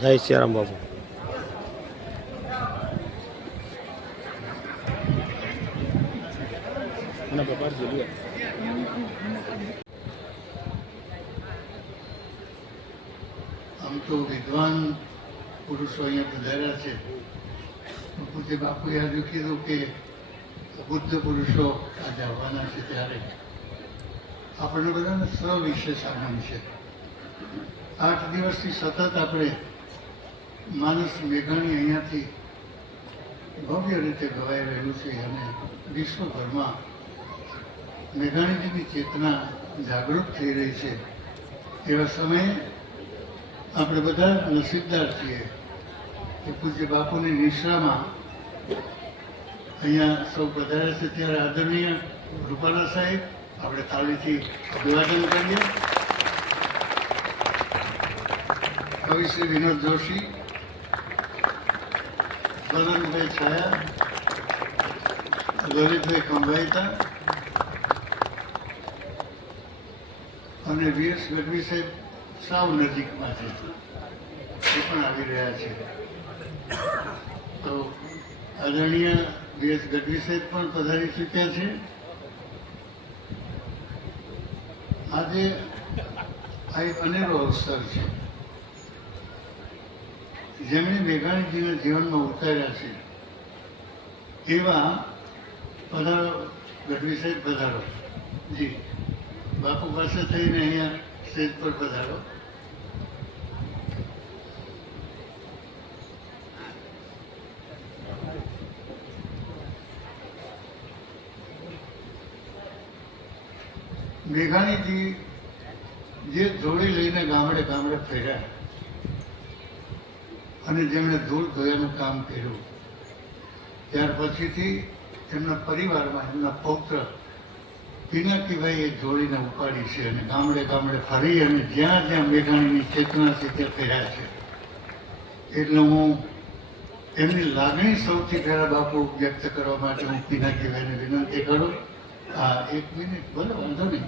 જય સિયારામ બાપુ. આમ તો વિદ્વાન પુરુષો અહીંયા પધાર્યા છે. પૂજ્ય બાપુએ આજે કીધું કે બુદ્ધ પુરુષો આજે આવવાના છે, ત્યારે આપણને બધાને સવિશેષ આનંદ છે. 8 દિવસથી સતત આપણે માનસ મેઘાણી અહીંયાથી ભવ્ય રીતે ગવાઈ રહેલું છે અને વિશ્વભરમાં મેઘાણીજીની ચેતના જાગૃત થઈ રહી છે. એવા સમયે આપણે બધા નસીબદાર છીએ કે પૂજ્ય બાપુની નિશ્રામાં અહીંયા સૌ પધાર્યા છે. ત્યારે આદરણીય રૂપાલા સાહેબ, આપણે તાળીથી અભિવાદન કરીએ. કવિ શ્રી વિનોદ જોશી, બલનભાઈ છાયા, લલિતભાઈ ખંભાઈતા અને વીએસ ગઢવી સાહેબ સાવ નજીકમાં છે, એ પણ આવી રહ્યા છે. તો આદરણીય વીએસ ગઢવી સાહેબ પણ પધારી ચૂક્યા છે. આજે આ એક અનેરો અવસર છે જેમણે મેઘાણીજીના જીવનમાં ઉતાર્યા છે. એવા પધારો ગઢવી સાહેબ, પધારો જી. બાપુ પાસે થઈને અહીંયા સ્ટેજ પર પધારો. મેઘાણીજી જે જોડી લઈને ગામડે ગામડે ફર્યા અને જેમણે ધૂળ ધોયાનું કામ કર્યું, ત્યાર પછીથી એમના પરિવારમાં એમના પૌત્ર પિનાકીભાઈ એ જોડીને ઉપાડી છે અને ગામડે ગામડે ફરી અને જ્યાં જ્યાં મેઘાણીની ચેતના છે ત્યાં ફર્યા છે. એટલે હું એમની લાગણી સૌથી પહેલાં બાપુ વ્યક્ત કરવા માટે હું પિનાકીભાઈને વિનંતી કરું. હા, 1 મિનિટ, બોલો, વાંધો નહીં.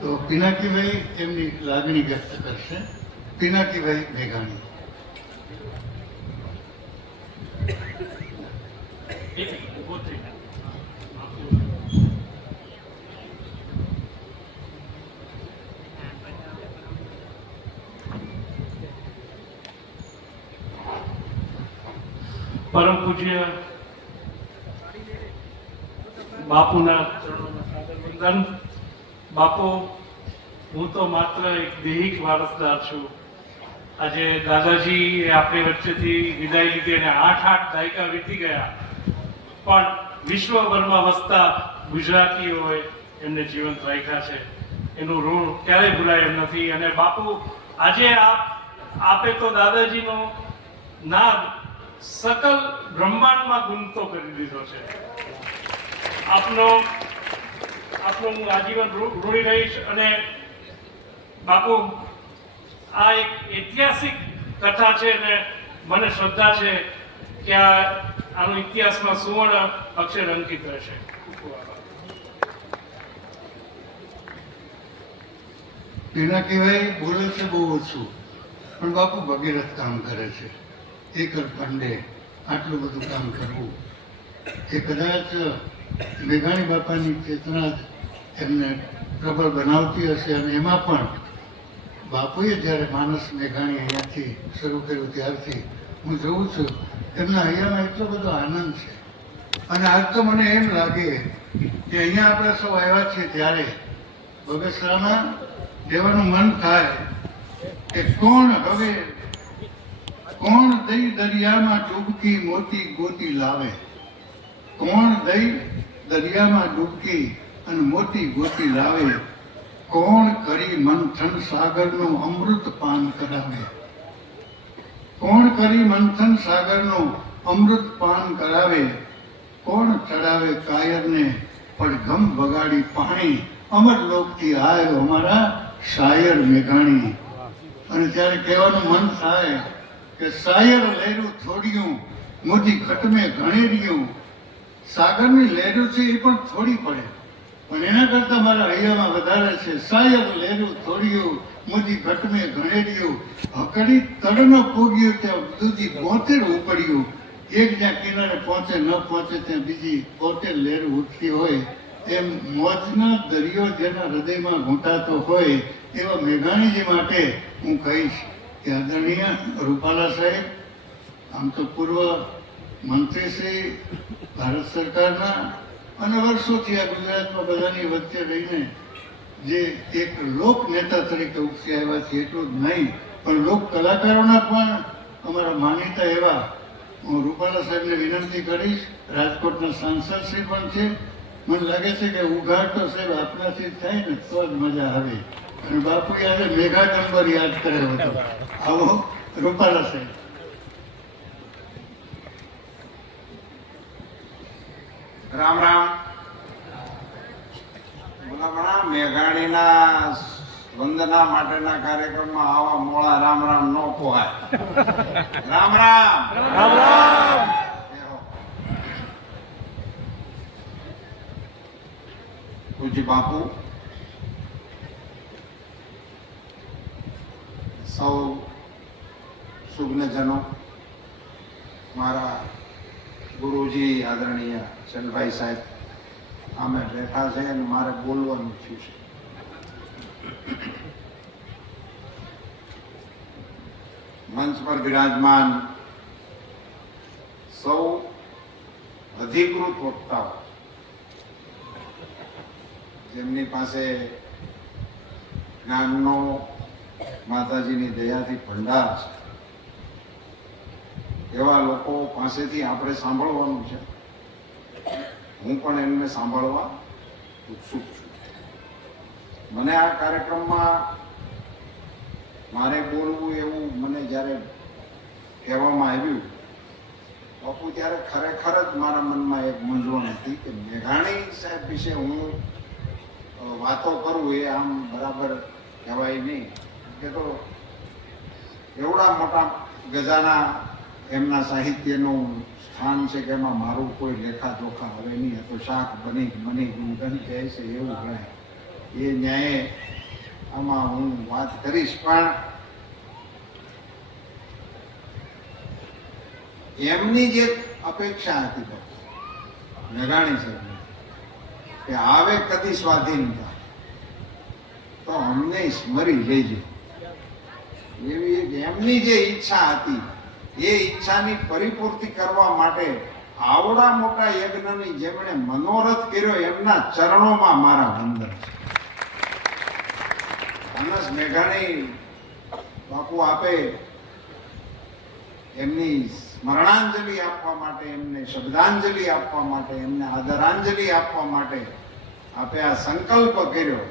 તો પિનાકીભાઈ એમની લાગણી વ્યક્ત કરશે. પિનાકીભાઈ મેઘાણી. પરમ પૂજ્ય બાપુના ચરણોમાં સાદર વંદન. બાપુ, હું તો માત્ર એક દેહિક વારસદાર છું. આજે દાદાજી આપણી વચ્ચેથી વિદાય લીધી અને 8 દાયકા વીતી ગયા, પણ વિશ્વભરમાં વસતા ગુજરાતીઓએ એમને જીવંત રાખ્યા છે. એનું ઋણ ક્યારેય ભૂલાય એમ નથી. અને બાપુ, આજે આપે તો દાદાજીનો નાદ સકલ બ્રહ્માંડમાં ગુંજતો કરી દીધો છે. આપનો હું આજીવન ઋણી રહીશ. અને બાપુ, આ એક ઐતિહાસિક કથા છે અને મને શ્રદ્ધા છે કે આનો ઇતિહાસમાં સુવર્ણ અક્ષર અંકિત રહેશે. પિનાકીભાઈ બોલે છે બહુ ઓછું, પણ બાપુ ભગીરથ કામ કરે છે. એકર ખંડે આટલું બધું કામ કરવું એ કદાચ મેઘાણી બાપાની ચેતના જ એમને પ્રબળ બનાવતી હશે. અને એમાં પણ બાપુએ જ્યારે માનસ મેઘાણી અહીંયાથી શરૂ કર્યું ત્યારથી હું જોઉં છું એમના અહીંયામાં એટલો બધો આનંદ છે. અને આજ તો મને એમ લાગે કે અહીંયા આપણે સૌ આવ્યા છીએ ત્યારે બગસરામાં કહેવાનું મન થાય કે કોણ દઈ દરિયામાં ડૂબકી મોતી ગોતી લાવે, કોણ દઈ દરિયામાં ડૂબકી અને મોતી ગોતી લાવે, કોણ કરી મંથન સાગરનું અમૃત પાન કરાવે, કોણ કરી મંથન સાગરનું અમૃત પાન કરાવે, કોણ ચડાવે કાયરને પડઘમ બગાડી પાણી, અમર લોકથી આવ્યો અમારા શાયર મેઘાણી. અને ત્યારે કહેવાનું મન થાય કે શાયર લહેરું થોડિયું મોટી ઘટમે ઘણેરિયું. સાગરની લહેરું છે એ પણ થોડી પડે, પણ એના કરતાં મારા હૈયામાં વધારે છે સાયબ લેરું થોડિયું મુજી ઘટમે ઘણેરિયું હકડી તડનો પોગ્યું ત્યાં દૂધી 72 ઉપડ્યું એક જ્યાં કિનારે પહોંચે ન પહોંચે ત્યાં બીજી 72 લહેર ઉઠતી હોય એમ મોજના દરિયો જેના હૃદયમાં ઘૂંટાતો હોય એવા મેઘાણીજી માટે હું કહીશ કે આદરણીય રૂપાલા સાહેબ આમ તો પૂર્વ મંત્રીશ્રી ભારત સરકારના અને વર્ષોથી આ ગુજરાતમાં બધાની વચ્ચે રહીને જે એક લોક નેતા તરીકે ઉપસી આવ્યા છે એટલું જ નહીં પણ લોક કલાકારોના પણ અમારા માનીતા એવા હું રૂપાલા સાહેબને વિનંતી કરીશ. રાજકોટના સાંસદશ્રી પણ છે. મને લાગે છે કે ઉઘાડ તો સાહેબ આપણાથી થાય ને તો જ મજા આવે. અને બાપુએ આજે મેઘા નંબર યાદ કર્યો હતો. આવો રૂપાલા સાહેબ. રામ રામ. ભલા મેઘાણીના વંદના માટેના કાર્યક્રમમાં આવા મોળા રામ રામ ન પોહાય. રામ રામ. રામ રામ. પૂજ્ય બાપુ, સૌ સુજ્ઞજનો, મારા ગુરુજી આદરણીય ચંદભાઈ સાહેબ અમે બેઠા છે અને મારે બોલવાનું થયું છે. મંચ પર બિરાજમાન સૌ અધિકૃત વક્તાઓ જેમની પાસે જ્ઞાનનો માતાજીની દયાથી ભંડાર છે એવા લોકો પાસેથી આપણે સાંભળવાનું છે. હું પણ એમને સાંભળવા ઉત્સુક છું. મને આ કાર્યક્રમમાં મારે બોલવું એવું મને જ્યારે કહેવામાં આવ્યું બાપુ ત્યારે ખરેખર જ મારા મનમાં એક મૂંઝવણ હતી કે મેઘાણી સાહેબ વિશે હું વાતો કરું એ આમ બરાબર કહેવાય નહીં. કે તો એવડા મોટા ગજાના એમના સાહિત્યનું સ્થાન છે કે એમાં મારું કોઈ લેખા જોખા હવે નહીં. તો શાક બની ગુણગન કહે છે એવું ગણાય. એ ન્યાયે આમાં હું વાત કરીશ. પણ એમની જે અપેક્ષા હતી મેઘાણી સાહેબની કે આવે કદી સ્વાધીનતા તો અમને સ્મરી લેજો એવી એક એમની જે ઈચ્છા હતી એ ઈચ્છાની પરિપૂર્તિ કરવા માટે આવડા મોટા યજ્ઞની જેમણે મનોરથ કર્યો એમના ચરણોમાં મારા વંદન છે. માનસ મેઘાણી બાપુ આપે એમની સ્મરણાંજલિ આપવા માટે, એમને શબ્દાંજલિ આપવા માટે, એમને આદરાંજલિ આપવા માટે આપે આ સંકલ્પ કર્યો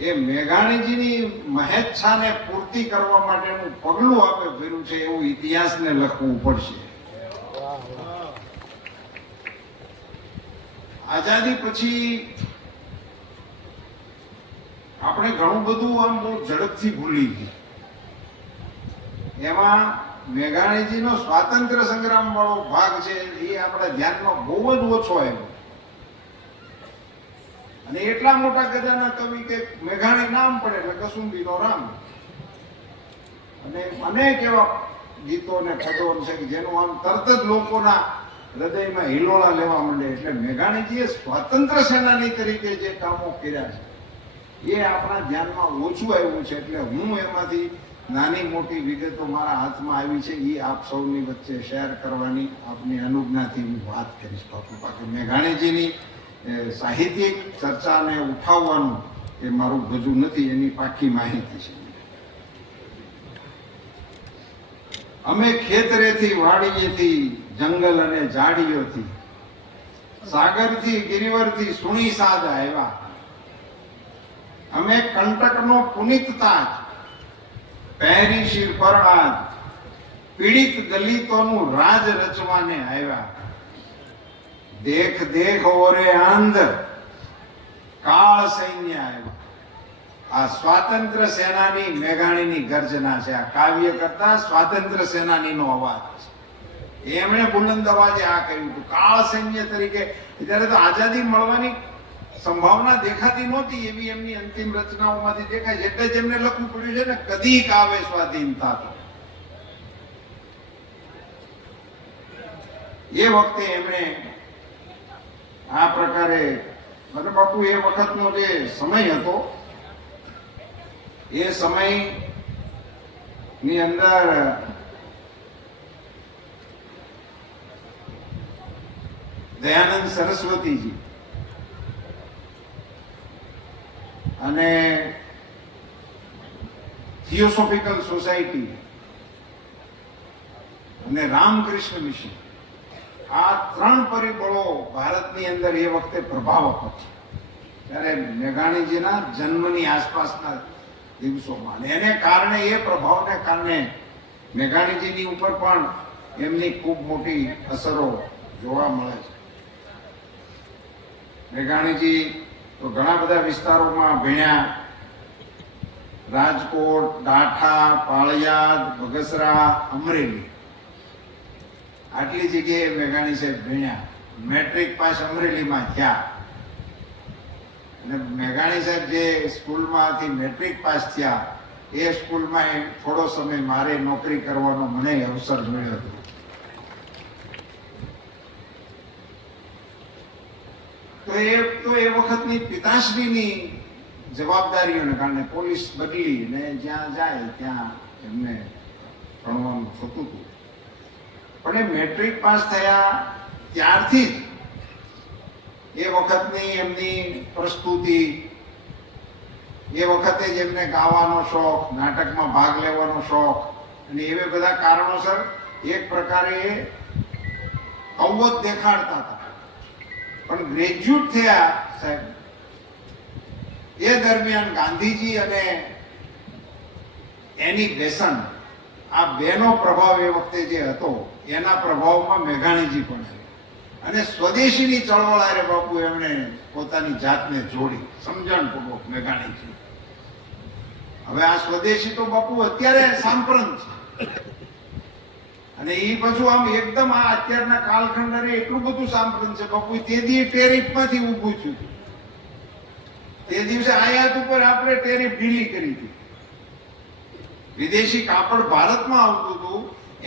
એ મેઘાણીજીની મહેચ્છાને પૂર્તિ કરવા માટેનું પગલું આપે ભર્યું છે એવું ઇતિહાસને લખવું પડશે. આઝાદી પછી આપણે ઘણું બધું આમ બહુ ઝડપથી ભૂલી ગયા. એમાં મેઘાણીજીનો સ્વાતંત્ર્ય સંગ્રામ વાળો ભાગ છે એ આપણા ધ્યાનમાં બહુ જ ઓછો આવ્યો. અને એટલા મોટા ગજાના કવિ કે મેઘાણી નામ પડે એટલે કસુંબીનો રામ અને અનેક એવા ગીતો ને પદો છે કે જેનું આમ તરત જ લોકોના હૃદયમાં હિલોળા લેવા માંડે. એટલે મેઘાણીજીએ સ્વાતંત્ર્ય સેનાની તરીકે જે કામો કર્યા છે એ આપણા ધ્યાનમાં ઓછું આવ્યું છે. એટલે હું એમાંથી નાની મોટી વિગતો મારા હાથમાં આવી છે એ આપ સૌની વચ્ચે શેર કરવાની આપની અનુજ્ઞાથી હું વાત કરીશ. બાકી મેઘાણીજીની સાહિત્યિક ચર્ચાને ઉઠાવવાનું એ મારું ગજું નથી, એની પાકી માહિતી છે. અમે ખેતરેથી વાડીએથી જંગલ અને ઝાડીઓથી સાગરથી ગિરિવરથી સુણી સાદ આવ્યા. અમે કંટકનો પુનિત તાજ પહેરી શિર પર આજ પીડિત દલિતોનું રાજ રચવાને આવ્યા. દેખ દેખ ઓરે આંધ કાળ સૈન્ય આવ્યા. આ સ્વાતંત્ર્ય સેનાની મેઘાણીની ગર્જના છે. આ કાવ્ય કરતા સ્વાતંત્ર્ય સેનાનીનો અવાજ છે. એમણે બુલંદ અવાજે આ કહ્યું હતું કાળ સૈન્ય તરીકે. ત્યારે તો આઝાદી મળવાની સંભાવના દેખાતી નહોતી એવી એમની અંતિમ રચનાઓમાંથી દેખાય છે. એટલે જ એમને લખવું પડ્યું છે ને, કદીક આવે સ્વાધીનતા તો. એ વખતે એમણે આ પ્રકારે, મને બાપુ એ વખતનો જે સમય હતો, એ સમય ની અંદર દયાનંદ સરસ્વતીજી અને થિયોસોફિકલ સોસાયટી અને રામકૃષ્ણ મિશન, આ ત્રણ પરિબળો ભારતની અંદર એ વખતે પ્રભાવક હતા. ત્યારે મેઘાણીજીના જન્મની આસપાસના દિવસોમાં, અને એને કારણે, એ પ્રભાવને કારણે મેઘાણીજીની ઉપર પણ એમની ખૂબ મોટી અસરો જોવા મળે છે. મેઘાણીજી તો ઘણા બધા વિસ્તારોમાં ભણ્યા. રાજકોટ, ડાઠા, પાળિયાદ, બગસરા, અમરેલી, આટલી જગ્યાએ મેઘાણી સાહેબ ભણ્યા. મેટ્રિક પાસ અમરેલીમાં થયા. અને મેઘાણી સાહેબ જે સ્કૂલમાંથી મેટ્રિક પાસ થયા, એ સ્કૂલમાં થોડો સમય મારે નોકરી કરવાનો મને અવસર મળ્યો હતો. તો એ વખતની પિતાશ્રીની જવાબદારીઓને કારણે પોલીસ બદલી ને જ્યાં જાય ત્યાં એમને ભણવાનું થતું હતું. પણ એ મેટ્રિક પાસ થયા ત્યારથી જ એ વખતની એમની પ્રસ્તુતિ, એ વખતે જ એમને ગાવાનો શોખ, નાટકમાં ભાગ લેવાનો શોખ, અને એવા બધા કારણોસર એક પ્રકારે કૌવત દેખાડતા હતા. પણ ગ્રેજ્યુએટ થયા સાહેબ, એ દરમિયાન ગાંધીજી અને એની બેસન, આ બેનો પ્રભાવ એ વખતે જે હતો, એના પ્રભાવમાં મેઘાણીજી પણ આવ્યા. અને સ્વદેશીની ચળવળ આરે બાપુ એમણે પોતાની જાતને જોડી, સમજણપૂર્વક મેઘાણીજી. હવે આ સ્વદેશી તો બાપુ અત્યારે સાંપ્રત છે, અને એ પાછું આમ એકદમ આ અત્યારના કાલખંડ એટલું બધું સાંપ્રત છે બાપુ. તે દી ટેરિફમાંથી ઊભું થયું હતું. તે દિવસે આયાત ઉપર આપણે ટેરિફ ઢીલી કરી હતી. વિદેશી કાપડ ભારતમાં આવતું હતું,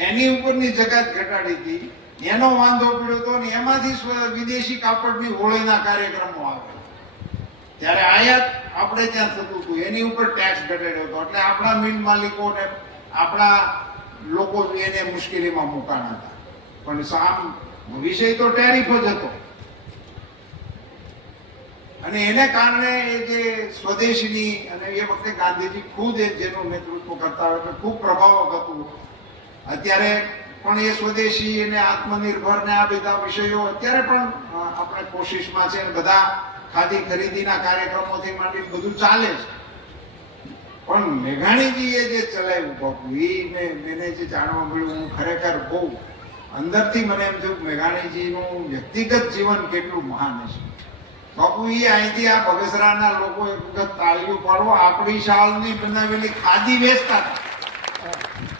એની ઉપરની જકાત ઘટાડી હતી, એનો વાંધો પડ્યો હતો, અને એમાંથી વિદેશી કાપડની હોળીના કાર્યક્રમો આવે. ત્યારે આયાત આપણે ત્યાં થતું હતું, એની ઉપર ટેક્સ ઘટાડ્યો હતો. એટલે આપણા મિલ માલિકોને, આપણા લોકો એને મુશ્કેલીમાં મુકાણા હતા. પણ વિષય તો ટેરિફ જ હતો. અને એને કારણે જે સ્વદેશીની, અને એ વખતે ગાંધીજી ખુદ જેનું નેતૃત્વ કરતા હોય, એટલે ખૂબ પ્રભાવક હતું. અત્યારે પણ એ સ્વદેશી અને આત્મનિર્ભર ને આ બધા વિષયો અત્યારે પણ આપણે કોશિશમાં છે. બધા ખાદી ખરીદીના કાર્યક્રમોથી માંડી બધું ચાલે છે. પણ મેઘાણીજીએ જે ચલાવ્યું બાપુ, મને જે જાણવા મળ્યું, હું ખરેખર બહુ અંદરથી મને એમ થયું મેઘાણીજીનું વ્યક્તિગત જીવન કેટલું મહાન છે બાપુ. એ અહીંથી આ બગસરાના લોકો એક વખત તાળીઓ પાડવો, આપણી શાળની બનાવેલી ખાદી વેચતા હતા.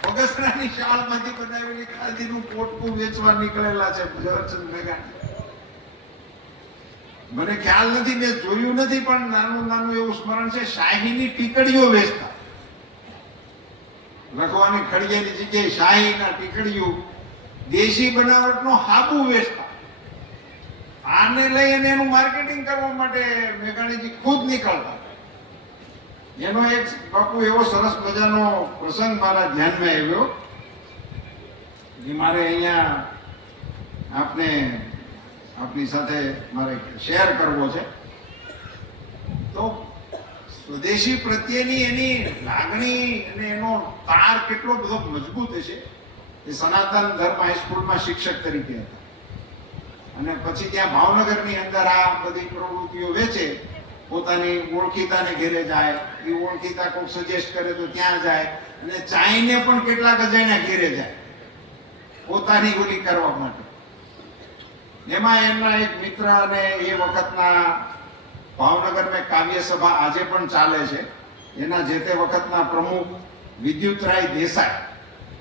બગસરાની શાળમાંથી બનાવેલી ખાદીનું પોટકું વેચવા નીકળેલા છે ઝવેરચંદ મેઘાણી. મને ખ્યાલ નથી, મેં જોયું નથી, પણ નાનું નાનું એવું સ્મરણ છે. શાહીની ટીકડીઓ વેચતા, લખવાની ખડિયાની જગ્યાએ શાહીના ટીકડીઓ, દેશી બનાવટનો હાબુ વેચતા. આને લઈ અને એનું માર્કેટિંગ કરવા માટે મેઘાણીજી ખુદ નીકળતા. એનો એક બાપુ એવો સરસ મજાનો પ્રસંગ મારા ધ્યાનમાં આવ્યો, જે મારે અહીંયા આપની સાથે મારે શેર કરવો છે. તો સ્વદેશી પ્રત્યેની એની લાગણી અને એનો તાર કેટલો બધો મજબૂત હશે. એ સનાતન ધર્મ હાઈસ્કૂલમાં શિક્ષક તરીકે હતા, અને પછી ત્યાં ભાવનગરની અંદર આ બધી પ્રવૃત્તિઓ વેચે. પોતાની ઓળખીતાને ઘેરે જાય, એ ઓળખીતા કોઈ સજેસ્ટ કરે તો ત્યાં જાય, અને ચાઈને પણ કેટલાક અજાણ્યા ઘેરે જાય પોતાની ઓલી કરવા માટે. એમાં એમના એક મિત્ર, અને એ વખતના ભાવનગરમાં કાવ્ય સભા આજે પણ ચાલે છે, એના જે તે વખતના પ્રમુખ વિદ્યુતરાય દેસાઈ,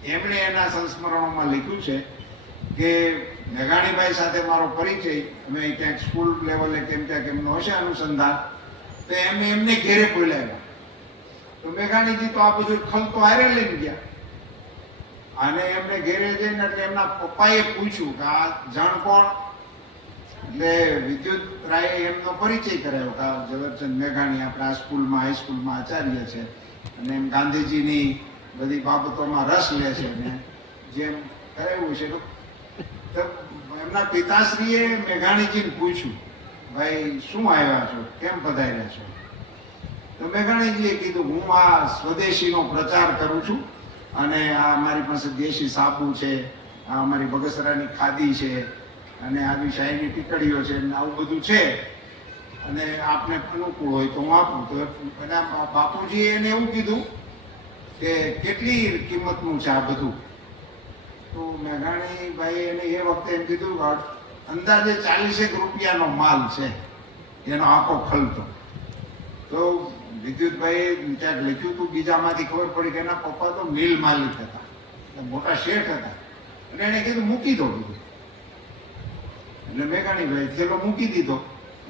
એમણે એના સંસ્મરણોમાં લખ્યું છે કે મેઘાણીભાઈ સાથે મારો પરિચય, અમે ક્યાંક સ્કૂલ લેવલે કેમ ક્યાંક એમનું હશે અનુસંધાન, તો એમને ઘેરે બોલાવ્યા. તો મેઘાણીજી તો આ બધું ખલતો હારે લઈને ગયા, અને એમને ઘેરે જઈને એટલે એમના પપ્પાએ પૂછ્યું કે આ જાણ કોણ? એટલે વિદ્યુત રાયે એમનો પરિચય કરાયો કે આ ઝવેરચંદ મેઘાણી આપણા આ સ્કૂલમાં હાઈસ્કૂલમાં આચાર્ય છે, અને એમ ગાંધીજીની બધી બાબતોમાં રસ લે છે, ને જેમ કરાવ્યું છે. તો એમના પિતાશ્રીએ મેઘાણીજીને પૂછ્યું, ભાઈ શું આવ્યા છો, કેમ પધાર્યા છો? તો મેઘાણીજીએ કીધું, હું આ સ્વદેશીનો પ્રચાર કરું છું, અને આ અમારી પાસે દેશી સાબુ છે, આ અમારી બગસરાની ખાદી છે, અને આવી શાહીની ટીકડીઓ છે, અને આવું બધું છે, અને આપને અનુકૂળ હોય તો હું આપું. તો એના બાપુજીએ એને એવું કીધું કે કેટલી કિંમતનું છે આ બધું? તો મેઘાણીભાઈ એને એ વખતે એમ કીધું અંદાજે 40 રૂપિયાનો માલ છે એનો આખો ખલતો. તો વિદ્યુતભાઈ ક્યાંક લખ્યું હતું, બીજામાંથી ખબર પડી કે એના પપ્પા તો મિલ માલિક હતા, મોટા શેઠ હતા, અને એને કીધું મૂકી દો બધું. એટલે મેઘાણીભાઈ થેલો મૂકી દીધો.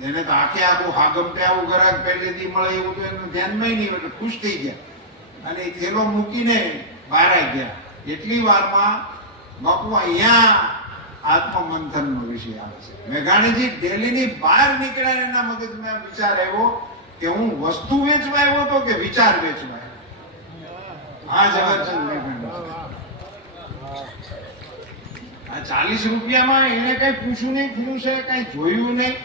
એને તો આખે આખું હાગમટે આવું ગ્રાહક પહેલેથી મળે એવું તો એનું ધ્યાનમાં નહીં, એટલે ખુશ થઈ ગયા, અને એ થેલો મૂકીને બહાર ગયા. એટલી વારમાં બાપુ અહીંયા આત્મમંથનનો વિષય આવે છે. મેઘાણીજી દિલ્હીની બહાર નીકળ્યા, એના મગજમાં વિચાર આવ્યો કે હું વસ્તુ વેચવા આવ્યો હતો કે વિચાર વેચવા આવ્યો? આ ઝવેરચંદ મેઘાણી. આ 40 રૂપિયામાં એને કઈ પૂછ્યું નહીં, શું છે કઈ જોયું નહીં,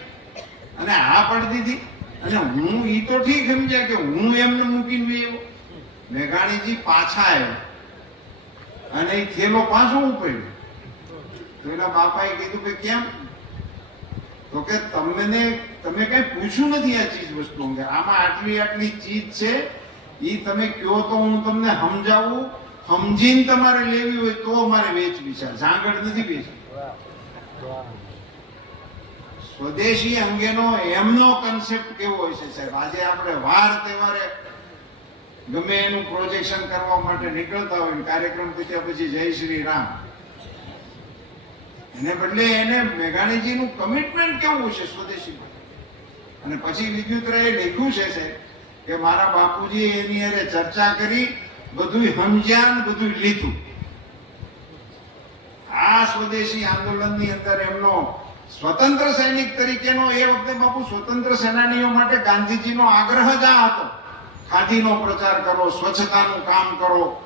અને હા પાડી દીધી. અને હું ઈ તો ઠીક સમજ્યા કે હું એમને મૂકીને આવ્યો. મેઘાણીજી પાછા આવ્યો, અને એ થેલો પાછો ઉપાડ્યો. તો એના બાપાએ કીધું કે કેમ? તો કે તમે કઈ પૂછ્યું નથી આ ચીજ વસ્તુ અંગે, આમાં આટલી આટલી ચીજ છે, એ તમે કયો તો હું તમને સમજાવું, સમજીને તમારે લેવી હોય તો મારે વેચવી છે, ઝાંગડ નથી વેચવી. સ્વદેશી અંગેનો એમનો કન્સેપ્ટ કેવો હોય છે સાહેબ? આજે આપણે વાર તહેવારે ગમે એનું પ્રોજેક્શન કરવા માટે નીકળતા હોય, કાર્યક્રમ પત્યા પછી જય શ્રી રામ, એને બદલે એને મેઘાણીજીનું કમિટમેન્ટ કેવું છે સ્વદેશી માટે. અને પછી વિદ્યુતરાયે લખ્યું છે કે મારા બાપુજી એની હારે ચર્ચા કરી, બધું સમજ્યા ને બધું લીધું. આ સ્વદેશી આંદોલનની અંદર એમનો સ્વતંત્ર સૈનિક તરીકેનો, એ વખતે બાપુ સ્વતંત્ર સેનાનીઓ માટે ગાંધીજીનો આગ્રહ જ આ હતો, ખાદીનો પ્રચાર કરો, સ્વચ્છતાનું કામ કરો,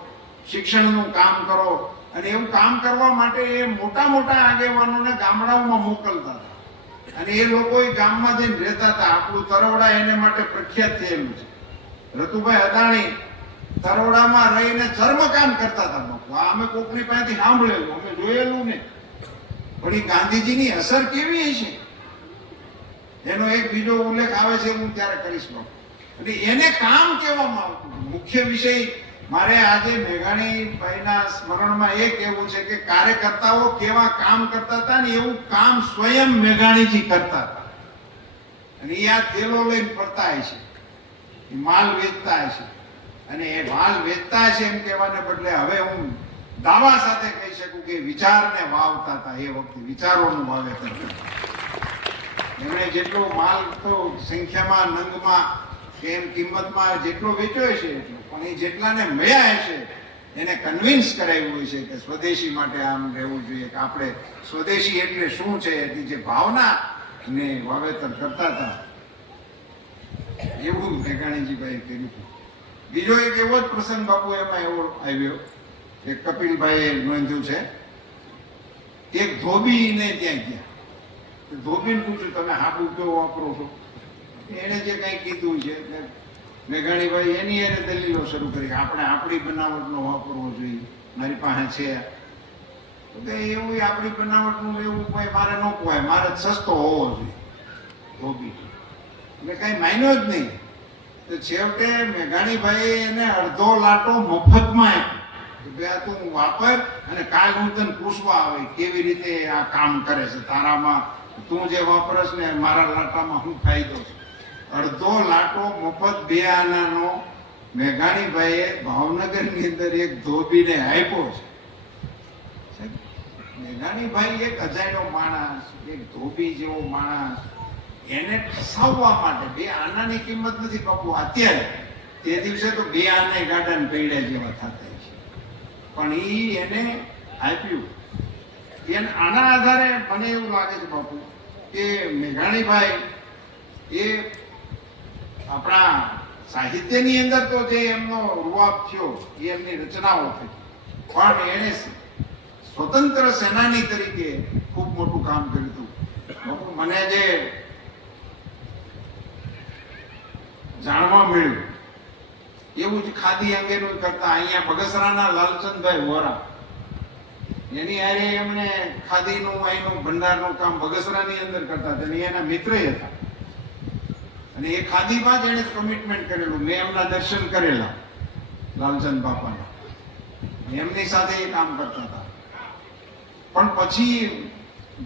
શિક્ષણનું કામ કરો. અને એવું કામ કરવા માટે એ મોટા મોટા આગેવાનોને ગામડાઓમાં મોકલતા હતા, અને એ લોકો એ ગામમાં જઈને રહેતા હતા. આપણું તરવડા એને માટે પ્રખ્યાત થયેલું છે. રતુભાઈ અદાણી તરવડામાં રહીને ચર્મકામ કરતા હતા બાપુ. આ અમે કોકની પાસેથી સાંભળેલું, અમે જોયેલું ને. પણ એ ગાંધીજીની અસર કેવી છે એનો એક બીજો ઉલ્લેખ આવે છે, હું ત્યારે કરીશ બાપુ. અને એને કામ કહેવામાં આવતું. મુખ્ય વિષય મારે આજે મેઘાણીભાઈના સ્મરણમાં એ કહેવું છે કે કાર્યકર્તાઓ કેવા કામ કરતા હતા ને એવું કામ સ્વયં મેઘાણીજી કરતા હતા. અને એ આ થેલો લઈને ફરતા હશે, એ માલ વેચતા હશે, અને એ માલ વેચતા હશે એમ કહેવાને બદલે હવે હું દાવા સાથે કહી શકું કે વિચારને વાવતા હતા. એ વખતે વિચારોનું વાવેતર કરતા. એમણે જેટલો માલ તો સંખ્યામાં, નંગમાં કે એમ કિંમતમાં જેટલો વેચ્યો હશે એટલો, પણ એ જેટલાને મળ્યા હશે એને કન્વિન્સ કરાવ્યું હોય છે કે સ્વદેશી માટે આમ રહેવું જોઈએ, કે આપણે સ્વદેશી એટલે શું છે, એની જે ભાવના ને વાવેતર કરતા હતા, એવું મેઘાણીજીભાઈ કર્યું હતું. બીજો એક એવો જ પ્રસંગ બાપુ એમાં એવો આવ્યો કે કપિલભાઈએ નોંધ્યું છે. એક ધોબીને ત્યાં ગયા, ધોબીને પૂછ્યું તમે હાબુ કેવો વાપરો છો? એને જે કઈ કીધું છે મેઘાણીભાઈ એની એને દલીલો શરૂ કરી કે આપણે આપણી બનાવટનો વાપરવો જોઈએ, મારી પાસે છે. તો એવું આપણી બનાવટનું એવું કોઈ મારે ન પોવાય, મારે સસ્તો હોવો જોઈએ ધોબી. એટલે કઈ માન્યો જ નહીં. તો છેવટે મેઘાણીભાઈ એને અડધો લાટો મફતમાં આપ્યો કે તું વાપર, અને કાલ હું તને પૂછવા આવે કેવી રીતે આ કામ કરે છે, તારામાં તું જે વાપરસ ને મારા લાટામાં શું ફાયદો છે. અડધો લાટો મફત 2 આનાનો મેઘાણીભાઈએ ભાવનગરની અંદર એક ધોબીને આપ્યો છે. મેઘાણીભાઈ એક અજાણ્યો માણસ, એક ધોબી જેવો માણસ, એને ફસાવવા માટે બે આનાની કિંમત નથી બાપુ અત્યારે, તે દિવસે તો બે આને ગાર્ડન પૈડ્યા જેવા થતા છે, પણ એને આપ્યું. એને આના આધારે મને એવું લાગે છે બાપુ કે મેઘાણીભાઈ એ આપણા સાહિત્યની અંદર તો જે એમનો રૂઆબ થયો એ એમની રચનાઓ થઈ, પણ એને સ્વતંત્ર સેનાની તરીકે ખૂબ મોટું કામ કર્યું હતું. બાપુ મને જે જાણવા મળ્યું એવું જ ખાદી અંગેનું કરતા અહીંયા બગસરાના લાલચંદભાઈ વોરા, એની હારે એમણે ખાદીનું અહીંનું ભંડારનું કામ બગસરાની અંદર કરતા હતા, એના મિત્ર હતા, અને એ ખાદીમાં જ એને કમિટમેન્ટ કરેલું. મેં એમના દર્શન કરેલા લાલચંદ બાપાના, એમની સાથે એ કામ કરતા હતા. પણ પછી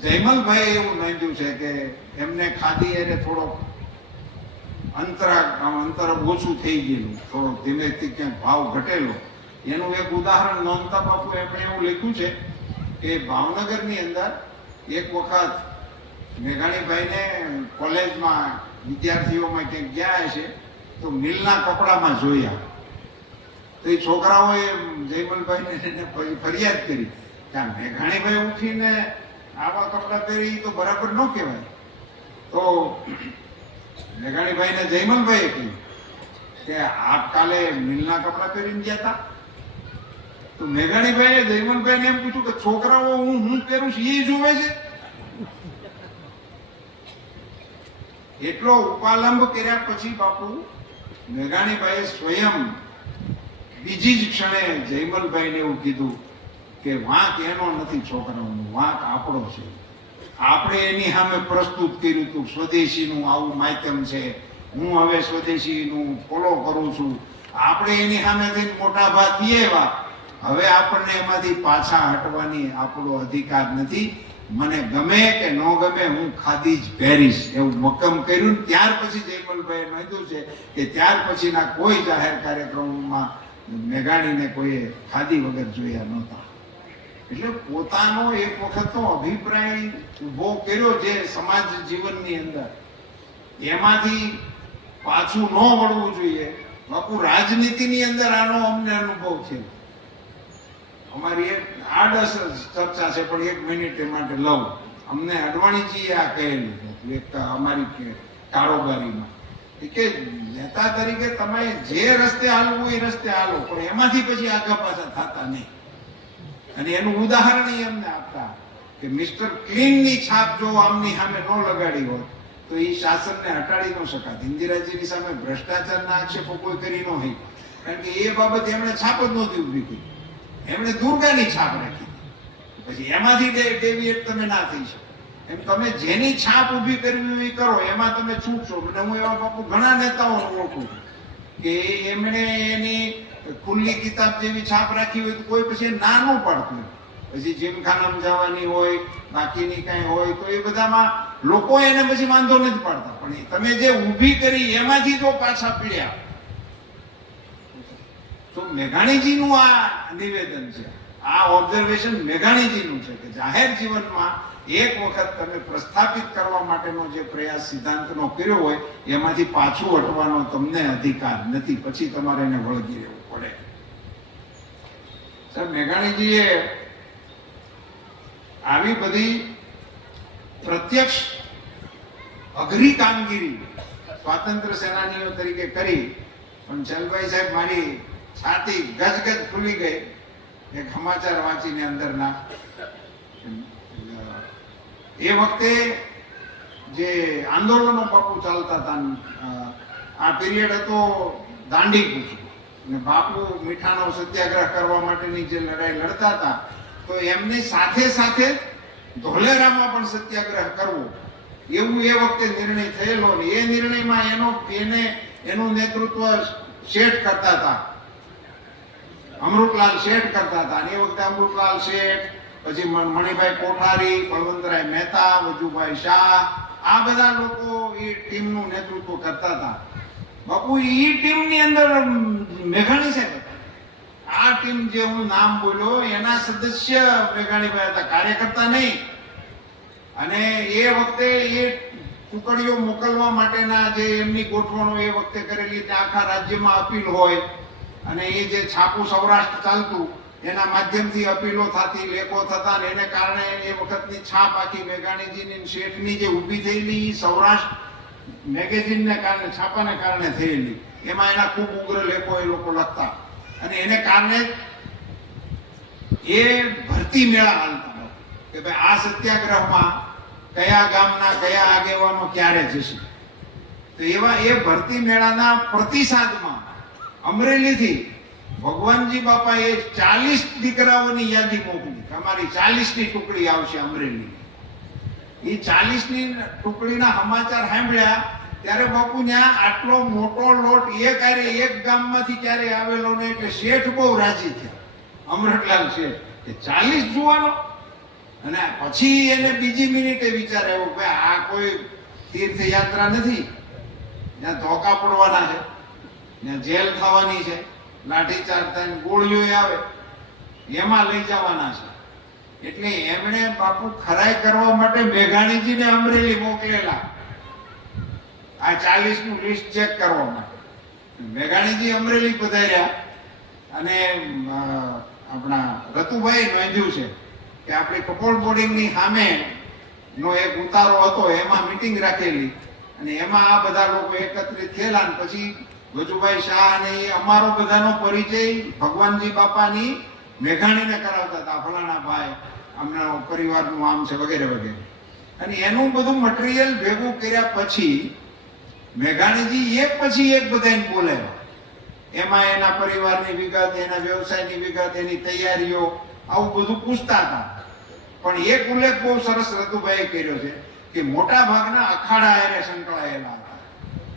જયમલભાઈ એવું નોંધ્યું છે કે એમને ખાદી એને થોડોક અંતર ઓછું થઈ ગયેલું, થોડોક ધીમેથી ક્યાંક ભાવ ઘટેલો. એનું એક ઉદાહરણ નોંધતા બાપુ એમણે એવું લખ્યું છે કે ભાવનગરની અંદર એક વખત મેઘાણીભાઈને કોલેજમાં વિદ્યાર્થીઓમાં ક્યાંક ગયા છે તો મિલના કપડામાં જોયા, તો એ છોકરાઓએ જયમલભાઈને ફરિયાદ કરી કે આ મેઘાણીભાઈ ઉઠીને આવા કપડાં પહેરી તો બરાબર ન કહેવાય. તો મેઘાણીભાઈને જયમલભાઈએ કહ્યું કે આપ કાલે મિલના કપડાં પહેરીને ગયા હતા? તો મેઘાણીભાઈએ જયમલભાઈને એમ પૂછ્યું કે છોકરાઓ હું પહેરું છું એ જોવે છે? એટલો ઉપાલંબ કર્યા પછી બાપુ મેઘાણીભાઈએ સ્વયં બીજી જ ક્ષણે જયમલભાઈને એવું કીધું કે વાંક એનો નથી છોકરાઓનો, વાંક આપણો છે. આપણે એની સામે પ્રસ્તુત કર્યું હતું સ્વદેશીનું આવું માધ્યમ છે, હું હવે સ્વદેશીનું ફોલો કરું છું. આપણે એની સામેથી મોટા ભાગ થઈએ એવા, હવે આપણને એમાંથી પાછા હટવાની આપણો અધિકાર નથી. મને ગમે કે ન ગમે હું ખાદી જ પહેરીશ એવું મક્કમ કર્યું. ત્યાર પછી જયમલભાઈએ નોંધ્યું છે કે ત્યાર પછીના કોઈ જાહેર કાર્યક્રમોમાં મેઘાણીને કોઈએ ખાદી વગર જોયા નહોતા. એટલે પોતાનો એક વખતનો અભિપ્રાય ઉભો કર્યો જે સમાજ જીવનની અંદર, એમાંથી પાછું ન વળવું જોઈએ. બાપુ રાજનીતિની અંદર આનો અમને અનુભવ છે. અમારી એક આડઅસર ચર્ચા છે પણ 1 મિનિટ એ માટે લઉં. અમને અડવાણીજીએ આ કહેલું એક અમારી કારોબારીમાં કે નેતા તરીકે તમે જે રસ્તે હાલવું એ રસ્તે હાલો, પણ એમાંથી પછી આગા પાછા થતા નહીં. અને એનું ઉદાહરણ અમને આપતા કે મિસ્ટર ક્લીનની છાપ જો આમની સામે ન લગાડી હોત તો એ શાસનને હટાડી ન શકાત. ઇન્દિરાજીની સામે ભ્રષ્ટાચારના આક્ષેપો કોઈ કરી ન હોય, કારણ કે એ બાબત એમણે છાપ જ નહોતી ઉભી કરી, એમણે દુર્ગાની છાપ રાખી. પછી એમાંથી ડેવિએટ તમે ના થઈ શકો. એમ તમે જેની છાપ ઊભી કરવી એ કરો, એમાં તમે છૂટશો. એટલે હું એવા બાપુ ઘણા નેતાઓને ઓળખું છું કે એમણે એની ખુલ્લી કિતાબ જેવી છાપ રાખી હોય તો કોઈ પછી ના ન પાડતું. પછી જીમખાનામાં જવાની હોય, બાકીની કઈ હોય તો એ બધામાં લોકો એને પછી વાંધો નથી પાડતા. પણ તમે જે ઊભી કરી એમાંથી જો પાછા પીડ્યા, તો મેઘાણીજીનું આ નિવેદન છે, આ ઓબ્ઝર્વેશન મેઘાણીજીનું છે કે જાહેર જીવનમાં એક વખત તમે પ્રસ્થાપિત કરવા માટેનો જે પ્રયાસ સિદ્ધાંતનો કર્યો હોય એમાંથી પાછું હટવાનો તમને અધિકાર નથી, પછી તમારે એને વળગી રહેવું પડે. સર, મેઘાણીજીએ આવી બધી પ્રત્યક્ષ અઘરી કામગીરી સ્વાતંત્ર્ય સેનાનીઓ તરીકે કરી, પણ ચલભાઈ સાહેબ મારી છાતી ગજગજ ખુલી ગઈ એક સમાચાર વાંચીને અંદરના. એ વખતે જે આંદોલનો બાપુ ચાલતા હતા, આ પીરિયડ હતો દાંડી કૂચ, અને બાપુ મીઠાનો સત્યાગ્રહ કરવા માટેની જે લડાઈ લડતા હતા, તો એમની સાથે સાથે ધોલેરામાં પણ સત્યાગ્રહ કરવો એવું એ વખતે નિર્ણય થયેલો. ને એ નિર્ણયમાં એનું નેતૃત્વ શેઠ કરતા હતા, અમૃતલાલ શેઠ કરતા હતા. અને એ વખતે અમૃતલાલ શેઠ, પછી મણિભાઈ કોઠારી, બળવંતરાય મહેતા, વજુભાઈ શાહ, આ બધા લોકો એ ટીમનું નેતૃત્વ કરતા હતા. બાપુ એ ટીમની અંદર મેઘાણી સાહેબ હતા. આ ટીમ જે હું નામ બોલ્યો એના સદસ્ય મેઘાણીભાઈ હતા, કાર્યકર્તા નહીં. અને એ વખતે એ ટુકડીઓ મોકલવા માટેના જે એમની ગોઠવણો એ વખતે કરેલી તે આખા રાજ્યમાં અપીલ હોય અને એ જે છાપું સૌરાષ્ટ્ર ચાલતું એના માધ્યમથી અપીલો થતી, લેખો થતા, ને એને કારણે એ વખતની છાપ આખી મેઘાણીજીની શેઠની જે ઊભી થયેલી સૌરાષ્ટ્ર મેગેઝિનને કારણે, છાપાને કારણે થયેલી, એમાં એના ખૂબ ઉગ્ર લેખો એ લોકો લખતા. અને એને કારણે એ ભરતી મેળા હાલતા કે ભાઈ આ સત્યાગ્રહમાં કયા ગામના કયા આગેવાનો ક્યારે જશે. તો એવા એ ભરતી મેળાના પ્રતિસાદમાં અમરેલીથી ભગવાનજી બાપાએ 40 દીકરાઓની યાદી મોકલી. તમારી 40ની ટુકડી આવશે અમરેલી. એ 40ની ટુકડીના સમાચાર સાંભળ્યા ત્યારે બાપુ ત્યાં આટલો મોટો લોટ એક ગામમાંથી ક્યારે આવેલો ને એટલે શેઠ બહુ રાજી થયા, અમરતલાલ શેઠ, કે 40 જુવાનો. અને પછી એને બીજી મિનિટે વિચાર આવ્યો કે આ કોઈ તીર્થયાત્રા નથી, ત્યાં ધોકા પડવાના છે, ત્યાં જેલ થવાની છે, લાઠીચાર્જ થઈને ગોળીઓ આવે, એમાં લઈ જવાના છે. એટલે એમણે બાપુ ખરાઈ કરવા માટે મેઘાણીજીને અમરેલી મોકલેલા આ 40નું લિસ્ટ ચેક કરવા માટે. મેઘાણીજી અમરેલી પધાર્યા અને આપણા રતુભાઈ નોંધ્યું છે કે આપણી કપોળ બોર્ડિંગની સામે નો એક ઉતારો હતો, એમાં મીટિંગ રાખેલી અને એમાં આ બધા લોકો એકત્રિત થયેલા. અને પછી ગજુભાઈ શાહ અને એ અમારો બધાનો પરિચય ભગવાનજી બાપાની મેઘાણીને કરાવતા હતા, ફલાણા ભાઈ આમના પરિવારનું આમ છે વગેરે વગેરે. અને એનું બધું મટીરિયલ ભેગું કર્યા પછી મેઘાણીજી એક પછી એક બધાને બોલાવ્યા. એમાં એના પરિવારની વિગત, એના વ્યવસાયની વિગત, એની તૈયારીઓ, આવું બધું પૂછતા હતા. પણ એક ઉલ્લેખ બહુ સરસ રતુભાઈએ કર્યો છે કે મોટા ભાગના અખાડા એને સંકળાયેલા હતા,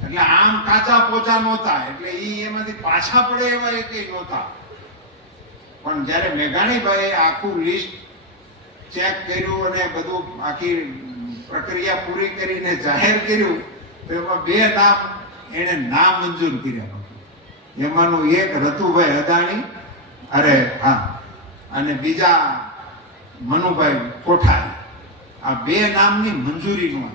એટલે આમ કાચા પોચા નહોતા, એટલે એમાંથી પાછા પડે એવા એ કઈ નહોતા. પણ જ્યારે મેઘાણીભાઈએ આખું લિસ્ટ ચેક કર્યું અને બધું આખી પ્રક્રિયા પૂરી કરીને જાહેર કર્યું તો એમાં 2 નામ એને નામંજૂર કર્યા. એમાંનું એક રતુભાઈ અદાણી, અને બીજા મનુભાઈ કોઠારી. આ 2 નામની મંજૂરી નો.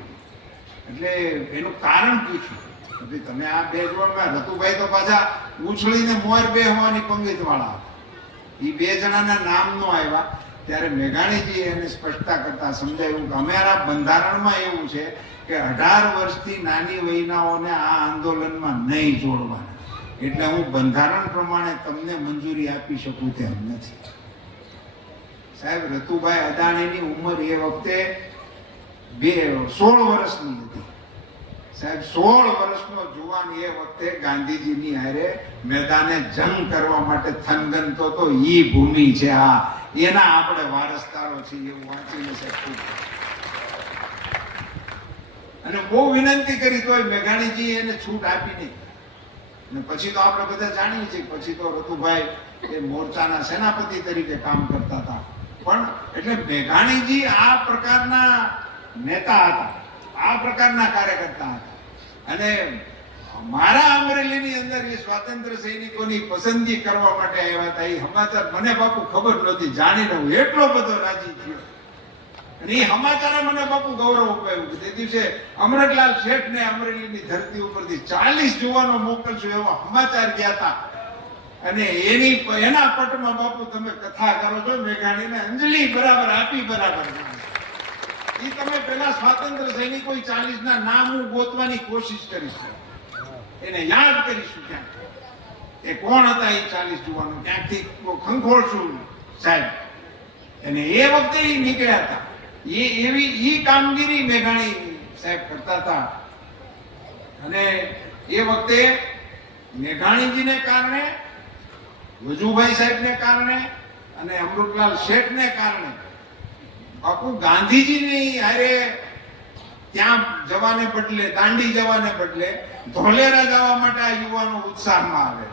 એટલે એનું કારણ પૂછ્યું કે તમે આ 2 જોડમાં, રતુભાઈ તો પાછા ઉછળીને મોર બેહવાની પંગત વાળા હતા, એ 2 જણાના નામ નો આવ્યા. ત્યારે મેઘાણીજી એને સ્પષ્ટતા કરતા સમજાવ્યું કે અમારા બંધારણમાં એવું છે કે 18 વર્ષથી નાની વયનાઓને આ આંદોલનમાં નહીં જોડવાના, એટલે હું બંધારણ પ્રમાણે તમને મંજૂરી આપી શકું તેમ નથી. સાહેબ, રતુભાઈ અદાણીની ઉંમર એ વખતે 16 વર્ષની હતી. સાહેબ, 16 વર્ષનો જુવાન એ વખતે ગાંધીજીની હારે મેદાને જંગ કરવા માટે થનગનતો તો ઈ ભૂમિ છે, આ એના આપણે વારસદારો છીએ એવું વાંચીને સાહેબ. અને બહુ વિનંતી કરી તોય મેઘાણીજી એને છૂટ આપી નહીં. અને પછી તો આપણે બધા જાણીએ છીએ, પછી તો રતુભાઈ એ મોરચાના સેનાપતિ તરીકે કામ કરતા હતા. પણ એટલે મેઘાણીજી આ પ્રકારના નેતા હતા, આ પ્રકારના કાર્યકર્તા હતા. અને મારા અમરેલીની અંદર એ સ્વાતંત્ર્ય સૈનિકોની પસંદગી કરવા માટે આવ્યા હતા. એ સમાચાર મને બાપુ ખબર નહોતી, જાણીને હું એટલો બધો રાજી થયો. અને એ સમાચારે મને બાપુ ગૌરવ અપાવ્યું કે તે દિવસે અમરતલાલ શેઠને અમરેલીની ધરતી ઉપરથી 40 જુવાનો મોકલશું એવા સમાચાર ગયા હતા. અને એના પટમાં બાપુ તમે કથા કરો છો મેઘાણીને અંજલિ બરાબર આપી, બરાબર. એ તમે પેલા સ્વાતંત્ર્ય સૈનિકો 40ના નામ હું ગોતવાની કોશિશ કરીશ, એને યાદ કરીશું ક્યાંક એ કોણ હતા એ 40 જુવાનો, ક્યાંકથી ખંખોળશું સાહેબ. અને એ વખતે એ નીકળ્યા હતા. એવી કામગીરી મેઘાણી સાહેબ કરતા હતા. અને એ વખતે મેઘાણીજીને કારણે, વજુભાઈ સાહેબને કારણે અને અમૃતલાલ શેઠને કારણે બાપુ ગાંધીજીની હારે ત્યાં જવાને બદલે, દાંડી જવાને બદલે ધોલેરા જવા માટે આ યુવાનો ઉત્સાહમાં આવે.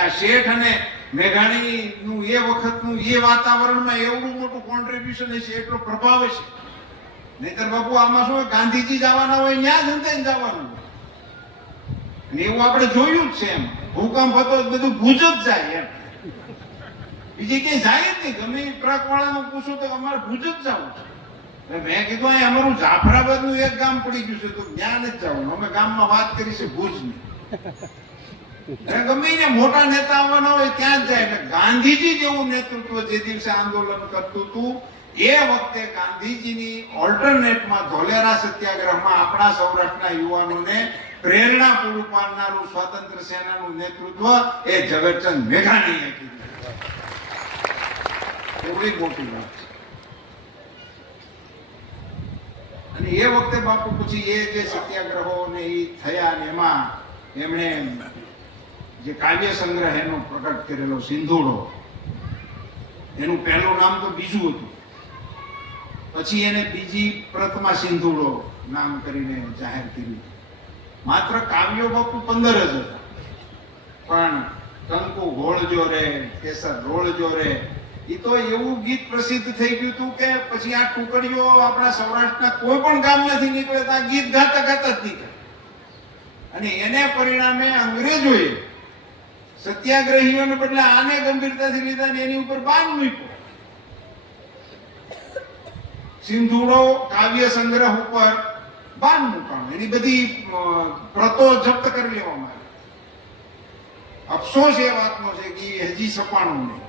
આ શેઠ અને મેઘાણીનું એ વખતનું એ વાતાવરણમાં એવડું મોટું કોન્ટ્રીબ્યુશન હશે, એટલો પ્રભાવ હશે. નહીતર બાપુ આમાં શું, ગાંધીજી જવાના હોય ત્યાં જનતાને જવાનું હોય. અને એવું આપણે જોયું જ છે. એમ ભૂકંપ હતો બધું ભૂજ જ જાય એમ. બીજી ક્યાંય જાય જ નહીં. ગમે ટ્રક વાળાનું પૂછો તો અમારે ભુજ જ જવું છે. મેં કીધું અહીં અમારું જાફરાબાદનું એક ગામ પડી ગયું છે તો ત્યાં નથી જવું. અમે ગામમાં વાત કરી છે ભુજની. ગમે ત્યાં મોટા નેતા આવવાના હોય ત્યાં જ જાય. એટલે ગાંધીજી જેવું નેતૃત્વ જે દિવસે આંદોલન કરતું હતું એ વખતે ગાંધીજીની ઓલ્ટરનેટમાં ધોલેરા સત્યાગ્રહમાં આપણા સૌરાષ્ટ્રના યુવાનોને પ્રેરણા પૂરું પાડનારું સ્વાતંત્ર્ય સેનાનું નેતૃત્વ એ ઝવેરચંદ મેઘાણીએ કીધું. એવડી મોટી વાત છે. અને એ વખતે બાપુ પછી એ જે સત્યાગ્રહો ને એ થયા ને એમાં એમણે જે કાવ્ય સંગ્રહ એનો પ્રકટ કરેલો સિંધુડો, એનું પહેલું નામ તો બીજું હતું. પછી એને બીજી પ્રતમાં સિંધુડો નામ કરીને જાહેર કર્યું. માત્ર કાવ્યો બાપુ 15 જ હતા. પણ કંકુ ઘોળજો રે, કેસર રોળજો રે, એ તો એવું ગીત પ્રસિદ્ધ થઈ ગયું હતું કે પછી આ ટુકડીઓ આપણા સૌરાષ્ટ્રના કોઈ પણ ગામમાંથી નીકળે તો આ ગીત ગાતા ગાતા જ નીકળે. અને એને પરિણામે અંગ્રેજોએ સત્યાગ્રહીઓને બદલે આને ગંભીરતાથી લીધા ને એની ઉપર બાન મૂક્યો. સિંધુડો કાવ્ય સંગ્રહ ઉપર બાન મૂકવાનું, એની બધી પ્રતો જપ્ત કરી લેવામાં આવી. અફસોસ એ વાતનો છે કે હજી સપાણું નહીં.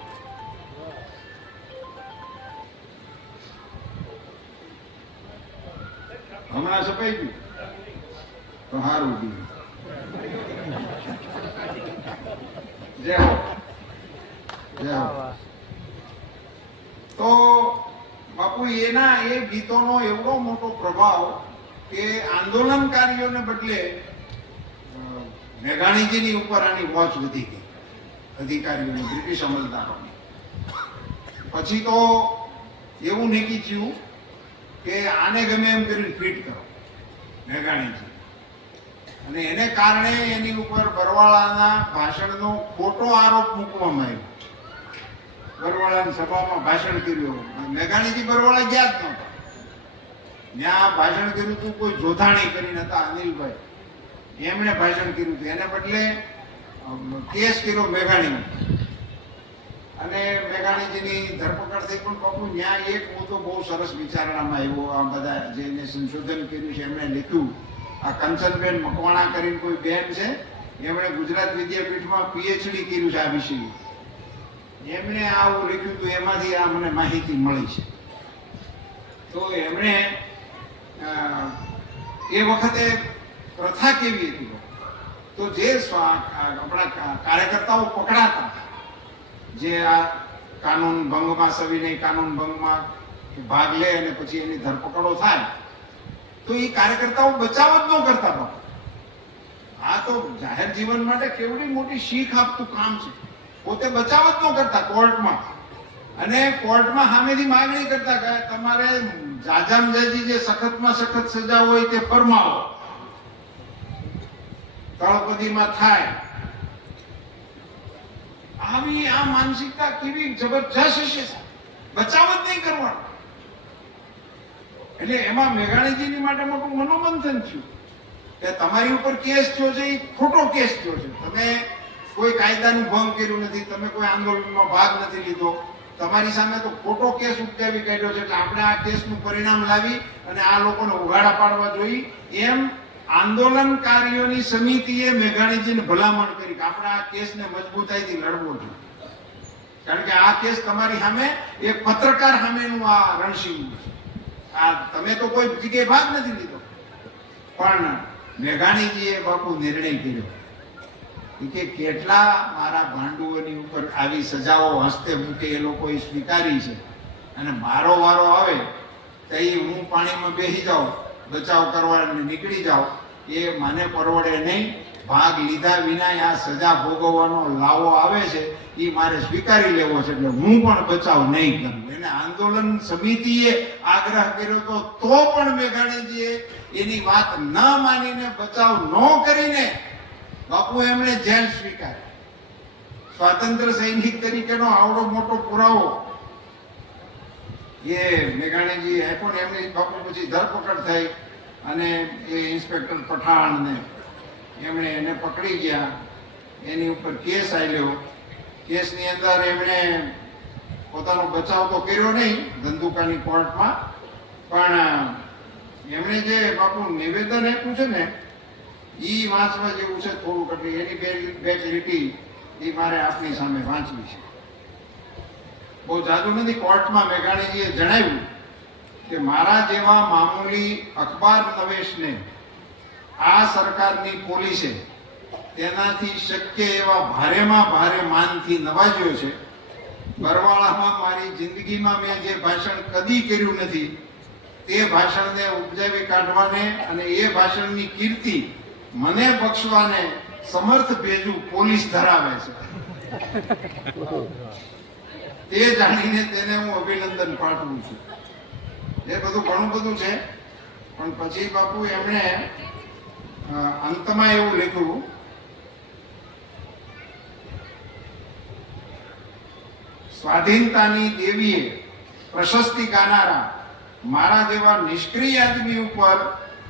હમણાં સપાઈ ગયું તો સારું ગયું. જય હો. જય હો. તો બાપુ એના એ ગીતોનો એવડો મોટો પ્રભાવ કે આંદોલનકારીઓને બદલે મેઘાણીજીની ઉપર આની વોચ વધી ગઈ, અધિકારીઓની, બ્રિટિશ અમલદારોની. પછી તો એવું નક્કી થયું કે આને ગમે એમ કરીને ફિટ કરો મેઘાણીજી. અને એને કારણે એની ઉપર બરવાળાના ભાષણનો ખોટો આરોપ મૂકવામાં આવ્યો. બરવાળાની સભામાં ભાષણ કર્યું. મેઘાણીજી બરવાળા ગયા જ નહોતા. ત્યાં ભાષણ કર્યું હતું કોઈ જોધાણી કરીને હતા, અનિલભાઈ, એમણે ભાષણ કર્યું હતું. એને બદલે કેસ કર્યો મેઘાણી. અને મેઘાણીજીની ધરપકડ થઈ. પણ બાપુ ત્યાં એક મુદ્દો બહુ સરસ વિચારણામાં આવ્યો. આ બધા જેને સંશોધન કર્યું છે એમણે લખ્યું, આ કંચનબેન મકવાણા કરીને કોઈ બેન છે, એમણે ગુજરાત વિદ્યાપીઠમાં પીએચડી કર્યું છે આ વિષય. એમણે આવું લખ્યું હતું, એમાંથી આ મને માહિતી મળી છે. તો એમણે એ વખતે પ્રથા કેવી હતી, તો જે આપણા કાર્યકર્તાઓ પકડાતા, જે આ કાનૂન ભંગમાં, સવિનય કાનૂન ભંગમાં ભાગ લે અને પછી એની ધરપકડો થાય, તો એ કાર્યકર્તાઓ બચાવ જ ન કરતા. બાપુ આ તો જાહેર જીવન માટે કેવડી મોટી શીખ આપતું કામ છે. પોતે બચાવ જ ન કરતા કોર્ટમાં, અને કોર્ટમાં સામેથી માંગણી કરતા કે તમારે જાજામ જાજી જે સખતમાં સખત સજા હોય તે ફરમાવો, તળપદીમાં થાય. આવી આ માનસિકતા કેવી જબરજસ્ત હશે, બચાવ જ નહીં કરવાનો. એટલે એમાં મેઘાણીજીની માટે મોટું મનોમંથન થયું કે તમારી ઉપર કેસ થયો છે એ ખોટો કેસ થયો છે. તમે કોઈ કાયદાનું ભંગ કર્યું નથી, તમે કોઈ આંદોલનમાં ભાગ નથી લીધો, તમારી સામે તો ખોટો કેસ ઉપજાવી કાઢ્યો છે. એટલે આપણે આ કેસનું પરિણામ લાવી અને આ લોકોને ઉઘાડા પાડવા જોઈએ. એમ આંદોલનકારીઓની સમિતિએ મેઘાણીજીને ભલામણ કરી કે આપણે આ કેસને મજબૂતાઈથી લડવો જોઈએ. કારણ કે આ કેસ તમારી સામે એક પત્રકાર સામેનું આ રણશીંગ છે. આ તમે તો કોઈ જગ્યાએ ભાગ નથી લીધો. પણ મેઘાણીજીએ બાપુ નિર્ણય કર્યો કે કેટલા મારા ભાંડુઓની ઉપર આવી સજાઓ હસ્તે મૂકે એ લોકોએ સ્વીકારી છે, અને મારો વારો આવે તો હું પાણીમાં બેસી જાઉં, બચાવ કરવા નીકળી જાઉં, એ મને પરવડે નહીં. ભાગ લીધા વિના આ સજા ભોગવવાનો લાવો આવે છે એ મારે સ્વીકારી લેવો છે. એટલે હું પણ બચાવ નહીં કરું. એને આંદોલન સમિતિએ આગ્રહ કર્યો તો પણ મેઘાણીજીએ એની વાત ન માનીને, બચાવ ન કરીને બાપુ એમણે જેલ સ્વીકારી. સ્વાતંત્ર્ય સૈનિક તરીકેનો આવડો મોટો પુરાવો એ મેઘાણીજી આપ્યો ને. એમની બાપુ પછી ધરપકડ થઈ અને એ ઇન્સ્પેક્ટર પઠાણને એમણે એને પકડી ગયા. એની ઉપર કેસ આવ્યો. કેસની અંદર એમણે પોતાનો બચાવ તો કર્યો નહીં ધંધુકાની કોર્ટમાં, પણ એમણે જે બાપુ નિવેદન આપ્યું છે ને ઈ વાંચવા જેવું છે થોડુંક, એટલે એની બે લીટી ઈ મારે આપની સામે વાંચવી છે. બહુ જાદુ નથી. કોર્ટમાં મેઘાણીજીએ જણાવ્યું કે મારા જેવા મામૂલી અખબાર નવેશને આ સરકારની પોલીસે તેનાથી શક્ય એવા ભારેમાં ભારે માનથી નવાજ્યો છે. બરવાળામાં મારી જિંદગીમાં મેં જે ભાષણ કદી કર્યું નથી તે ભાષણને ઉપજાવી કાઢવાને અને એ ભાષણની કીર્તિ મને બક્ષવાને સમર્થ ભેજું પોલીસ ધરાવે છે. તે જાણીને તેને હું અભિનંદન પાઠવું છું. એ બધું ઘણું બધું છે, પણ પછી બાપુ એમણે અંતમાં એવું લખ્યું, સ્વાધીનતાની દેવીએ પ્રશસ્તિ ગાનારા મારા જેવા નિષ્ક્રિય આદમી ઉપર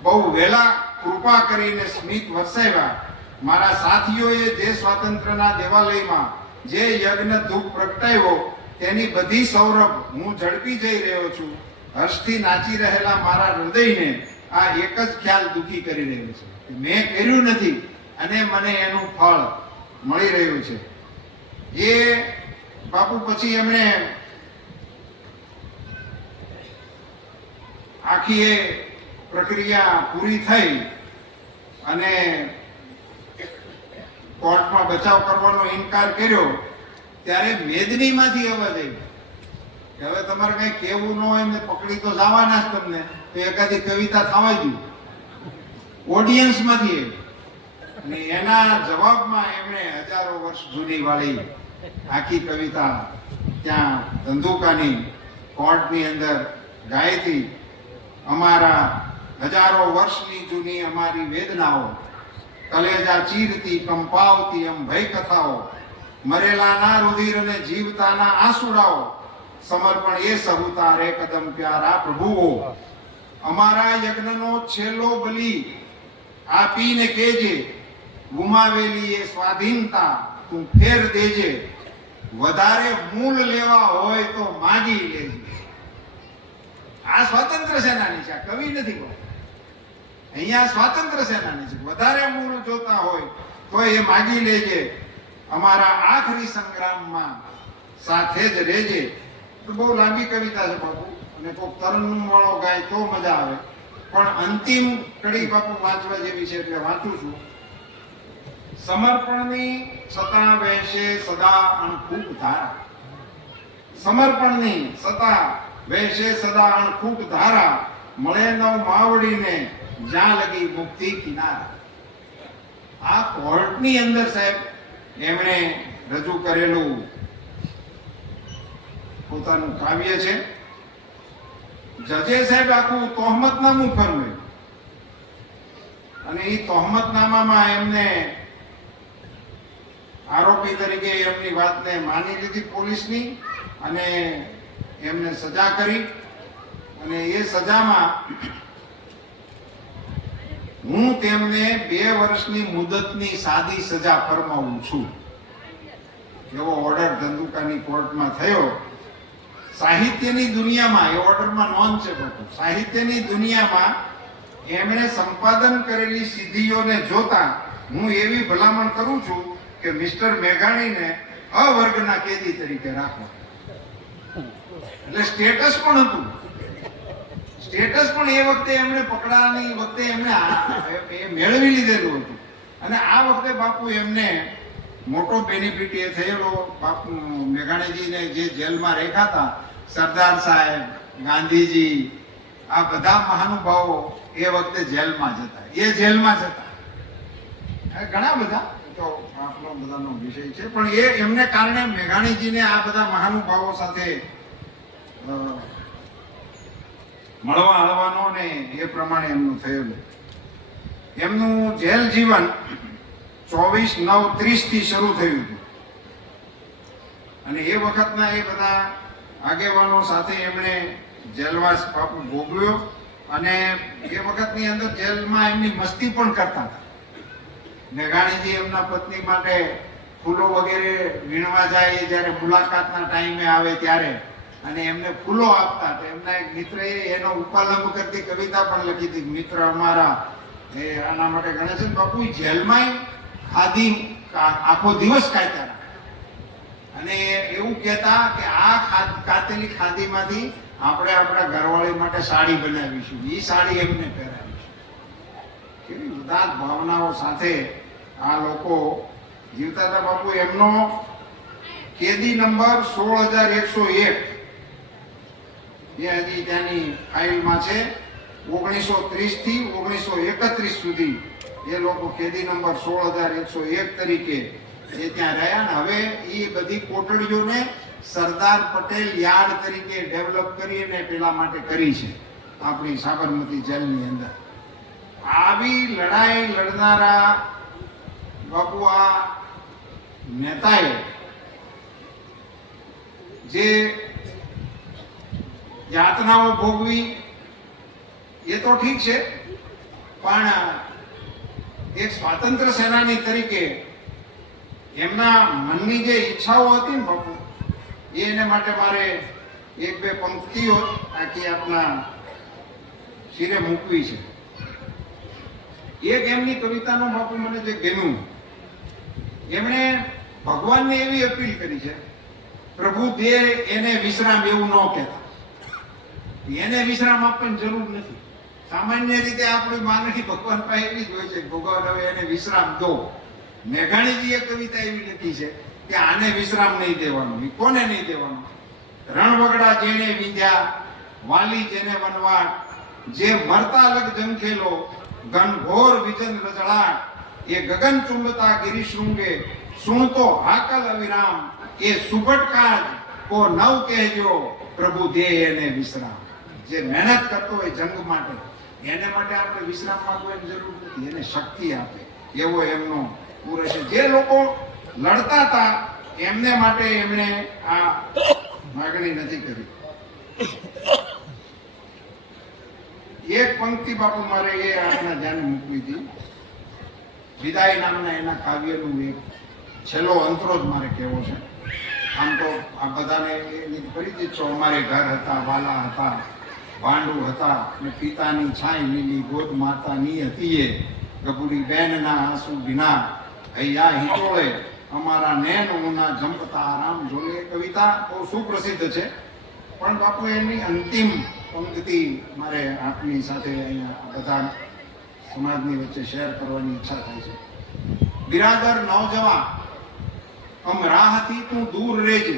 બહુ વહેલા કૃપા કરીને સ્મિત વરસાવ્યા. મારા સાથીઓએ જે સ્વાતંત્ર્યના દેવાલયમાં જે યજ્ઞ ધૂપ પ્રગટાવ્યો તેની બધી સૌરભ હું ઝડપી જઈ રહ્યો છું. હર્ષથી નાચી રહેલા મારા હૃદયને આ એક જ ખ્યાલ દુઃખી કરી રહ્યો છે કે મેં કર્યું નથી અને મને એનું ફળ મળી રહ્યું છે. એ બાપુ પછી એમણે આખી એ પ્રક્રિયા પૂરી થઈ અને કોર્ટમાં બચાવ કરવાનો ઇનકાર કર્યો ત્યારે મેદનીમાંથી અવાજ આવ્યો કે હવે તમારે કઈ કહેવું ન હોય ને પકડી તો જવાના જ તમને, તો એકાદી કવિતા થવા દઉં. ઓડિયન્સમાંથી અને એના જવાબમાં એમણે હજારો વર્ષ જૂની વાળી આખી કવિતા ત્યાં ધંધુકાની કોર્ટની અંદર ગાઈ હતી. અમારા હજારો વર્ષની જૂની અમારી વેદનાઓ કલેજા ચીરતી કંપાવતી એમ ભય કથાઓ, મરેલાના રુધિર અને જીવતાના આંસુડાઓ, સમર્પણ એ સહુ તારે કદમ પ્યારા પ્રભુઓ. અમારા યજ્ઞનો છેલ્લો બલી આપીને કેજે, ગુમાવેલી એ સ્વાધીનતા તું ફેર દેજે. વધારે મૂળ લેવા હોય તો માગી લેજે. આ સ્વાતંત્ર્ય સેનાની છે, આ કવિ નથી કોઈ. અહીંયા સ્વાતંત્ર્ય સેનાની છે. વધારે મૂળ જોતા હોય તો એ માગી લેજે. અમારા આખરી સંગ્રામમાં સાથે જ રહેજે. તો બહુ લાંબી કવિતા છે બાપુ, અને કોઈક તરન્નુમ વાળો ગાય તો મજા આવે, પણ અંતિમ કડી બાપુ વાંચવા જેવી છે એટલે વાંચું છું. સમર્પણની સતા વહેશે સદા અણખૂટ ધારા. સમર્પણની સતા વહેશે સદા અણખૂટ ધારા. મળે નવ માવડીને જ્યાં લગી મુક્તિ કિનારા. આ કોર્ટની અંદર સાહેબ એમણે રજૂ કરેલું પોતાનું કાવ્ય છે. જજે સાહેબ આખું તોહમતનામું ફરમાવ્યું અને એ તોહમતનામામાં એમને આરોપી તરીકે એમની વાતને માની લીધી પોલીસની અને એમને સજા કરી. અને એ સજામાં હું તેમને 2 વર્ષની મુદતની સાદી સજા ફરમાવું છું એવો ઓર્ડર ધંધુકાની કોર્ટમાં થયો. સાહિત્યની દુનિયામાં એ ઓર્ડરમાં નોંધ છે બધું. સાહિત્યની દુનિયામાં એમણે સંપાદન કરેલી સિદ્ધિઓને જોતા હું એવી ભલામણ કરું છું કે મિસ્ટર મેઘાણીને અવર્ગના કેદી તરીકે રાખો. એટલે સ્ટેટસ પણ હતું. સ્ટેટસ પણ એ વખતે એમણે પકડાની વખતે એમણે મેળવી લીધેલું હતું. અને આ વખતે બાપુ એમને મોટો બેનિફિટ એ થયેલો. બાપુ મેઘાણીજીને જે જેલમાં રેખા હતા, સરદાર સાહેબ, ગાંધીજી, આ બધા મહાનુભાવો એ વખતે જેલમાં જતા. એ જેલમાં જતા ઘણા બધા, તો આપણો બધાનો વિષય છે, પણ એ એમને કારણે મેઘાણીજીને આ બધા મહાનુભાવો સાથે મળવા હળવાનો ને એ પ્રમાણે એમનું થયેલું. એમનું જેલ જીવન 24/9/30 થી શરૂ થયું હતું અને એ વખતના એ બધા આગેવાનો સાથે એમણે જેલવાસ બાપુ ભોગવ્યો. અને એ વખતની અંદર જેલમાં એમની મસ્તી પણ કરતા હતા. મેઘાણીજી એમના પત્ની માટે ફૂલો વગેરે વીણવા જાય એ જ્યારે મુલાકાતના ટાઈમે આવે ત્યારે અને એમને ફૂલો આપતા તો એમના એક મિત્રએ એનો ઉપાલંબ કરતી કવિતા પણ લખી હતી. મિત્ર અમારા એ આના માટે ગણેશ બાપુ જેલમાં ખાધી આખો દિવસ કાઢ્યા અને એવું કહેતા કે આ કાતેલી ખાધીમાંથી આપણે આપણા ઘરવાળી માટે સાડી બનાવીશું, એ સાડી એમને પહેરાવીશું. કેવી ઉદાત્ત ભાવનાઓ સાથે આ લોકો જીવતા હતા બાપુ. એમનો કેદી નંબર 16,101 એ હજી ત્યાંની ફાઇલમાં છે. 1930 થી 1931 સુધી એ લોકો કેદી નંબર 16,101 તરીકે એ ત્યાં રહ્યા ને હવે એ બધી કોટડીઓને સરદાર પટેલ યાર્ડ તરીકે ડેવલપ કરીને પેલા માટે કરી છે આપણી સાબરમતી જેલની અંદર. આવી લડાઈ લડનારા બાપુ આ નેતાએ જે યાતનાઓ ભોગવી એ તો ઠીક છે, પણ એક સ્વાતંત્ર્ય સેનાની તરીકે એમના મનની જે ઈચ્છાઓ હતી ને બાપુ એને માટે મારે એક બે પંક્તિઓ આખી આપના શિરે મૂકવી છે. એક એમની કવિતાનો બાપુ મને જે ગમ્યું, એમણે ભગવાનને એવી અપીલ કરી છે, પ્રભુ દે એને વિશ્રામ એવું ન કહેતા. એને વિશ્રામ આપવાની જરૂર નથી. સામાન્ય રીતે આપણી માંગણી ભગવાન પાસે એવી જ હોય છે, ભગવાન હવે એને વિશ્રામ દો. મેઘાણીજીએ કવિતા એવી લખી છે કે આને વિશ્રામ નહીં દેવાનું. કોને નહીં દેવાનું? રણવગડા જેને વિંધ્યા, વાલી જેને વનવાટ, જે મરતા લગ જંખેલો, ઘનઘોર વિજન રજળાટ, એ ગગન ચુંબતા ગિરિશૃંગે, સુણતો હાકલ અવિરામ, એ સુબટકાજ કો નવ કહેજો, પ્રભુ દે એને વિશ્રામ. જે મહેનત કરતો હોય જંગ માટે, એને માટે આપણે વિશ્રામ માંગવાની જરૂર નથી, એને શક્તિ આપે એવો એમનો પૂરો છે. જે લોકો લડતા હતા એમને માટે એમણે આ માગણી નથી કરી. એક પંક્તિ બાપુ મારે એ આપણા ધ્યાને મૂકવી હતી. વિદાય નામના એના કાવ્યનું એક છેલ્લો અંતરો જ મારે કહેવો છે. આમ તો આ બધાને પરિચિત છો. અમારે ઘર હતા, વાલા હતા, ભાંડુ હતા, ને પિતાની છાઈ લીલી, ગોદ માતાની હતી એ, ગબુડી બેનના આંસુ વિના, હૈયા હિચોળે અમારા નેન ઉના જંપતા આરામ જોલે. કવિતા બહુ સુપ્રસિદ્ધ છે, પણ બાપુ એની અંતિમ પંક્તિ મારે આપની સાથે અહીંયા બધા સમાજની વચ્ચે શેર કરવાની ઈચ્છા થાય છે. બિરાદર નવજવાન, અમ રાહથી તું દૂર રહેજે,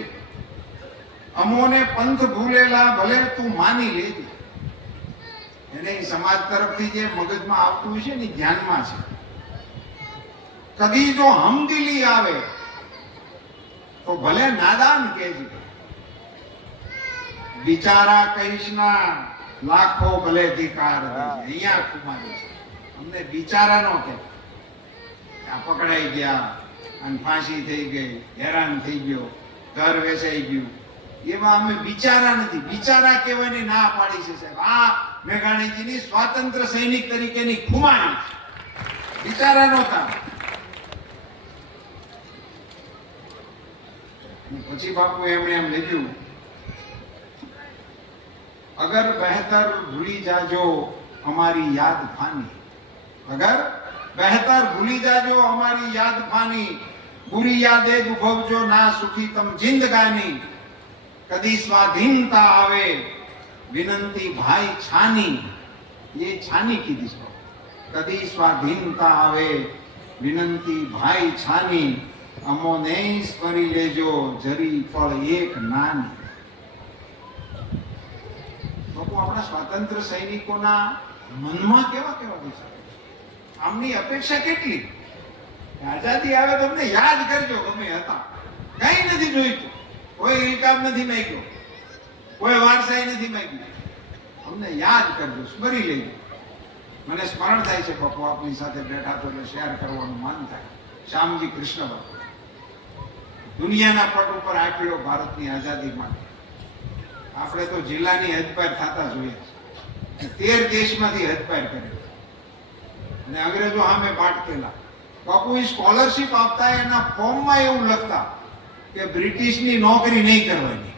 અમોને પંથ ભૂલેલા ભલે તું માની લેજે. એને સમાજ તરફથી જે મગજમાં આવતું છે ને ધ્યાનમાં છે. કદી જો હમદિલી આવે તો ભલે નાદાન કહેજે, બિચારા કહીશના લાખો ભલે ધિકાર દેજે. અહીંયા કુમારી છે, અમને બિચારા નો કે આ પકડાઈ ગયા અને ફાંસી થઈ ગઈ, હેરાન થઈ ગયો, ઘર વેચાઈ ગયું, એમાં અમે બિચારા નથી. બિચારા કહેવાની ના પાડી છે સાહેબ. આ મેઘાણીજીની સ્વાતંત્ર્ય સૈનિક તરીકેની ખુમારી બિચારા નહોતા. પછી બાપુ એમણે એમ લખ્યું, અગર બહેતર ભૂલી જાજો અમારી યાદ ફાની, અગર બહેતર ભૂલી જાજો અમારી યાદ ફાની, બુરી યાદે ઉભવજો ના સુખી તમ જિંદગાની, કદી સ્વાધીનતા આવે વિનંતી ભાઈ છાની. ये छानी કીધી છે. કદી સ્વાધીનતા આવે વિનંતી ભાઈ છાની, અમોને સ્મરી લેજો જરી પળ એક નાની. લોકો આપણા સ્વાતંત્ર્ય સૈનિકોના મનમાં કેવા કેવા વિચાર, આમની અપેક્ષા કેટલી, આઝાદી આવે તો અમને યાદ કરજો ગમે હતા. કઈ નથી જોઈતું, કોઈ ઇલકાબ નથી માંગ્યો, કોઈ વારસાઈ નથી માંગ્યું, અમને યાદ કરજો, સ્મરી લેજો. મને સ્મરણ થાય છે બાપુ આપની સાથે બેઠા તો એટલે શેર કરવાનું મન થાય. શ્યામજી કૃષ્ણ બાપુ દુનિયાના પટ ઉપર આપ્યો ભારતની આઝાદી માટે. આપણે તો જિલ્લાની હદપાર થતા જોઈએ છે, 13 દેશમાંથી હદપાર કરે અને અંગ્રેજો સામે બાટકેલા. બાપુ એ સ્કોલરશિપ આપતા એના ફોર્મમાં એવું લખતા કે બ્રિટિશની નોકરી નહીં કરવાની,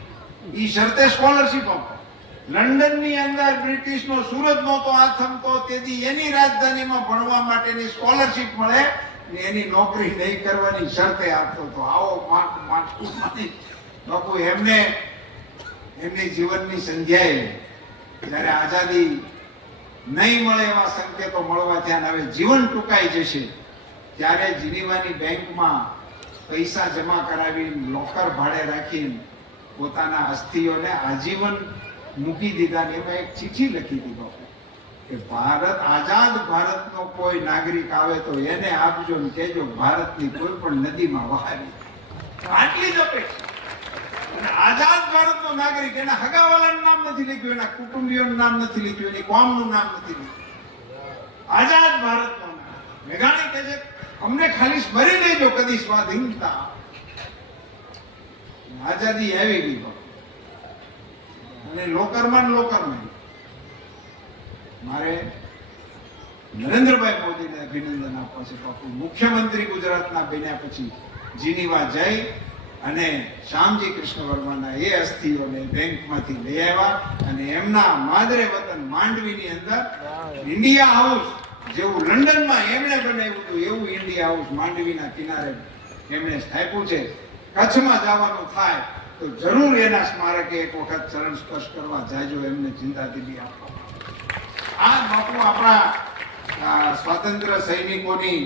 એ શરતે સ્કોલરશિપ આપતા. લંડનની અંદર બ્રિટિશનો સુરત નહોતો આથમતો, તેથી એની રાજધાનીમાં ભણવા માટેની સ્કોલરશિપ મળે ને એની નોકરી નહીં કરવાની શરતે આપતો હતો. આવો માટકું બાપુ એમને એમની જીવનની સંધ્યાએ જ્યારે આઝાદી નહીં મળે એવા સંકેતો મળવા થયા, હવે જીવન ટૂંકાઈ જશે, ત્યારે જીનીવાની બેંકમાં પૈસા જમા કરાવી લોકર ભાડે રાખીને પોતાના અસ્થિઓને આજીવન મૂકી દીધા ને એમાં એક ચિઠ્ઠી લખી હતી બાપુ કે આઝાદ ભારતનો કોઈ નાગરિક આવે તો એને આપજો ને કહેજો ભારતની કોઈ પણ નદીમાં વહાવી. આટલી જ અપેક્ષા. અને આઝાદ ભારતનો નાગરિક, એના હગાવાલાનું નામ નથી લખ્યું, એના કુટુંબીઓનું નામ નથી લખ્યું, એની કોમનું નામ નથી લખ્યું. આઝાદ ભારતનો નામ. મેઘાણી કહે છે અમને ખાલી સ્મરી લેજો કદી સ્વાધીનતા. આઝાદી આવી ગઈ અને લોકરમાં મારે નરેન્દ્રભાઈ મોદીને અભિનંદન આપવા છે બાપુ. મુખ્યમંત્રી ગુજરાતના બન્યા પછી જીનીવા જઈ અને શ્યામજી કૃષ્ણ વર્માના એ અસ્થિઓને બેંકમાંથી લઈ આવ્યા અને એમના માદરે વતન માંડવીની અંદર ઇન્ડિયા હાઉસ જેવું લંડનમાં એમણે બનાવ્યું હતું એવું ઇન્ડિયા હાઉસ માંડવીના કિનારે એમણે સ્થાપ્યું છે. કચ્છમાં જવાનું થાય તો જરૂર એના સ્મારકે એક વખત ચરણ સ્પર્શ કરવા જાજો, એમને ચિંતાદિલી આપો. આ બાપુ આપણા સ્વાતંત્ર્ય સૈનિકોની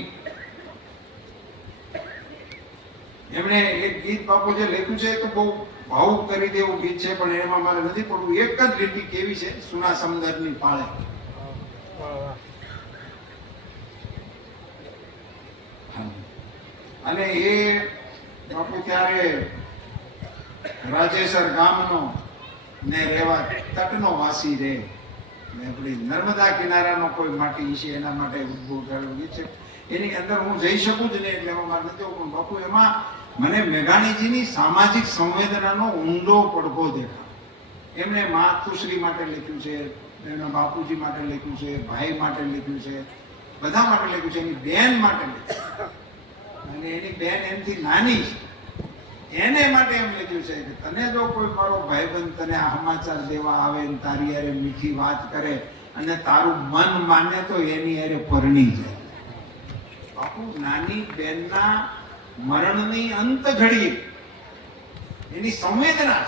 એમણે એક ગીત બાપુ જે લખ્યું છે તો બહુ ભાવુક કરી દેવું ગીત છે, પણ એમાં મારે નથી પડવું. એક જ લીટી કેવી છે, સુના સમંદરની પાળે. અને એ બાપુ ત્યારે રાજેસર ગામનો ને રેવા તટનો વાસી રે ને આપણી નર્મદા કિનારાનો કોઈ માટી છે એના માટે ઉદ્ભવ થયેલું ગીત છે. એની અંદર હું જઈ શકું જ નહીં એટલે એમાં મારે નથી, પણ બાપુ એમાં મને મેઘાણીજીની સામાજિક સંવેદનાનો ઊંડો પડઘો દેખાય. એમણે માતુશ્રી માટે લખ્યું છે, એમના બાપુજી માટે લખ્યું છે, ભાઈ માટે લખ્યું છે, બધા માટે લખ્યું છે, એની બેન માટે લખ્યું છે. અને એની બેન એમથી નાની છે, એને માટે એમ લખ્યું છે કે તને જો કોઈ મારો ભાઈબંધ તને સમાચાર દેવા આવે ને તારી હારે મીઠી વાત કરે અને તારું મન માને તો એની હારે પરણી જાય. બાપુ નાની બેનના મરણની અંત ઘડીએ એની સંવેદના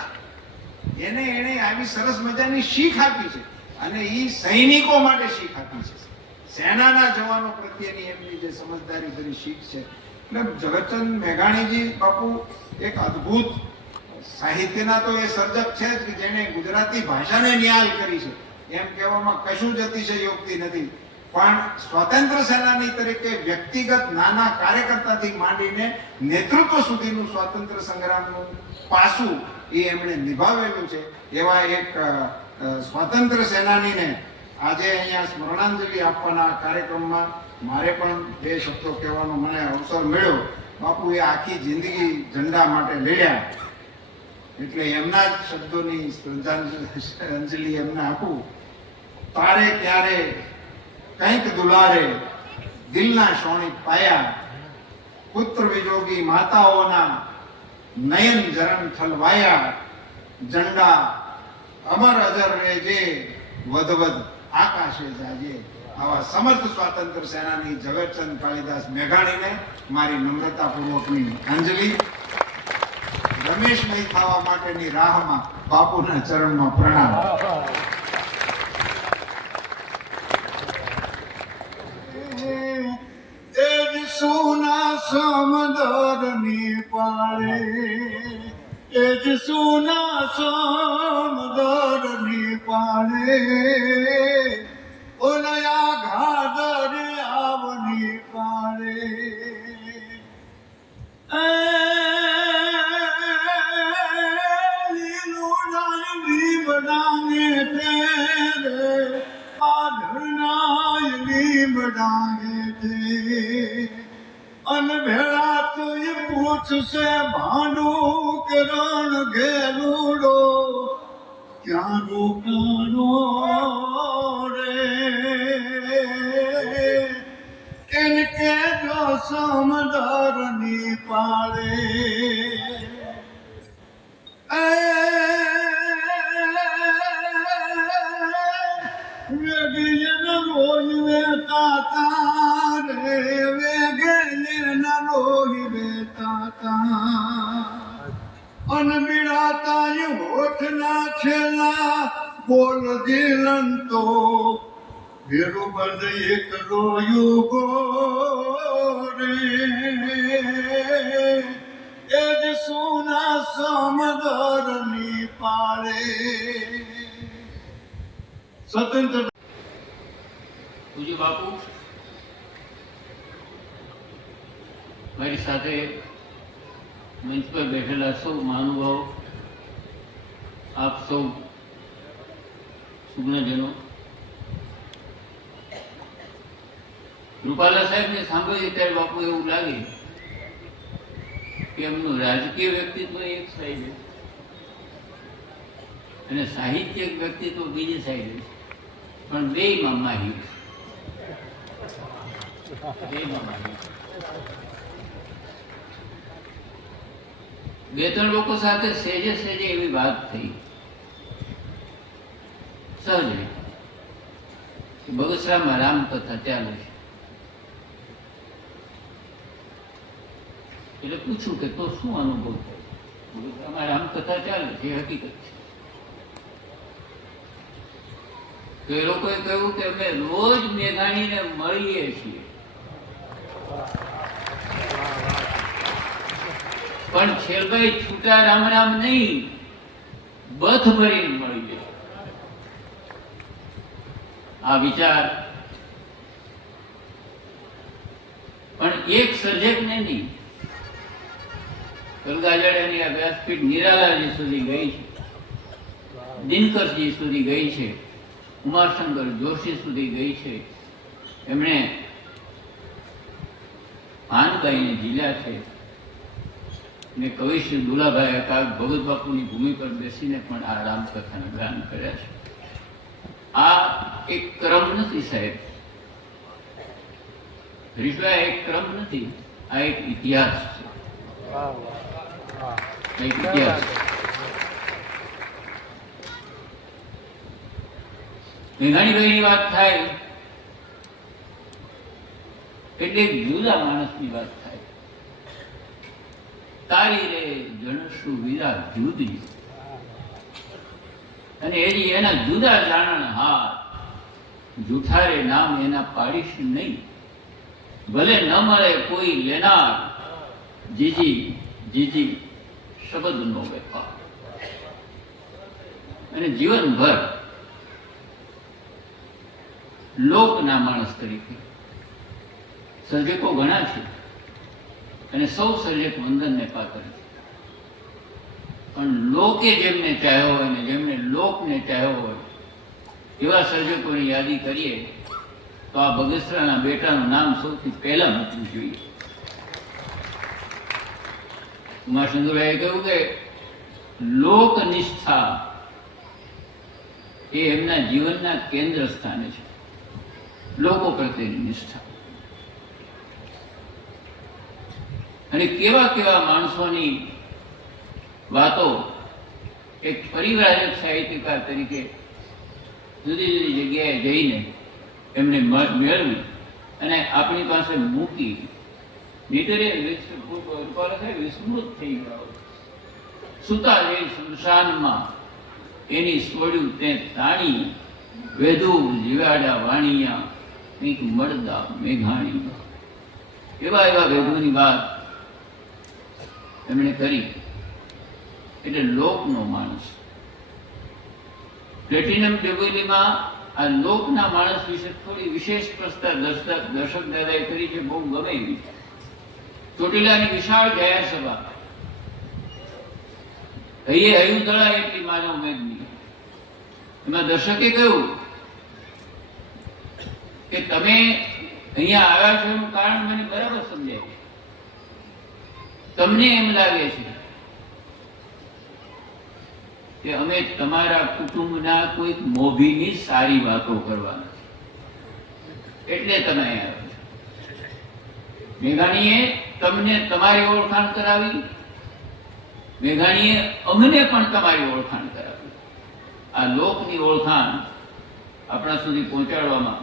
છે, એને આવી સરસ મજાની શીખ આપી છે અને એ સૈનિકો માટે શીખ આપી છે. સેનાના જવાનો પ્રત્યેની એમની જે સમજદારી ભરી શીખ છે. એટલે ઝવેરચંદ મેઘાણીજી બાપુ એક અદ્ભુત સાહિત્યના તો એ સર્જક છે જ કે જેણે ગુજરાતી ભાષાને નિહાલ કરી છે. એમ કહેવામાં કશું જ અતિશયોક્તિ નથી, પણ સ્વતંત્ર સેનાની તરીકે વ્યક્તિગત નાના કાર્યકર્તાથી માંડીને નેતૃત્વ સુધીનું સ્વાતંત્ર્ય સંગ્રામનું પાસું એ એમણે નિભાવેલું છે. એવા એક સ્વાતંત્ર્ય સેનાનીને આજે અહીંયા સ્મરણાંજલિ આપવાના કાર્યક્રમમાં મારે પણ બે શબ્દો કહેવાનો મને અવસર મળ્યો. બાપુ એ આખી જિંદગી ઝંડા માટે લડ્યા, એટલે એમના જ શબ્દોની શ્રદ્ધાંજલિ એમને આપું. તારે ક્યારે કંઈક દુલારે દિલના શોણિક પાયા, પુત્ર વિજોગી માતાઓના નયન જરણ ઠલવાયા, ઝંડા અમર અજર રેજે વધવધ આકાશે જાજે. આવા સમર્થ સ્વાતંત્ર્ય સેનાની ઝવેરચંદ કાળીદાસ મેઘાણીને મારી નમ્રતાપૂર્વકની અંજલિ. રમેશ નહીં થવા માટેની રાહમાં બાપુના ચરણમાં પ્રણામ. સુના સમદરની પાળે, એ જ સુના સમદરની પાળે, ઓલયા ઘાદર આવની પાળે, લીલું ડાંગી બડાંગે તેરે, આધનાય લીમ ડાંગે તે, અન ભેળા તું પૂછશે ભાંડું કરણ ઘેલુડો ક્યાં રોકાણો રે, એન કે જો સમદરની પાળે વેગયન રોઈ વેતા તારે વેગયન રોઈ વેતા તા અનબિડાતા હોઠના છેલા બોલ દિલન તો વેરો બદ એક રોયુગો રે એ જ સોના સમદરની પાળે સ્વતંત્ર પૂજ્ય બાપુ મારી સાથે મંચ પર બેઠેલા સૌ મહાનુભાવો, આપ સૌ સુજ્ઞજનો, રૂપાલા સાહેબને સાંભળીએ ત્યારે બાપુ એવું લાગે કે એમનું રાજકીય વ્યક્તિત્વ એક સાઈડે અને સાહિત્યિક વ્યક્તિત્વ બીજી સાઈડે, પણ બેયમાં માહિર. બે ત્રણ લોકો સાથે સહેજે સહેજે એવી વાત થઈ સહજ કે બગસરામાં રામકથા ચાલે છે. એટલે પૂછ્યું કે તો શું અનુભવ થાય? બગસરામાં રામકથા ચાલે છે, એ હકીકત છે. તો એ લોકોએ કહ્યું કે અમે રોજ મેઘાણીને મળીએ છીએ, પણ છેલ્ભાઈ છૂટા રામ રામ નહીં, બથ ભરીને મળીએ. આ વિચાર પણ એક સર્જકને નહીં, કલગાજડિયાની આ વ્યાસપીઠ નિરાલાજી સુધી ગઈ છે, દિનકરજી સુધી ગઈ છે, ઉમાશંકર જોશી સુધી ગઈ છે. એમણે ભાનબાઈને ઝીલ્યા છે ને કવિ શ્રી દુલાભાઈ કાક ભગત બાપુની ભૂમિ પર બેસીને પણ આ રામકથાના ગાન કર્યા છે. આ એક ક્રમ નથી સાહેબ, હરીશભાઈ, એક ક્રમ નથી, આ એક ઇતિહાસ છે. એક ઇતિહાસ છે. મેઘાણીભાઈની વાત થાય એટલે એક જુદા માણસની વાત થાય. તારી રે જણસુ વીરા જુદી, અને એના જુદા જાણણ હાથ, જૂઠારે નામ એના પાડીશ નહીં, ભલે ન મળે કોઈ લેનાર, જીજી જીજી શબ્દનો વેપાર. અને જીવનભર લોકના માણસ તરીકે સર્જકો ઘણા છે અને સૌ સર્જક વંદનને પાત્ર છે, પણ લોકે જેમને ચાહ્યો હોય અને જેમને લોકને ચાહ્યો હોય એવા સર્જકોની યાદી કરીએ તો આ બગસરાના બેટાનું નામ સૌથી પહેલા મૂકવું જોઈએ. ઉમાશંકરભાઈએ કહ્યું કે લોકનિષ્ઠા એ એમના જીવનના કેન્દ્ર સ્થાને છે, લોકો પ્રત્યેની નિષ્ઠા. અને કેવા કેવા માણસોની વાતો એક પરિવ્રાજક સાહિત્યકાર તરીકે જુદી જુદી જગ્યાએ જઈને એમને મેળવી અને આપણી પાસે મૂકી. નીતરે વિસ્મૃત થઈ ગયો, સુતા જઈ સ્મશાનમાં એની સોડ્યું તે તાણી, વેધુ જીવાડા વાણિયા કંઈક મળદા મેઘાણી. એવા એવા વેધુની વાત એમણે કરી. એટલે લોકનો માણસ. પ્લેટિનમ જ્યુબિલીમાં આ લોકના માણસ વિશે થોડી વિશેષ પ્રસ્તા દર્શક દાદાએ કરી છે, બહુ ગમે એવી. ચોટીલાની વિશાળ જાહેર સભા, હૈયે હૈયું દળાય એટલી માનવ મેદની. એમાં દર્શકે કહ્યું કે તમે અહીંયા આવ્યા છો એનું કારણ મને બરાબર સમજાય છે. તમને એમ લાગે છે કે અમે તમારા કુટુંબના કોઈક મોભીની સારી વાતો કરવાના છે એટલે તમે આવ્યા છો. મેઘાણીએ તમને તમારી ઓળખાણ કરાવી, મેઘાણીએ અમને પણ તમારી ઓળખાણ કરાવી. આ લોકની ઓળખાણ આપણા સુધી પહોંચાડવામાં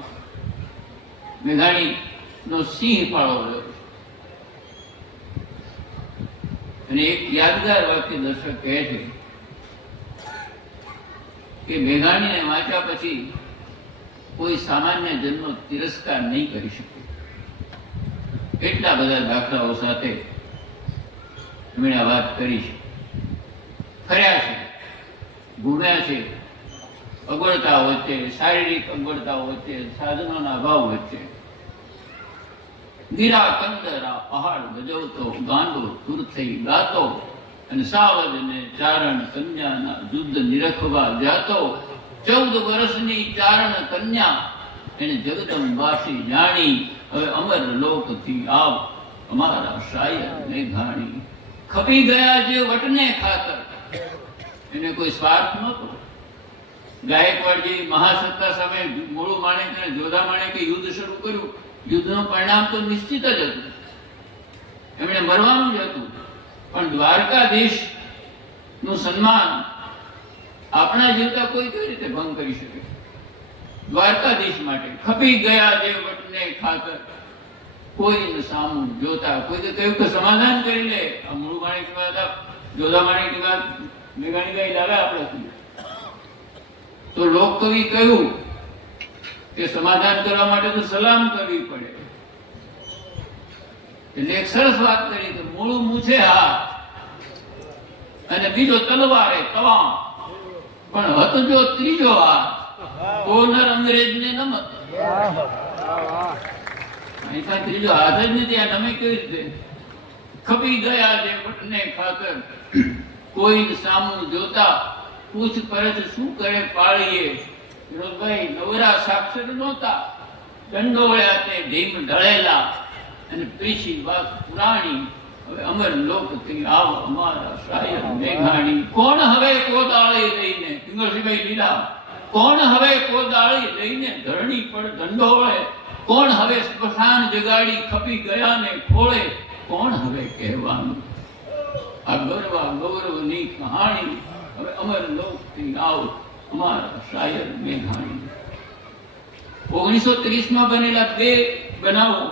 મેઘાણીનો સિંહ ફાળો રહ્યો છે. અને એક યાદગાર વાક્ય દર્શક કહે છે કે મેઘાણીને વાંચ્યા પછી કોઈ સામાન્ય જનનો તિરસ્કાર નહીં કરી શકે. એટલા બધા દાખલાઓ સાથે એમણે આ વાત કરી છે. ફર્યા છે, ઘૂમ્યા છે, અગવડતાઓ વચ્ચે, શારીરિક અગવડતાઓ વચ્ચે, સાધનોના અભાવ વચ્ચે. ગીરા કંદરા પહાડ ગજવતો, ગાંડો દૂર થઈ ગાતો, અને સાવજ ને ચારણ કન્યાના યુદ્ધ નિરખવા જાતો. 14 વર્ષની ચારણ કન્યા એને જગદંબાસી જાણી, હવે અમર લોકથી આવ અમારા શાયર મેઘાણી. ખપી ગયા જે વટને ખાતર, એને કોઈ સ્વાર્થ નહોતો. ગાયકવાડ જેવી મહાસત્તા સામે મોળું માણેક અને જોધા માણેકે યુદ્ધ શરૂ કર્યું. યુદ્ધનું પરિણામ તો નિશ્ચિત જ હતું, એમણે મરવાનું જ હતું. પણ દ્વારકાધીશ નું સન્માન આપણા જીવતા કોઈ કઈ રીતે ભંગ કરી શકે? દ્વારકાધીશ માટે ખપી ગયા જે વટને ખાતર, કોઈ સામું જોતા. કોઈ કહ્યું કે સમાધાન કરી લે. આ મૂળ માણેક ની વાત, જોધા માણેક ની વાત મેઘાણી ગાઈ લાવે આપણાથી. તો લોક કવિ કહ્યું કે સમાધાન કરવા માટે તો સલામ કરવી પડે. એટલે એક સરસ વાત કરી કે મૂળું મૂછે હાથ અને બીજો તલવારે તવામ, પણ હતો જો ત્રીજો હાથ તો નર અંગ્રેજને નમત. અહીંથી ત્રીજો હાથ જ નથી. આ નમે કેવી રીતે? ખપી ગયા જે વટને ખાતર, કોઈ સામું જોતા, પૂછપરછ શું કરે પાળીએ. વિનોદભાઈ નવરા સાક્ષર નહોતા, દંડોળ્યા તે ઢીમ ઢળેલા, અને પીછી વાત પુરાણી. હવે અમર લોકથી આવ અમારા શાયર મેઘાણી. કોણ હવે કોદાળી લઈને, પિંગળસિંહભાઈ લીલા, કોણ હવે કોદાળી લઈને ધરણી પર દંડોળે? કોણ હવે સ્મશાન જગાડી ખપી ગયા ને ખોળે? કોણ હવે કહેવાનું આ ગૌરવની કહાણી? હવે અમર લોકથી આવ અમારા શાયર મેઘાણી. 1930 બનેલા બે બનાવો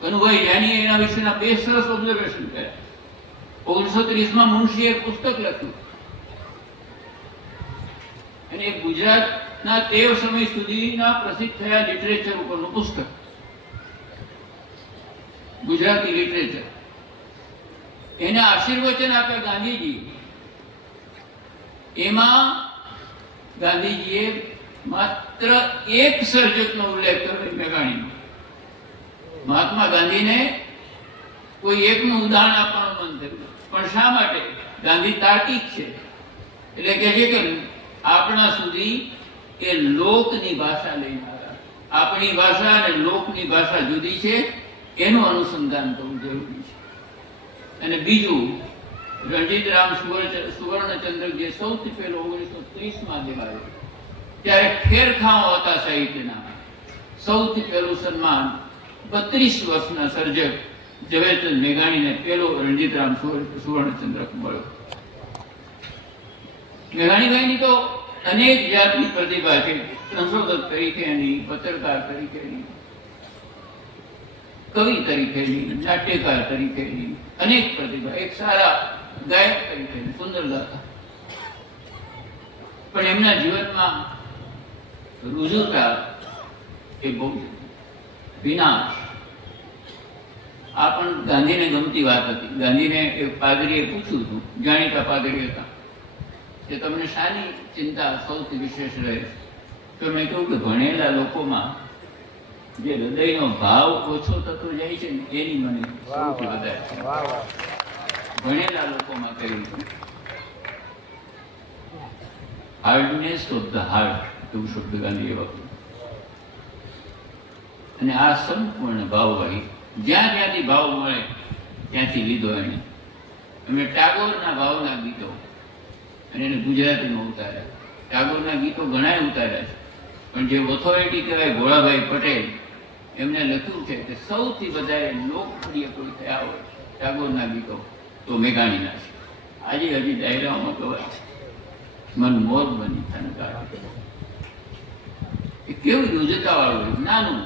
કનુભાઈ જાનીએ એના વિશેના બે સરસ ઓબ્ઝર્વેશન કર્યા. 1930 મુનશીએ પુસ્તક લખ્યું, અને એ ગુજરાતના તે સમય સુધીના પ્રસિદ્ધ થયા લિટરેચર ઉપરનું પુસ્તક, ગુજરાતી લિટરેચર. એને આશીર્વચન આપ્યા ગાંધીજી. એમાં ગાંધીજીએ માત્ર એક સર્જકનો ઉલ્લેખ કર્યો, મેઘાણીનો. મહાત્મા ગાંધીને કોઈ એકનું ઉદાહરણ આપવાનું મન થયું, પણ શા માટે? ગાંધી તાર્કિક છે, એટલે કહે છે કે આપણા સુધી એ લોકની ભાષા લઈને આવ્યા. આપણી ભાષા અને લોકની ભાષા જુદી છે, એનું અનુસંધાન કરવું જરૂરી છે. અને બીજું, રણજીતરામ સુવર્ણચંદ્રક જે સૌથી પહેલો 1930 દેવાયો, ત્યારે ખેરખાઓ હતા સાહિત્યના. સૌથી પહેલું સન્માન 32 વર્ષના સર્જક ઝવેરચંદ મેઘાણીને પહેલો રણજીતરામ સુવર્ણચંદ્રક મળ્યો. મેઘાણીભાઈની તો અનેક જાતની પ્રતિભા છે. સંશોધક તરીકેની, પત્રકાર તરીકેની, કવિ તરીકેની, નાટ્યકાર તરીકેની અનેક પ્રતિભા. એક સારા ગાયક તરીકે સુંદર ગાતા. પણ એમના જીવનમાં રુજુતા એ બહુ વિનાશ. આ પણ ગાંધીને ગમતી વાત હતી. ગાંધીને એક પાદરીએ પૂછ્યું હતું, જાણીતા પાદરી હતા, કે તમને શાની ચિંતા સૌથી વિશેષ રહે? તો મેં કહ્યું કે ભણેલા લોકોમાં જે હૃદયનો ભાવ ઓછો થતો જાય છે ને, એની મને સૌથી વધારે છે. ભણેલા લોકોમાં કહ્યું હાર્ડનેસ ઓફ ધ હાર્ટ, એવું શબ્દ ગાંધીએ વાપર્યું. અને આ સંપૂર્ણ ભાવવાહી, જ્યાં જ્યાંથી ભાવ મળે ત્યાંથી લીધો એને. એમણે ટાગોરના ભાવના ગીતો અને એને ગુજરાતીમાં ઉતાર્યા. ટાગોરના ગીતો ઘણા ઉતાર્યા છે, પણ જે ઓથોરિટી કહેવાય ભોળાભાઈ પટેલ, એમને લખ્યું છે કે સૌથી વધારે લોકપ્રિય કોઈ થયા હોય ટાગોરના ગીતો તો મેઘાણીના છે. આજે હજી ડાયરાઓમાં ગવાય છે, મન મોર બની થનકાર. એ કેવું યોજતા વાળું નાનું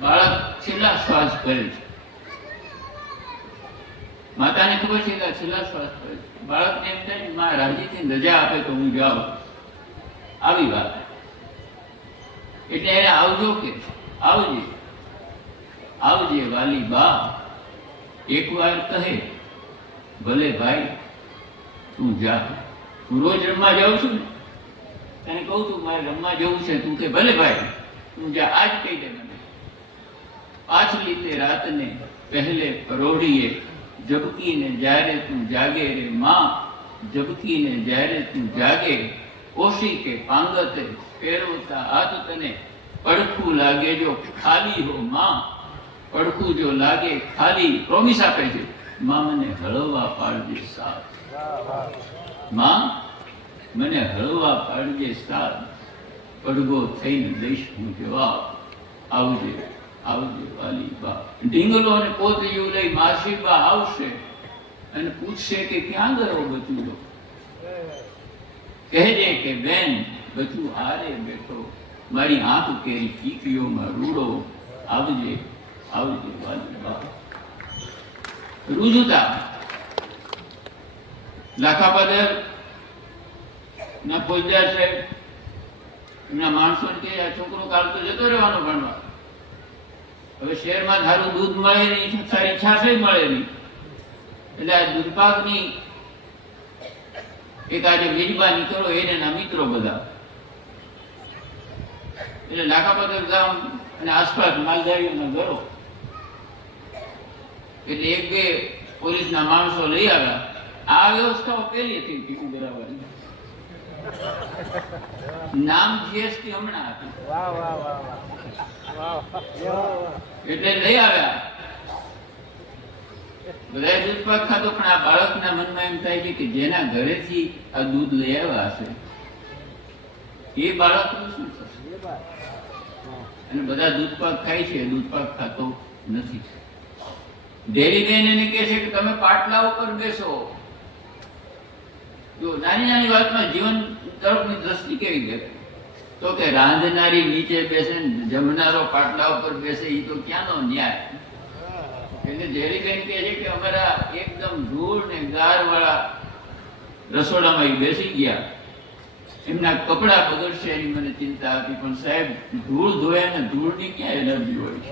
બાળક છેલ્લા શ્વાસ કરે છે, માતાને ખબર છે કે આ છેલ્લા શ્વાસ કરે છે, બાળકને એમ થાય માં રાજીથી રજા આપે તો હું જાઉં. આવી વાત એટલે એને આવજો કે આવજે આવજે વાલી બા, એકવાર કહે ભલે ભાઈ તું જા. હું રોજ રમવા જાઉં છું ને, તને કહું છું મારે રમવા જવું છે, તું કે ભલે ભાઈ તું જા. આજ કહી દે મને પાછલી તે રાતને પહેલે પરોઢીએ, જબકીને જ્યારે તું જાગે રે માં, જબકીને જ્યારે તું જાગે, ઓશી કે પાંગતે ફેરવતા હાથ તને પડખું લાગે જો ખાલી હો માં, પડખું જો લાગે ખાલી. પ્રોમિસ આપે છે માં મને હળવા પાડજે સાથ, માં મને હળવા પાડજે સાથ, પડઘો થઈને દઈશ હું જવાબ. આવજે આવજે વાલી બા. ઢીંગલો અને પોતરીયું લઈ માસી બા આવશે અને પૂછશે કે ક્યાં ગયો બચુડો. કહેજે કે બેન બચું આરે બેઠો, મારી આંખ કેરી ચીકીઓમાં રૂડો. આવજે આવજે વાલી બા. રૂજુતા લાખાપાદર ના ફોજદાર સાહેબ એમના માણસો કે આ છોકરો કાલ તો જતો રહેવાનો ભણવા, હવે શહેરમાં સારું દૂધ મળે નહીં, સારી છાશ મળે નહીં, એટલે આ દૂધપાકની એક આજે વીજબા નીકળો એને ના મિત્રો બધા, એટલે લાખાપાદર ગામ અને આસપાસ માલધારીઓના ઘરો, એટલે એક બે પોલીસના માણસો લઈ આવ્યા. આ વ્યવસ્થાઓ પહેલી હતી ટીપુ કરાવવાની. નામ જીએસટી હમણાં હતું એટલે લઈ આવ્યા. બધા દૂધ પાક ખાતો, પણ આ બાળકના મનમાં એમ થાય છે કે જેના ઘરેથી આ દૂધ લઈ આવ્યા હશે એ બાળકનું શું થશે? અને બધા દૂધ પાક ખાય છે, દૂધ પાક ખાતો નથી. ડેરી બેન એને કહે છે કે તમે પાટલા ઉપર બેસો. જો નાની નાની વાતમાં જીવન તરફની દ્રષ્ટિ કેવી દેખાય, તો કે રાંધનારી નીચે બેસે જમનારો પાટલા ઉપર બેસે, એ તો ક્યાંનો ન્યાય? એટલે ડેરીબેન કહે છે કે અમારા એકદમ ધૂળ ને ગાર વાળા રસોડામાં એ બેસી ગયા, એમના કપડા બગડશે એની મને ચિંતા હતી, પણ સાહેબ ધૂળ ધોયા ને ધૂળની ક્યાં એનર્જી હોય છે?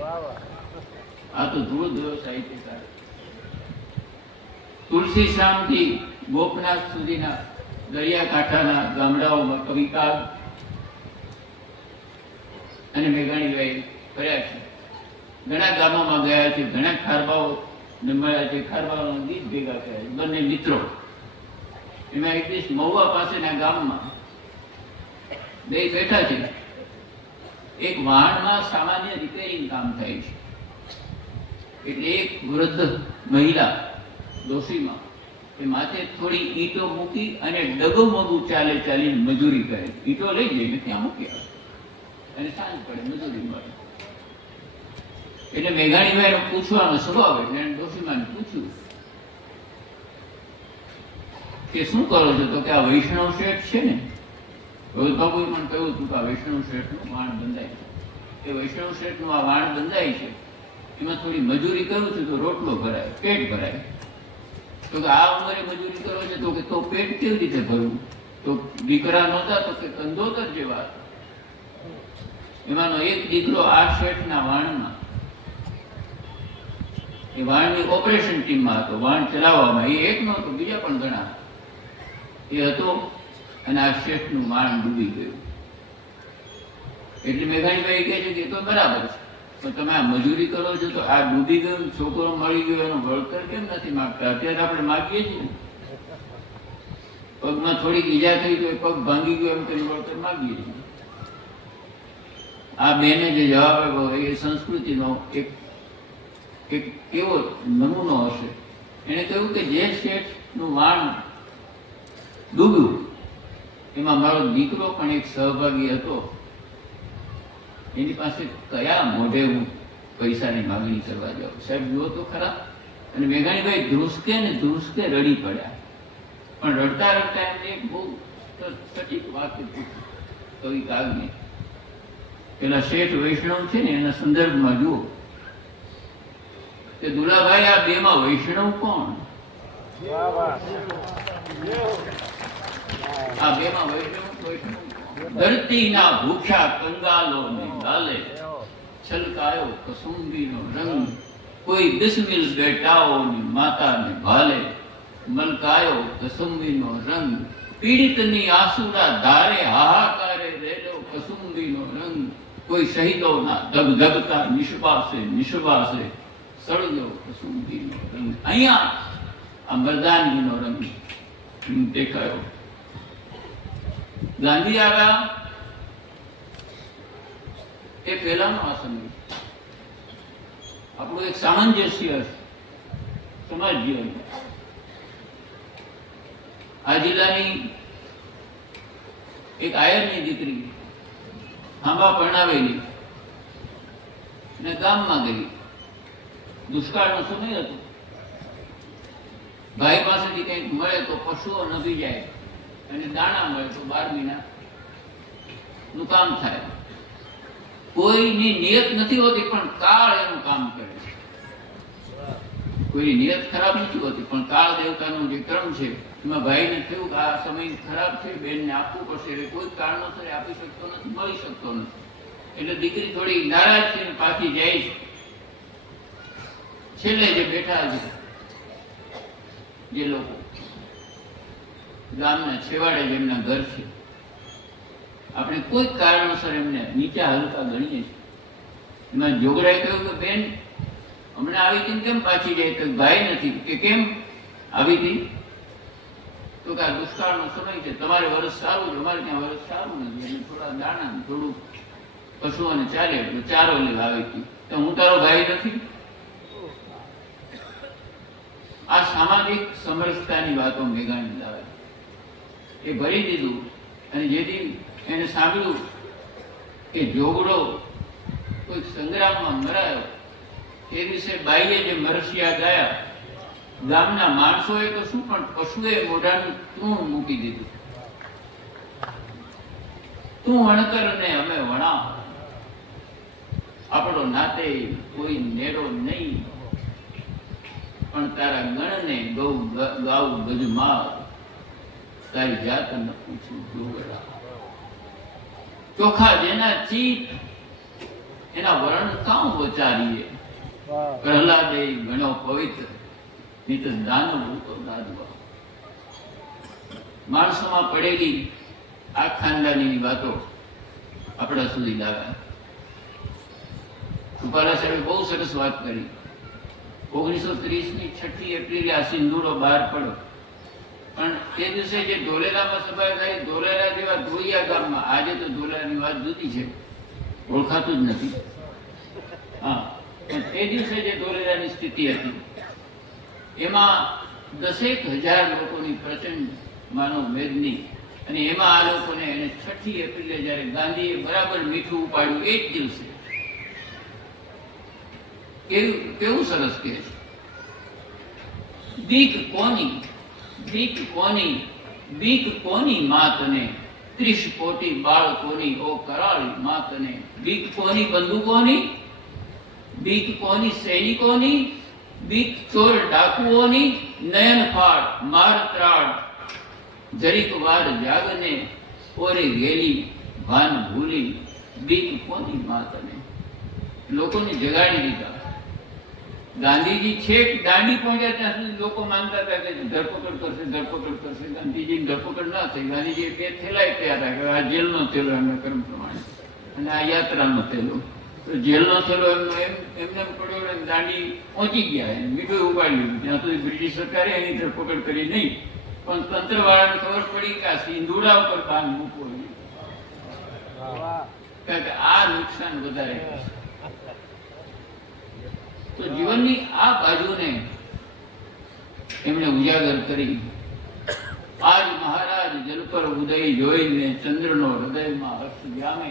આ તો ધૂળ ધોયો સાહિત્યકાર. તુલસી શ્યામથી ગોપનાથ સુધીના દરિયાકાંઠાના ગામડાઓમાં કવિતા અને મેઘાણીભાઈ કર્યા છે. ઘણા ગામોમાં ગયા છે, ઘણા ખારબાઓ મળ્યા છે, ખારબાઓના ગીત ભેગા કર્યા છે, બંને મિત્રો. એમાં એક દિવસ મહુવા પાસેના ગામમાં બે બેઠા છે. એક વાહનમાં સામાન્ય રિપેરિંગ કામ થાય છે, એટલે એક વૃદ્ધ મહિલા ડોશીમાં એ માથે થોડી ઈંટો મૂકી અને ડગમગું ચાલે ચાલીને મજૂરી કરે. ઈંટો લઈ જઈને ત્યાં મૂકી આવે અને સાંજ પડે મજૂરી મળે. એટલે મેઘાણીભાઈ પૂછવાનો સ્વભાવ, એટલે એને ડોશીમાને પૂછ્યું કે શું કરો છો? તો કે આ વૈષ્ણવ શેઠ છે ને, રોજ બાબુએ મને કહ્યું હતું કે આ વૈષ્ણવ શેઠનું વાણ બંધાય છે. એ વૈષ્ણવ શેઠનું આ વાણ બંધાય છે, એમાં થોડી મજૂરી કરું છું તો રોટલો ભરાય, પેટ ભરાય. તો કે આ ઉંમરે મજૂરી કરો છો? તો કે તો પેટ કેવી રીતે ભરવું? તો દીકરા નહોતા? તો કે કંદોતર જેવા. એમાંનો એક દીકરો આ શેઠના વાણમાં, એ વાણની ઓપરેશન ટીમમાં હતો, વાણ ચલાવવામાં. એ એક નહોતો, બીજા પણ ઘણા એ હતો, અને આ શેઠનું વાણ ડૂબી ગયું. એટલે મેઘાણીભાઈ કહે છે કે એ તો બરાબર છે, પણ તમે આ મજૂરી કરો છો તો આ ડૂબી ગયો છોકરો મળી ગયો એનું વળતર કેમ નથી માંગતા? અત્યારે આપણે માગીએ છીએ, પગમાં થોડીક ઈજા થઈ તો પગ ભાંગી ગયો એમ કરી વળતર માગીએ છીએ. આ બેને જે જવાબ આપ્યો એ સંસ્કૃતિનો એક એવો નમૂનો હશે. એને કહ્યું કે જે શેઠનું વાણ ડૂબ્યું એમાં મારો દીકરો પણ એક સહભાગી હતો, એની પાસે કયા મોઢે હું પૈસાની માગણી કરવા જાઉં? સાહેબ જુઓ તો ખરા. અને મેઘાણીભાઈ ધ્રુસકે ને ધ્રુસકે રડી પડ્યા. પણ રડતા રડતા એમને એક બહુ સટીક વાક્ય પૂછ્યું કવિ કાગને. પેલા શેઠ વૈષ્ણવ છે ને એના સંદર્ભમાં જુઓ કે દુલાભાઈ આ બેમાં વૈષ્ણવ કોણ? આ બેમાં વૈષ્ણવ ધરતીના ભૂખ્યા કંગાલોને ગાલે છલકાયો કસુંબીનો રંગ, કોઈ બિસ્મિલ બેટાઓની માતાને ભાલે મલકાયો કસુંબીનો રંગ, પીડિતની આસુરા ધારે હાહાકારે રેલો કસુંબીનો રંગ, કોઈ શહીદોના ધગધગતા નિશ્વાસે સળગ્યો કસુંબીનો રંગ. અહીંયા આ મર્દાનગીનો રંગ દેખાયો. ગાંધી આવ્યા એ પહેલાનો આ સમય. આપણું એક સામંજસ્ય સમાજ જીવન. આ જિલ્લાની એક આયરની દીકરી આંબા પરણાવેલી ને ગામમાં ગઈ. દુષ્કાળનો સમય હતો. ભાઈ પાસેથી કંઈક મળે તો પશુઓ નભી જાય અને દાણા મળે તો 12 મહિના નું કામ થાય. કોઈની નિયત નથી હોતી પણ કાળ એનું કામ કરે છે. કોઈની નિયત ખરાબ નથી હોતી પણ કાળ દેવતાનો જે ક્રમ છે એમાં ભાઈને થયું કે આ સમય ખરાબ છે, બેનને આપવું પડશે. એટલે કોઈ કારણોસર આપી શકતો નથી, મળી શકતો નથી. એટલે દીકરી થોડી નારાજ થઈને પાછી જાય છે. છેલ્લે જે બેઠા છે જે લોકો ગામના છેવાડે જેમના ઘર છે, આપણે કોઈ કારણોસર એમને નીચા હલકા ગણીએ છીએ. એમાં જોગરાએ કહ્યું કે બેન હમણાં આવી હતી કેમ પાછી જાય? તો ભાઈ નથી કે કેમ આવી હતી? તો કે આ દુષ્કાળનો સમય છે, તમારે વરસ સારું છે, અમારે ત્યાં વરસ સારું નથી. અને થોડા દાણા થોડું પશુઓને ચાલે એટલે ચારો લેવા આવી હતી. તો હું તારો ભાઈ નથી? આ સામાજિક સમરસતાની વાતો મેઘાણી લાવે. એ ભરી દીધું. અને જેથી એને સાંભળ્યું કે જોગડો કોઈક સંગ્રામમાં મરાયો એ વિશે બાઈએ જે મરસિયા ગાયા, ગામના માણસોએ તો શું પણ પશુએ મોઢાનું તું મૂકી દીધું. તું વણકર ને અમે વણા, આપણો નાતે કોઈ નેડો નહીં, પણ તારા ગણને ગાઉ ગજમાં, તારી જાત ન પૂછું જોગડા. ચોખા જેના ચીત એના વર્ણ કામ વચારીએ, પ્રહલાદે ગણો પવિત્ર નિત દાનવ તો દાદવા. માણસોમાં પડેલી આ ખાનદાનીની વાતો આપણા સુધી લાવ્યા. રૂપાલા સાહેબે બહુ સરસ વાત કરી. 1930ની 6 એપ્રિલે આ સિંદૂરો બહાર પડ્યો. પણ તે દિવસે જે ધોલેરામાં સભા થઈ, ધોલેરા જેવા ધોળિયા ગામમાં, આજે તો ધોલેરાની વાત જુદી છે, ઓળખાતું જ નથી. હા, પણ તે દિવસે જે ધોલેરાની સ્થિતિ હતી એમાં 10,000 લોકોની પ્રચંડ માનવ મેદની. અને એમાં આ લોકોને એને 6 એપ્રિલે જ્યારે ગાંધીએ બરાબર મીઠું ઉપાડ્યું એ જ દિવસે, કેવું સરસ કહે છે, બીક કોની માતને, 30 કોટી બાળકોની ઓ કરાળી માતને. બીક કોની બંદૂકોની, બીક કોની સૈનિકોની, બીક ચોર ડાકુઓની, નયન ફાડ માર ત્રાડ જરીક વાર જાગને, ઓરે ગેલી ભાન ભૂલી, બીક કોની માતને. લોકોને જગાડી દીધા. ગાંધીજી છેક દાંડી પહોંચ્યા ત્યાં સુધી લોકો માનતા હતા કે ધરપકડ કરશે. ગાંધીજીની ધરપકડ ના થઈ. ગાંધીજીએ 2 થેલા આપ્યા હતા કે આ જેલનો થેલો એમના કર્મ પ્રમાણે અને આ યાત્રાનો થેલો. તો જેલનો થેલો એમને પડ્યો અને દાંડી પહોંચી ગયા. મીઠું ઉપાડ્યું. ત્યાં સુધી બ્રિટિશ સરકારે એની ધરપકડ કરી નહીં, પણ તંત્રવાળાને ખબર પડી કે આ સિંધુડા ઉપર બાંધ મૂકવો, કારણ કે આ નુકસાન વધારે થશે. તો જીવનની આ બાજુને એમણે ઉજાગર કરી. આજ મહારાજ જલ પર ઉદય જોઈને ચંદ્રનો હૃદયમાં હર્ષ જામે.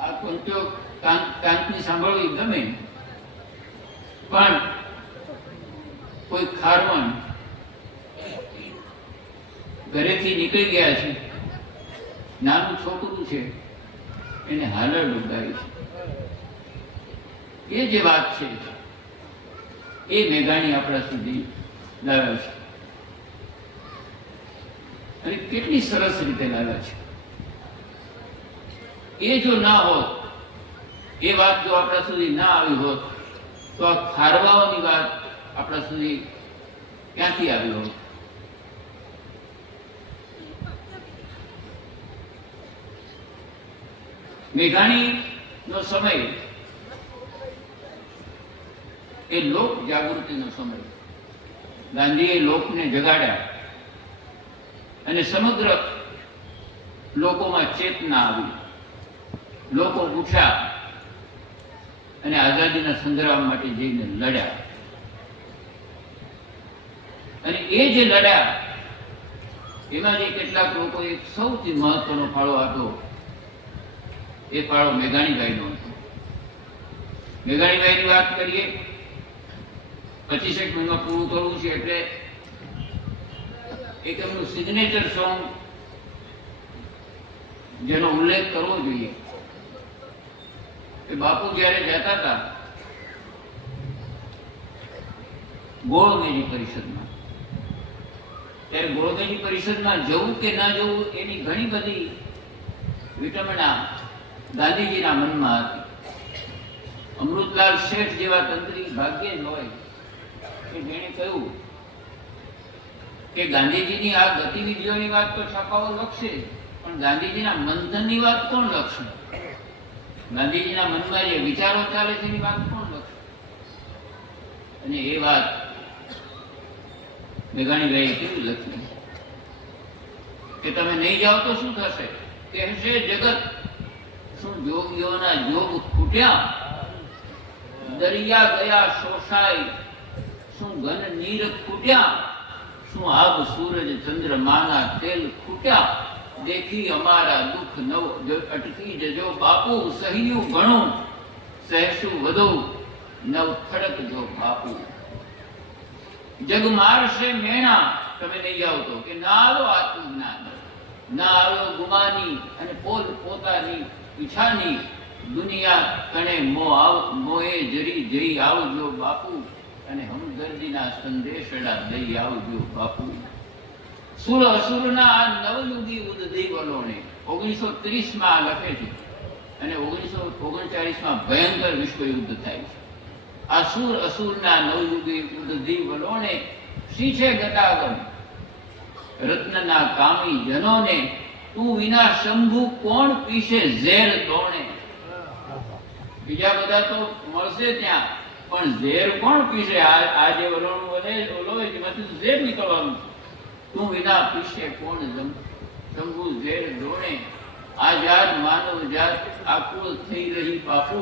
આ પંચોક કાંતની સાંભળવી ગમે, પણ કોઈ ખારવણ ઘરેથી નીકળી ગયા છે, નાનું છોકરું છે, એને હાલર ડૂબાવી છે, એ જે વાત છે એ મેઘાણી આપણા સુધી લાવ્યા છે, અને કેટલી સરસ રીતે લાવ્યા છે. એ જો ના હોત, એ વાત જો આપણા સુધી ના આવી હોત, તો આ ખારવાઓની વાત આપણા સુધી ક્યાંથી આવી હોત? મેઘાણીનો સમય એ લોક જાગૃતિનો સમય. ગાંધીએ લોકને જગાડ્યા અને સમગ્ર લોકોમાં ચેતના આવી, લોકો ઉઠ્યા અને આઝાદીના સંગ્રામ માટે જઈને લડ્યા. અને એ જે લડ્યા એમાં જે કેટલાક લોકો એક સૌથી મહત્વનો ફાળો આપ્યો, એ ફાળો મેઘાણીભાઈનો હતો. મેઘાણીભાઈની વાત કરીએ, 25 મિનિટમાં પૂરું કરવું છે, એટલે એક એમનું સિગ્નેચર સોંગ જેનો ઉલ્લેખ કરવો જોઈએ, કે બાપુ જ્યારે જતા હતા ગોળમેજી પરિષદમાં, ત્યારે ગોળમેજી પરિષદમાં જવું કે ના જવું એની ઘણી બધી વિટંબણા ગાંધીજીના મનમાં હતી. અમૃતલાલ શેઠ જેવા તંત્રી ભાગ્યે જ હોય કે જેણે કહ્યું કે ગાંધીજીની આ ગતિવિધિઓની વાત તો છાપાઓ લખશે, પણ ગાંધીજીના મંથનની વાત કોણ લખશે? ગાંધીજીના મનમાં જે વિચારો ચાલે છે એની વાત કોણ લખશે? અને એ વાત મેઘાણીભાઈએ કેવી લખી કે તમે નહીં જાઓ તો શું થશે? કહેશે જગત, શું જોગીઓના જોગ ખૂટ્યા, દરિયા ગયા શોષાય, શું ઘન નીર ખૂટ્યા, શું આબ સૂરજ ચંદ્રમાના તેલ ખૂટ્યા, દેખી અમારા દુઃખ નવ અટકી જજો બાપુ, સહ્યું ઘણું સહેશું વધુ, નવ ખડક જો બાપુ. જગ મારશે મેણા તમે નહીં જાઓ તો, કે ના આવ્યો આત્મજ્ઞાન, ના આવ્યો ગુમાની અને પોતાની ઈચ્છાની, દુનિયા કણે મોએ જરી જઈ આવજો બાપુ, અને હમદર્દીના સંદેશડા દઈ આવજો બાપુ. સુર અસુરના આ નવયુગી ઉદ્દીપ વલોણે 1930માં લખે છે, અને 1939માં ભયંકર વિશ્વયુદ્ધ થાય છે. આ સુર અસુરના નવયુગી ઉદ્દીપ વલોણે શીછે ગતાગમ રત્નના કામી જનોને, તું વિના શંભુ કોણ પીશે ઝેર દોણે. બીજા બધા તો મળશે ત્યાં, પણ ઝેર કોણ પીશે? આ જે વલોણું વધે ઓલો એમાંથી ઝેર નીકળવાનું છે. તું વિના પીશે કોણ શંભુ ઝેર દોણે. આઝાદ માનવ જાત આકુળ થઈ રહી બાપુ,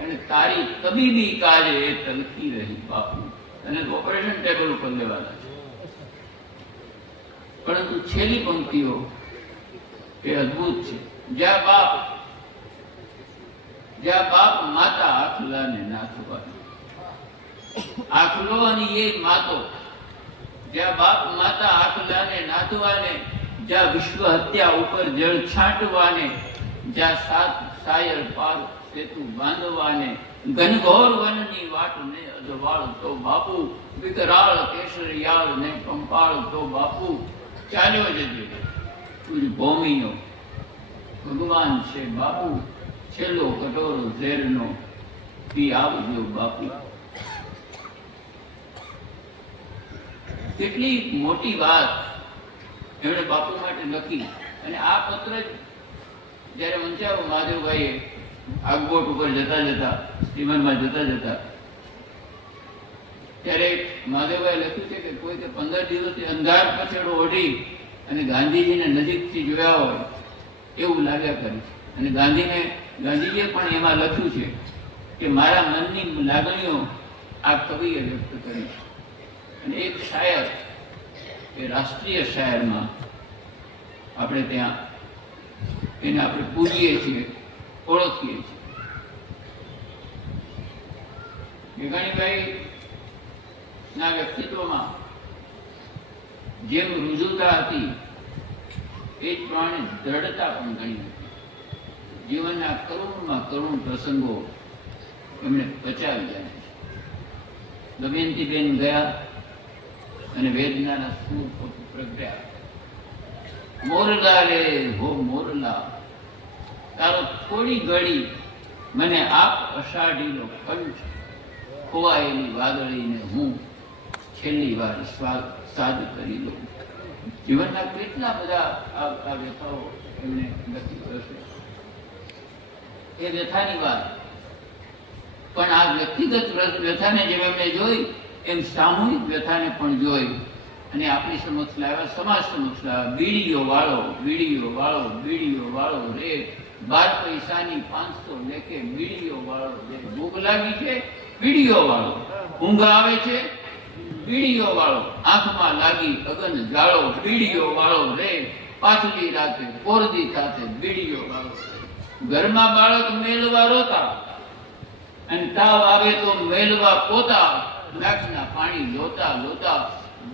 અને તારી તબીબી કાજે એ તલખી રહી બાપુ. અને ઓપરેશન ટેબલ ઉપર લેવાના છે. પરંતુ છેલ્લી પંક્તિઓ એ અદ્ભુત છે. જ્યાં બાપ માતા આખલાને નાથવાની. આખલો અને એ માતો, જ્યાં બાપ માતા આખલાને નાથવાને, જ્યાં વિશ્વ હત્યા ઉપર જળ છાંટવાને, જ્યાં સાત સાયર પાર સેતુ બાંધવાને, ઘનઘોર વનની વાટને અજવાળ તો બાપુ, વિકરાળ કેસરિયાળ ને કંપાળ તો બાપુ. ચાલ્યો જજે તુજ ભૌમીનો ભગવાન છે બાપુ, છેલ્લો કટોરો ઝેરનો પી આવજો બાપુ. કેટલી મોટી વાત એમણે બાપુ માટે લખી. અને આ પત્ર જ્યારે વંચાયો મહાદેવભાઈએ આગબોટ ઉપર જતા સ્ટીમરમાં જતા ત્યારે મહાદેવભાઈએ લખ્યું છે કે કોઈ 15 દિવસથી અંધાર પછેડો ઓઢી અને ગાંધીજીને નજીકથી જોયા હોય એવું લાગ્યા કરે છે. અને ગાંધીજીએ પણ એમાં લખ્યું છે કે મારા મનની લાગણીઓ આ કવિએ વ્યક્ત કરી છે. અને એક શાયર એ રાષ્ટ્રીય શાયરમાં આપણે ત્યાં એને આપણે પૂજીએ છીએ, ઓળખીએ છીએ. મેઘાણીભાઈ ના વ્યક્તિત્વમાં જેમ રુજુતા હતી એ જ પ્રમાણે દ્રઢતા પણ ઘણી હતી. જીવનના કરુણમાં કરુણ પ્રસંગો એમણે પચાવી જાય. દમયંતીબેન ગયા અને વેદનાના સૂર પ્રગટ્યા. મોરલા રે હો મોરલા, તારો થોડી ઘડી મને આપ અષાઢીનો કંઠ, ખોવાયેલી વાદળીને હું છેલ્લી વાર સાદ કરી લઉં. જીવનના કેટલા બધા આ વ્યથાઓ એમણે લખી હશે. એ વ્યથાની વાત પણ આ વ્યક્તિગત વ્યથાને જેમ એમણે જોઈ એમ સામૂહિક વ્યથાને પણ જોઈ અને આપણી સમક્ષ લાવ્યા, સમાજ સમક્ષ લાવ્યા. બીડીઓ વાળો, બીડીઓ વાળો, બીડીઓ વાળો રે, 12 પૈસાની 500 લેખે બીડીઓ વાળો રે. ભૂખ લાગી છે, બીડીઓ વાળો. ઊંઘ આવે છે, બીડીઓ વાળો. આંખમાં લાગી અગન જાળો, બીડીઓ વાળો રે. પાછલી રાતે પોરદી સાથે બીડીઓ વાળો. ઘરમાં બાળક મેલવા રોતા અને તાવ આવે તો મેલવા પોતા, નાકના પાણી લોતા લોતા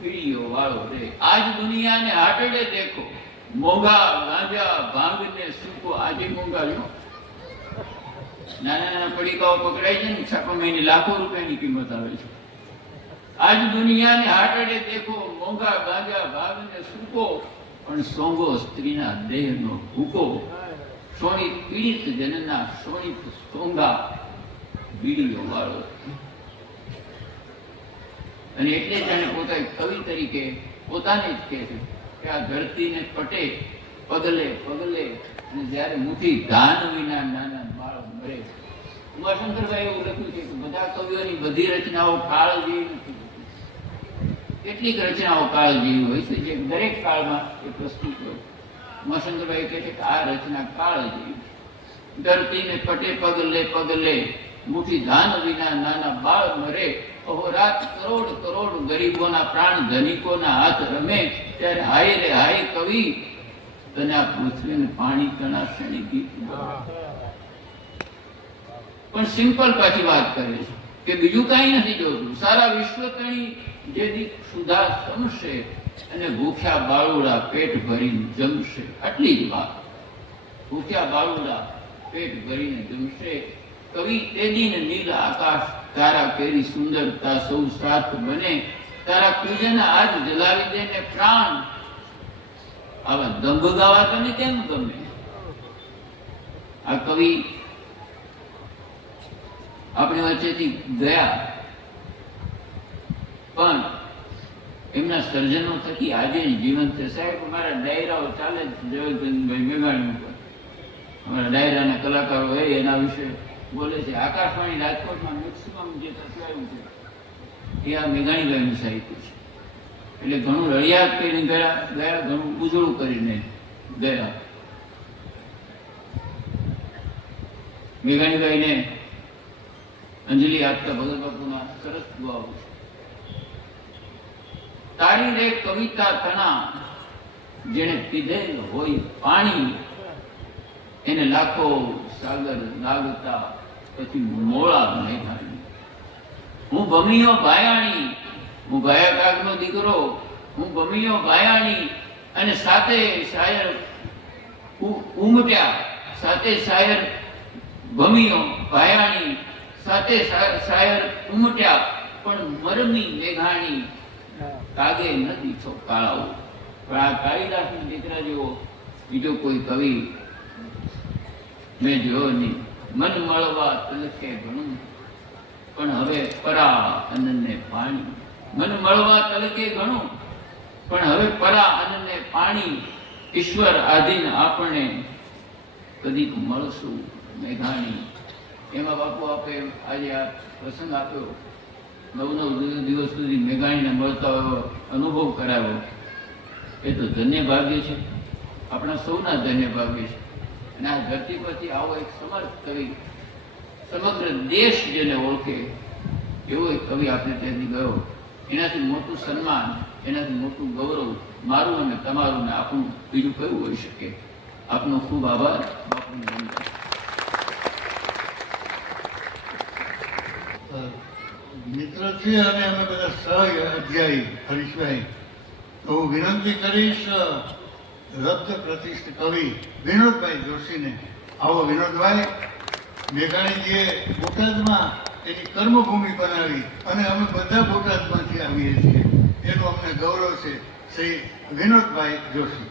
બીડીઓ વાળો રે. આજ દુનિયાને હાટડે દેખો, મોંઘા ગાંજા ભાંગને સૂકો. આજે મોંઘા લો, નાના નાના પડીકાઓ પકડાય છે ને, છાપા મહિને લાખો રૂપિયાની કિંમત આવે છે. આજ દુનિયાને હાટડે દેખો, મોંઘા ગાંજા ભાંગને સૂકો, પણ સોંગો સ્ત્રીના દેહનો ભૂકો. શોણિત પીડિત જનના શોણિત સોંગા બીડીઓ વાળો. અને એટલે જાણે પોતા કવિ તરીકે પોતાને જ કહે છે કે આ ધરતીને પટે પગલે પગલે, અને જ્યારે મુઠ્ઠી ધાન વિના નાના બાળક મરે. ઉમાશંકરભાઈ એવું લખ્યું છે કે બધા કવિઓની બધી રચનાઓ કાળ જેવી નથી. કેટલીક રચનાઓ કાળ જેવી હોય છે જે દરેક કાળમાં એ પ્રસ્તુત હોય. ઉમાશંકરભાઈ કહે છે કે આ રચના કાળ જેવી. ધરતીને પટે પગલે પગલે, મુઠ્ઠી ધાન વિના નાના બાળ મરે. અહોરાત કરોડ કરોડ ગરીબોના પ્રાણ ધનિકોના હાથ રમે. ત્યારે હાય રે હાય કવિ, તને આ પૃથ્વીને પાણી કણા શણી ગીત. પણ સિમ્પલ પાછી વાત કરે છે કે બીજું કાંઈ નથી જોતું. સારા વિશ્વ કણી જેથી સુધા સમશે અને ભૂખ્યા બાળુડા પેટ ભરીને જમશે. આટલી જ વાત. ભૂખ્યા બાળુડા પેટ ભરીને જમશે. કવિ તેદીન નીલ આકાશ, તારા કેરી સુંદરતા સૌ સાથ બને. તારા પૂજન આજ જલાવી દે ને પ્રાણ. આવા દંભ ગાવા તને કેમ ગમે? આ કવિ આપણી વચ્ચેથી ગયા, પણ એમના સર્જનો થકી આજે જીવન છે. સાહેબ, અમારા ડાયરાઓ ચાલે છે જયવર્ધનભાઈ મેઘાણી ઉપર. અમારા ડાયરાના કલાકારો હોય એના વિશે બોલે છે. આકાશવાણી રાજકોટમાં મેક્સિમમ જે સચવાયું છે એ આ મેઘાણીભાઈનું સાહિત્ય છે. એટલે ઘણું રળિયાત કરીને ગયા, ઘણું ઉજળું કરીને ગયા. મેઘાણીભાઈને અંજલિ આપતા ભગત બાપુના સરસ દુઆઓ છે. તારી રે કવિતા તણા, જેને પીધેલ હોય પાણી, એને લાખો સાગર લાગતા પછી મોળા મેઘાણી. હું ભમીયો ભાયાણી, હું ભાયા કાગનો દીકરો, હું ભમીયો ભાયાણી, અને સાથે શાયર ઉમટ્યા, સાથે શાયર ભમીયો ભાયાણી, સાથે શાયર ઉમટ્યા, પણ મરમી મેઘાણી, કાગે ન દીઠો કાળાઓ. પણ આ કાળીદાસના દીકરા જેવો બીજો કોઈ કવિ મેં જોયો નહીં. મન મળવા તલકે ઘણું, પણ હવે પરા અનને પાણી. મન મળવા તલકે ઘણું, પણ હવે પરા અનને પાણી. ઈશ્વર આધીન આપણે કદીક મળશું મેઘાણી. એમાં બાપુ આપે આજે આ પ્રસંગ આપ્યો, 9 દિવસ સુધી મેઘાણીને મળતા એવો અનુભવ કરાવ્યો. એ તો ધન્ય ભાગ્ય છે, આપણા સૌના ધન્ય ભાગ્ય છે. અને આ ધરતી પરથી આવો એક સમર્થ કવિ, સમગ્ર દેશ જેને ઓળખે એવો એક કવિ આપણે ત્યાંથી ગયો. એનાથી મોટું સન્માન, એનાથી મોટું ગૌરવ મારું અને તમારું ને આપણું બીજું કયું હોઈ શકે? આપનો ખૂબ આભાર. બાપુને વંદન. મિત્ર છે અને અમે બધા સહ અધ્યાયી હરીશભાઈ, તો હું વિનંતી કરીશ રબ્દ પ્રતિષ્ઠિત કવિ વિનોદભાઈ જોશીને. આવો વિનોદભાઈ, મેઘાણીજીએ બોટાદમાં એની કર્મભૂમિ બનાવી અને અમે બધા બોટાદમાંથી આવીએ છીએ, એનું અમને ગૌરવ છે. શ્રી વિનોદભાઈ જોશી.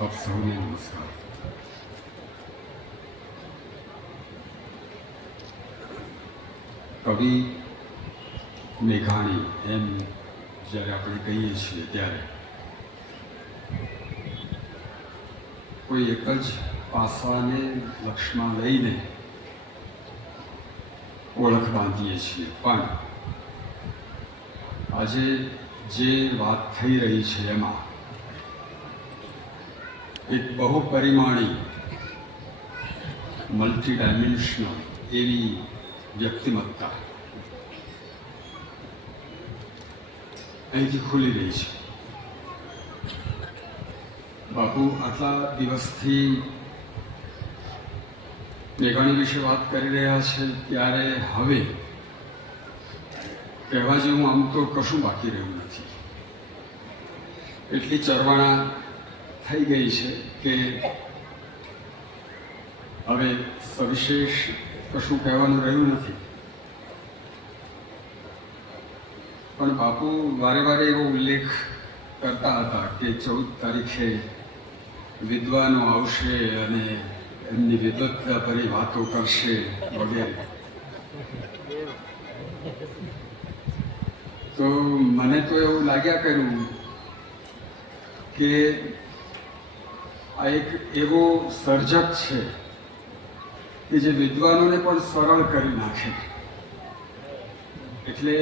આપ સૌને નમસ્કાર. કવિ મેઘાણી એમ જ્યારે આપણે કહીએ છીએ ત્યારે કોઈ એક જ પાસાને લક્ષમાં લઈને ઓળખ બાંધીએ છીએ, પણ આજે જે વાત થઈ રહી છે એમાં એક બહુપરિમાણી મલ્ટી ડાયમેન્શનલ એવી વ્યક્તિમત્તા અહીંથી ખુલી રહી છે. બાપુ આટલા દિવસથી મેઘાણી વિશે વાત કરી રહ્યા છે ત્યારે હવે કહેવા જેવું આમ તો કશું બાકી રહ્યું નથી. એટલી ચરવાણા થઈ ગઈ છે કે હવે સવિશેષ કશું કહેવાનું રહ્યું નથી. પણ બાપુ વારે વારે એવો ઉલ્લેખ કરતા હતા કે 14 તારીખે વિદ્વાનો આવશે અને એમની વિદ્વત્તા ભરી વાતો કરશે વગેરે. તો મને તો એવું લાગ્યા કર્યું કે આ એક એવો સર્જક છે કે જે વિદ્વાનોને પણ સરળ કરી નાખે. એટલે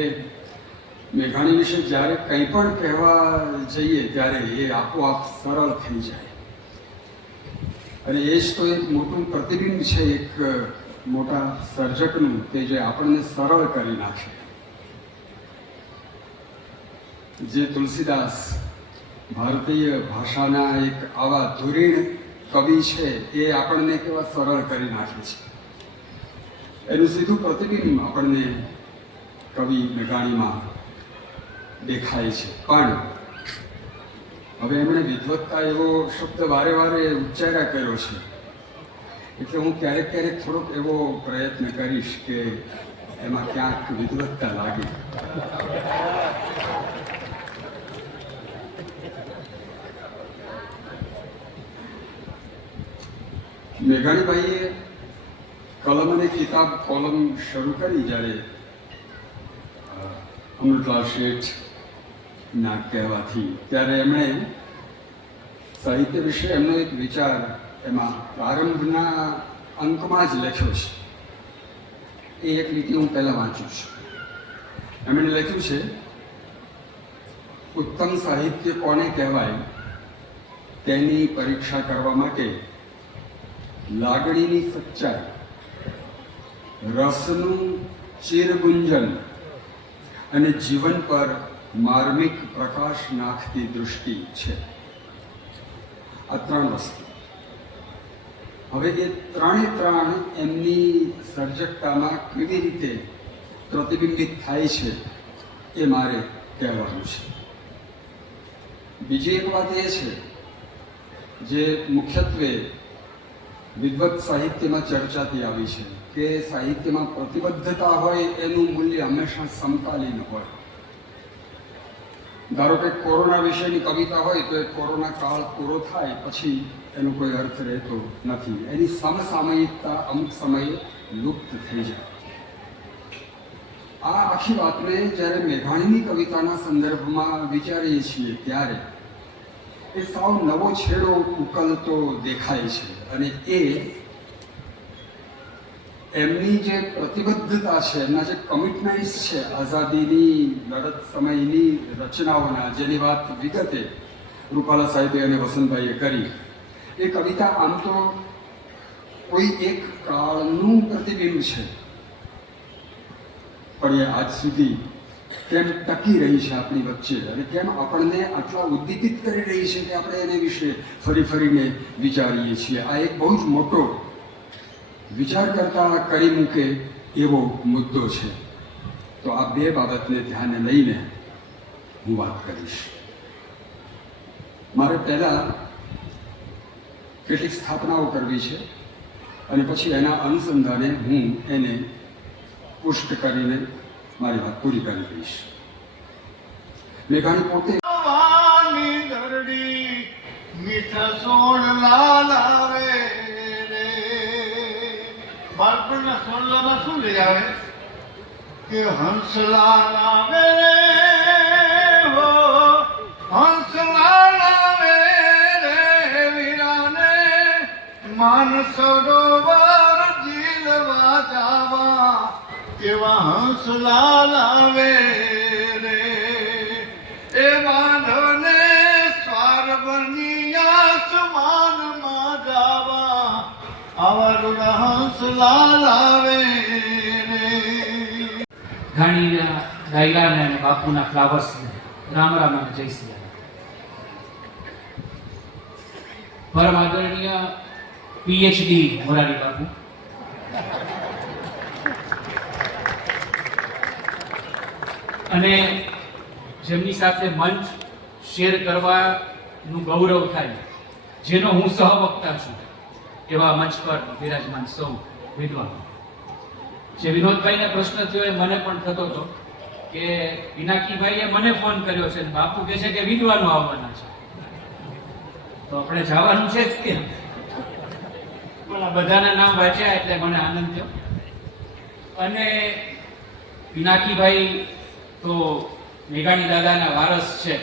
મેઘાણી વિશે જ્યારે કંઈ પણ કહેવા જઈએ ત્યારે એ આપોઆપ સરળ થઈ જાય. અને એ જ તો એક મોટું પ્રતિબિંબ છે એક મોટા સર્જકનું, કે જે આપણને સરળ કરી નાખે. જે તુલસીદાસ ભારતીય ભાષાના એક આવા ધુરીણ કવિ છે, એ આપણને કેવા સરળ કરી નાખે છે. એનું સીધું પ્રતિબિંબ આપણને કવિ મેઘાણીમાં દેખાય છે. પણ હવે એમણે વિદ્વત્તા એવો શબ્દ વારે વારે ઉચ્ચાર્યા કર્યો છે, એટલે હું ક્યારેક ક્યારેક થોડોક એવો પ્રયત્ન કરીશ કે એમાં ક્યાંક વિદ્વત્તા લાગે. મેઘાણીભાઈએ કલમ અને કિતાબ કોલમ શરૂ કરી જ્યારે અમૃતલાલ શેઠના કહેવાથી, ત્યારે એમણે સાહિત્ય વિશે એમનો એક વિચાર એમાં પ્રારંભના અંકમાં જ લખ્યો છે. એ એક લીટી હું પહેલાં વાંચું છું. એમણે લખ્યું છે, ઉત્તમ સાહિત્ય કોને કહેવાય તેની પરીક્ષા કરવા માટે લાગણીની સચ્ચાઈ, રસનું ચિરગુંજન અને જીવન પર માર્મિક પ્રકાશ નાખતી દૃષ્ટિ છે. આ 3 વસ્તુ. હવે એ ત્રણ એમની સર્જકતામાં કેવી રીતે પ્રતિબિંબિત થાય છે એ મારે કહેવાનું છે. બીજી એક વાત એ છે જે મુખ્યત્વે વિદ્વત સાહિત્યમાં ચર્ચાતી આવી છે કે સાહિત્યમાં પ્રતિબદ્ધતા હોય એનું મૂલ્ય હંમેશા સમકાલીન હોય. ધારો કે કોરોના વિશેની કવિતા હોય તો એ કોરોના કાળ પૂરો થાય પછી એનો કોઈ અર્થ રહેતો નથી. એની સમસામયિકતા અમુક સમયે લુપ્ત થઈ જાય. આ આખી વાતને જ્યારે મેઘાણીની કવિતાના સંદર્ભમાં વિચારીએ છીએ ત્યારે એ સાવ નવો છેડો ઉકલતો દેખાય છે. અને એ એમની જે પ્રતિબદ્ધતા છે, એમના જે કમિટમેન્ટ્સ છે આઝાદીની લડત સમયની રચનાઓના, જેની વાત વિગતે રૂપાલા સાહેબે અને વસંતભાઈએ કરી, એ કવિતા આમ તો કોઈ એક કાળનું પ્રતિબિંબ છે, પણ એ આજ સુધી કેમ ટકી રહી છે આપણી વચ્ચે અને કેમ આપણને આટલા ઉદ્દીપિત કરી રહી છે કે આપણે એને વિશે ફરી ફરીને વિચારીએ છીએ. આ એક બહુ જ મોટો વિચાર કરતા કરી મૂકે એવો મુદ્દો છે. તો આ બે બાબતને ધ્યાને લઈને હું વાત કરીશ. મારે પહેલાં કેટલીક સ્થાપનાઓ કરવી છે અને પછી એના અનુસંધાને હું એને પુષ્ટ કરીને મારી વાત પૂરી કરી દઈશ. મેઘાણી પોતે વાની દરડી મીઠા સોણ લાલ આવે રે. બાળપણના સોણલામાં શું લઈ આવે કે હંસલાલ આવે રે, હો હંસલાલ આવે રે વીરાને માન સરોવર ઝીલવા જાવા, કેવા હંસલાલ આવે રે. એ બાંધને સ્વાર બની આસમાનમાં જાવા, આવા રૂડા હંસલાલ આવે રે. ઘાણીના ડાયરાને અને બાપુના ફ્લાવર્સને રામ રામ અને જય શ્રી રામ. પરમ આદરણીય પીએચડી મોરારી બાપુ, અને જેમની સાથે મંચ શેર કરવાનું ગૌરવ થાય, જેનો હું સહવક્તા છું, એવા મંચ પર બિરાજમાન સૌ વિદ્વાનો. જે વિનોદભાઈને પ્રશ્ન થયો એ મને પણ થતો હતો કે પિનાકીભાઈએ મને ફોન કર્યો છે, બાપુ કહે છે કે વિદ્વાનો આવવાના છે, તો આપણે જવાનું છે જ કેમ? પણ આ બધાના નામ વાંચ્યા એટલે મને આનંદ થયો. અને પિનાકીભાઈ તો મેઘાણી દાદાના વારસ છે.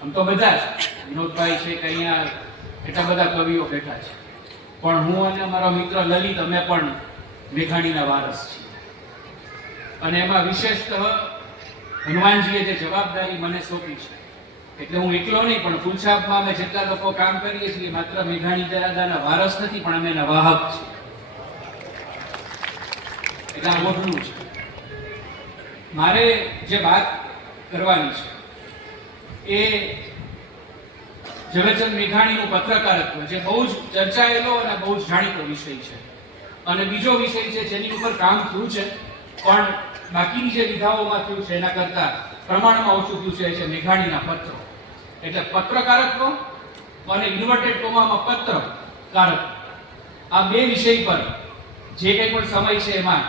આમ તો બધા જ વિનોદભાઈ છે કે અહીંયા એટલા બધા કવિઓ બેઠા છે, પણ હું અને મારો મિત્ર લલિત અમે પણ મેઘાણીના વારસ છીએ. અને એમાં વિશેષતઃ હનુમાનજીએ જે જવાબદારી મને સોંપી છે, એટલે હું એકલો નહીં પણ ફૂલછાપમાં અમે જેટલા લોકો કામ કરીએ છીએ માત્ર મેઘાણી દાદાના વારસ નથી, પણ અમે એના વાહક છીએ. એટલે આ મોટું છે. મારે જે વાત કરવાની છે એ ઝવેરચંદ મેઘાણીનું પત્રકારત્વ, જે બહુ જ ચર્ચાયેલો અને બહુ જ જાણીતો વિષય છે. અને બીજો વિષય છે જેની ઉપર કામ થયું છે પણ બાકીની જે વિધાઓમાં થયું છે એના કરતાં પ્રમાણમાં ઓછું થયું છે, એ છે મેઘાણીના પત્રો. એટલે પત્રકારત્વ અને ઇન્વર્ટેડ કોમામાં પત્રકારત્વ, આ બે વિષય પર જે કંઈ પણ સમય છે એમાં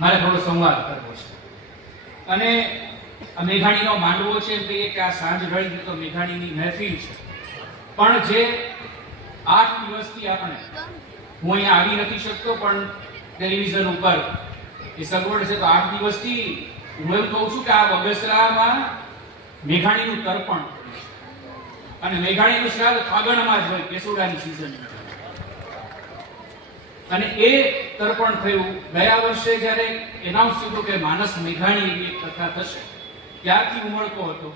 મારે થોડો સંવાદ કરવો છે. અને આ મેઘાણીનો માંડવો છે, એમ કહીએ કે આ સાંજ ઢળી તો મેઘાણીની મહેફિલ છે. પણ જે 8 દિવસથી આપણે, હું અહીંયા આવી નથી શકતો પણ ટેલિવિઝન ઉપર એ સગવડ છે, તો 8 દિવસથી હું એવું કહું છું કે આ બગસરામાં મેઘાણીનું તર્પણ છે. અને મેઘાણીનું શ્રાદ્ધ ફાગણમાં જ હોય, કેસુડાની સિઝન. અને એ તર્પણ થયું ગયા વર્ષે જ્યારે એનાઉન્સ થયું કે માનસ મેઘાણી એવી એક કથા થશે, ત્યારથી ઉમળકો હતો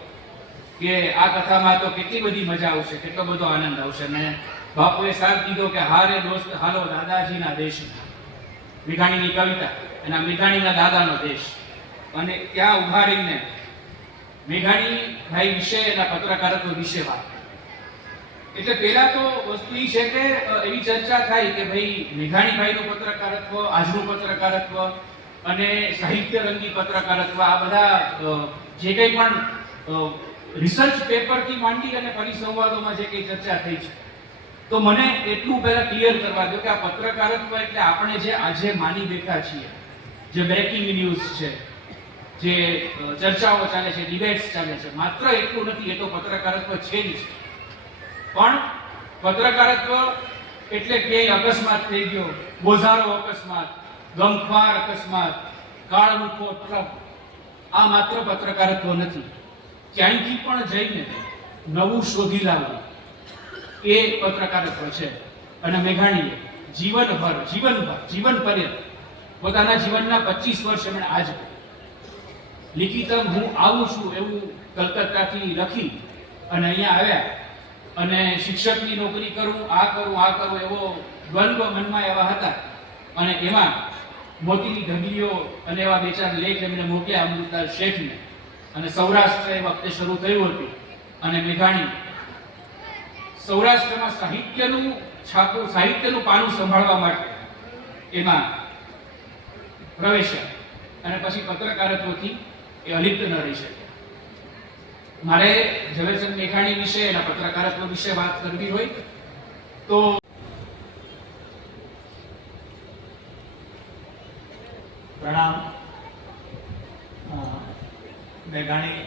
કે આ કથામાં તો કેટલી બધી મજા આવશે, કેટલો બધો આનંદ આવશે. અને બાપુએ સાથ દીધો કે હારે દોસ્ત હાલો દાદાજીના દેશમાં. મેઘાણીની કવિતા એના મેઘાણીના દાદાનો દેશ. અને ત્યાં ઉભા રહીને મેઘાણી ભાઈ વિશે, એના પત્રકારત્વ વિશે વાત. એટલે પહેલા તો વસ્તુ એ છે કે એવી ચર્ચા થાય કે ભાઈ મેઘાણીભાઈનું પત્રકારત્વ, આજનું પત્રકારત્વ અને સાહિત્યરંગી પત્રકારત્વ, આ બધા જે કંઈ પણ રિસર્ચ પેપરથી માંડી અને પરિસંવાદોમાં જે કંઈ ચર્ચા થઈ છે, તો મને એટલું પહેલા ક્લિયર કરવા દો કે આ પત્રકારત્વ એટલે આપણે જે આજે માની બેઠા છીએ, જે બ્રેકિંગ ન્યૂઝ છે, જે ચર્ચાઓ ચાલે છે, ડિબેટ્સ ચાલે છે, માત્ર એટલું નથી. એ તો પત્રકારત્વ છે જ. પણ પત્રકારત્વ એટલે ક્યાંય અકસ્માત થઈ ગયો, બોઝારો અકસ્માત, ગમખ્વાર અકસ્માત, કાળમુખો ટ્રક, આ માત્ર પત્રકારત્વ નથી. ક્યાંયથી પણ જઈને નવું શોધી લાવવું એ પત્રકારત્વ છે. અને મેઘાણીએ જીવન પર્યંત પોતાના જીવનના 25 વર્ષ એમણે આજ લિખિતમ હું આવું છું એવું કલકત્તાથી લખી અને અહીંયા આવ્યા અને શિક્ષકની નોકરી કરું, આ કરું એવો દ્વંદ્વ મનમાં એવા હતા. અને એમાં મોતીની ઢગલીઓ અને એવા બે ચાર લેખ એમને મોકલ્યા અમૃતલાલ શેઠને. અને સૌરાષ્ટ્ર એ વખતે શરૂ થયું હતું અને મેઘાણી સૌરાષ્ટ્રમાં સાહિત્યનું પાનું સંભાળવા માટે એમાં પ્રવેશ્યા અને પછી પત્રકારત્વથી એ અલિપ્ત ન રહી શક્યા. મારે ઝવેરચંદ મેઘાણી વિશે, એના પત્રકારત્વ વિશે વાત કરવી હોય તો પ્રણામ. મેઘાણી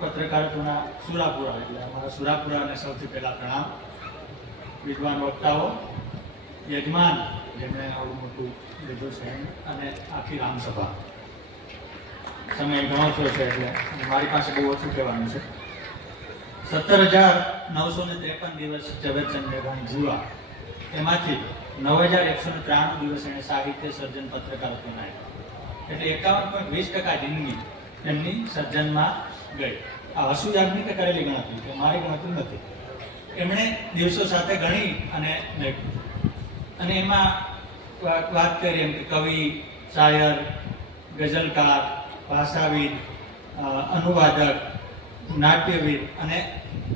પત્રકારત્વના સુરાપુરા, એટલે અમારા સુરાપુરાને સૌથી પહેલા પ્રણામ. વિદ્વાન વક્તાઓ, યજમાન જેમણે આવડું મોટું લીધું છે, અને આખી રામસભા. સમય ઘણો થયો છે એટલે મારી પાસે બહુ ઓછું કહેવાનું છે. 17,953 દિવસ ઝવેરચંદ મેઘાણી જીવા, એમાંથી 9,193 દિવસ એણે સાહિત્ય સર્જન પત્રકારત્વના આપ્યા. એટલે 51.20% જિંદગી એમની સર્જનમાં ગઈ. આ વસુ યાજ્ઞિકે કરેલી ગણતરી છે, મારી ગણતરી નથી. એમણે દિવસો સાથે ગણી અને લખ્યું. અને એમાં વાત કરી એમ કે કવિ, શાયર, ગઝલકાર, ભાષાવિદ, અનુવાદક, નાટ્યવિદ અને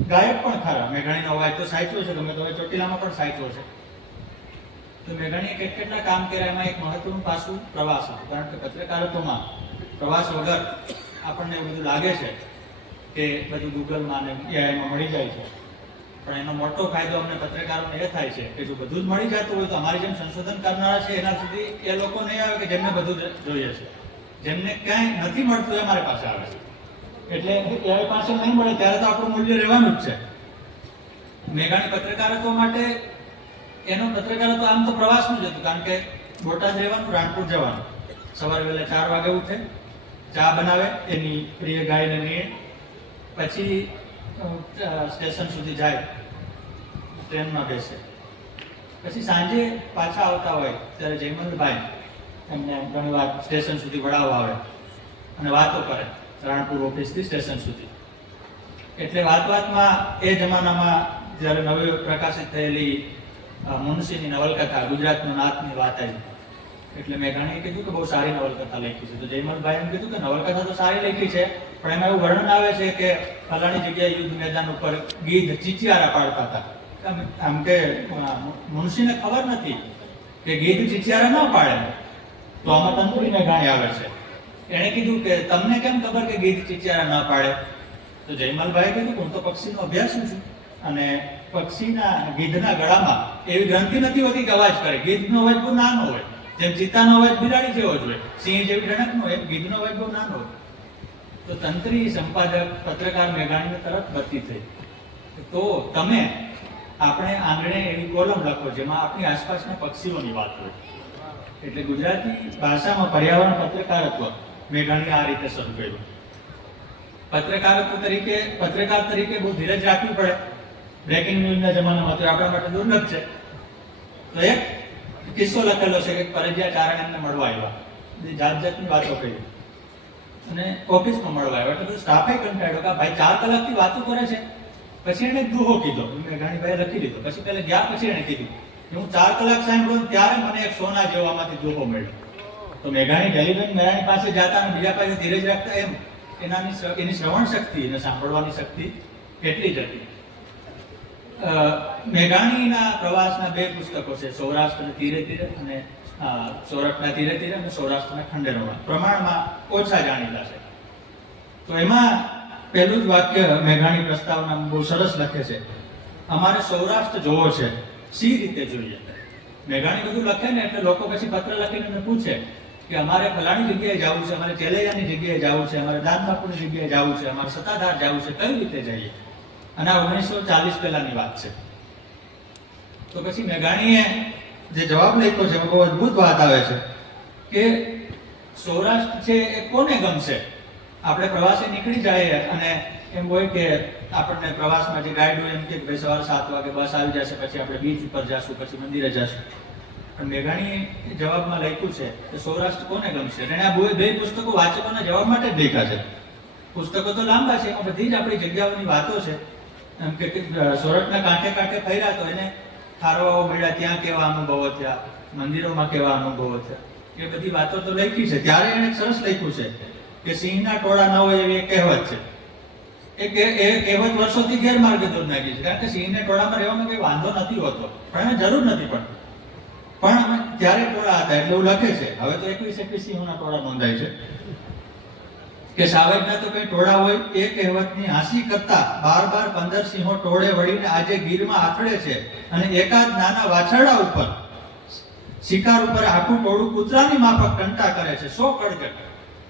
ગાયક પણ ખરા. મેઘાણીનો અવાજ તો સાચવો છે, ગમે તો હવે ચોટીલામાં પણ સાચવો છે. તો મેઘાણીએ કેટલા કામ કર્યા. એમાં એક મહત્વનું પાસું પ્રવાસ હતું. કારણ કે પત્રકારત્વમાં પ્રવાસ વગર આપણને એવું બધું લાગે છે કે બધું ગૂગલમાં ને એઆઈમાં મળી જાય છે, પણ એનો મોટો ફાયદો અમને પત્રકારોને એ થાય છે કે જો બધું જ મળી જતું હોય તો અમારી જેમ સંશોધન કરનારા છે એના સુધી એ લોકો નહીં આવે કે જેમને બધું જોઈએ છે. જેમને ક્યાંય નથી મળતું એ અમારી પાસે આવે છે. એટલે એઆઈ પાસે નહીં મળે ત્યારે તો આપણું મૂલ્ય રહેવાનું જ છે. મેઘાણી પત્રકારત્વ માટે એનો પત્રકારત્વ આમ તો પ્રવાસનું જ હતું. કારણ કે બોટાદ રહેવાનું, રાણપુર જવાનું. સવારે વહેલા 4 વાગે ઉઠે, ચા બનાવે, એની પ્રિય ગાયને નીએ, પછી સ્ટેશન સુધી જાય, ટ્રેનમાં બેસે. પછી સાંજે પાછા આવતા હોય ત્યારે જયમલભાઈ એમને ઘણી વાર સ્ટેશન સુધી વડાવવા આવે અને વાતો કરે, રાણપુર ઓફિસથી સ્ટેશન સુધી. એટલે વાતમાં એ જમાનામાં જ્યારે નવી પ્રકાશિત થયેલી મુનશીની નવલકથા ગુજરાતનો નાથની વાત આવી, એટલે મેઘાણીએ કીધું કે બહુ સારી નવલકથા લખી છે. તો જયમલભાઈ એમ કીધું કે નવલકથા તો સારી લખી છે, પણ એમાં એવું વર્ણન આવે છે કે ફલાણી જગ્યાએ યુદ્ધ મેદાન ઉપર ગીધ ચીચિયારા પાડતા હતા. આમ કે મુનશીને ખબર નથી કે ગીધ ચીચિયારા ન પાડે. તો આમાં તંત્રી મેઘાણી આવે છે. એણે કીધું કે તમને કેમ ખબર કે ગીધ ચીચિયારા ન પાડે? તો જયમલભાઈ કીધું હું તો પક્ષીનો અભ્યાસુ છું, અને પક્ષીના ગીધના ગળામાં એવી ગ્રંથિ નથી હોતી કે અવાજ કરે. ગીધનો અવાજ બહુ નાનો હોય, જેમ ચિત્તાનો અવાજ બિલાડી જેવો જ હોય, સિંહ જેવી ડણકનો હોય, ગીધનો અવાજ બહુ નાનો હોય. તો તંત્રી, સંપાદક, પત્રકાર મેઘાણીને તરત બત્તી થઈ. તો તમે આપણે આંગણે એવી કોલમ લખો જેમાં આપણી આસપાસના પક્ષીઓની વાત હોય. એટલે ગુજરાતી ભાષામાં પર્યાવરણ પત્રકારત્વ મેઘાણીએ આ રીતે શરૂ કર્યું. પત્રકાર તરીકે બહુ ધીરજ રાખવી પડે. બ્રેકિંગ ન્યૂઝના જમાનામાં તો આપણા માટે દુર્લભ છે. તો એક કિસ્સો લખેલો છે કે પરજીયા ચારણ એમને મળવા આવ્યા, જાતની વાતો કરી અને ઓફિસમાં મળવા આવ્યા. એટલે સ્ટાફે કંટાળ્યો કે ભાઈ 4 કલાકથી વાતો કરે છે. પછી એને દુહો કીધો, મેઘાણીભાઈ લખી લીધો. પછી પેલા ગયા પછી એને કીધું કે હું 4 કલાક સાંભળ્યો ત્યારે મને એક સોના જેવામાંથી દુહો મળ્યો. તો મેઘાણી ટેલિબેન મેરાણી પાસે જતા અને બીજા પાસે ધીરજ રાખતા, એમ એની શ્રવણ શક્તિ અને સાંભળવાની શક્તિ એટલી જ હતી. મેઘાણીના પ્રવાસના 2 પુસ્તકો છે, સૌરાષ્ટ્રના ધીરે ધીરે અને સૌરાષ્ટ્રના ધીરે ધીરે અને સૌરાષ્ટ્રના ખંડેરોમાં. પ્રમાણમાં ઓછા જાણીતા છે. તો એમાં પહેલું જ વાક્ય મેઘાણી પ્રસ્તાવના બહુ સરસ લખે છે, અમારે સૌરાષ્ટ્ર જોવો છે, સી રીતે જોઈએ. મેઘાણી બધું લખે ને એટલે લોકો પછી પત્ર લખીને મને પૂછે કે અમારે ફલાણી જગ્યાએ જવું છે, અમારે ચેલૈયાની જગ્યાએ જવું છે, અમારે દાનબાપુની જગ્યાએ જવું છે, અમારે સત્તાધાર જવું છે, કઈ રીતે જઈએ? અને આ 1940 પહેલાની વાત છે. તો પછી મેઘાણીએ જે જવાબ લખ્યો છે એમાં બહુ અદભુત વાત આવે છે કે સૌરાષ્ટ્ર છે એ કોને ગમશે? આપણે પ્રવાસે નીકળી જાય અને એમ હોય કે આપણને પ્રવાસમાં જે ગાઈડ હોય એમ કે ભાઈ સવારે 7 વાગે બસ આવી જશે, પછી આપણે બીચ ઉપર જશું, પછી મંદિરે જશું. પણ મેઘાણીએ જવાબમાં લખ્યું છે કે સૌરાષ્ટ્ર કોને ગમશે. એને આ 2 પુસ્તકો વાચકોના જવાબ માટે જ લખ્યા છે. પુસ્તકો તો લાંબા છે, એમાં બધી જ આપણી જગ્યાઓની વાતો છે. એમ કે સોરઠના કાંઠે કાંઠે ફર્યા તો એને ખારવાઓ મળ્યા, ત્યાં કેવા અનુભવો થયા, મંદિરોમાં કેવા અનુભવો થયા, એ બધી વાતો તો લખી છે. ત્યારે એને સરસ લખ્યું છે કે સિંહના ટોળા ન હોય એવી એક કહેવત છે. એ કહેવત વર્ષોથી ગેરમાર્ગે દોર નાખી છે, કારણ કે સિંહને ટોળામાં રહેવામાં કોઈ વાંધો નથી હોતો, પણ એને જરૂર નથી પણ અમે ત્યારે ટોળા હતા એટલે એવું લખે છે. હવે તો 21 સિંહોના ટોળા નોંધાય છે કે સાવેજના તો કઈ ટોળા હોય એ કહેવતની હાંસી કરતા 12-15 સિંહો ટોળે વળીને આજે ગીરમાં આથડે છે, અને એકાદ નાના વાછરડા ઉપર શિકાર ઉપર આખું ટોળું કૂતરાની માફક ટંટા કરે છે 100 કડકડ.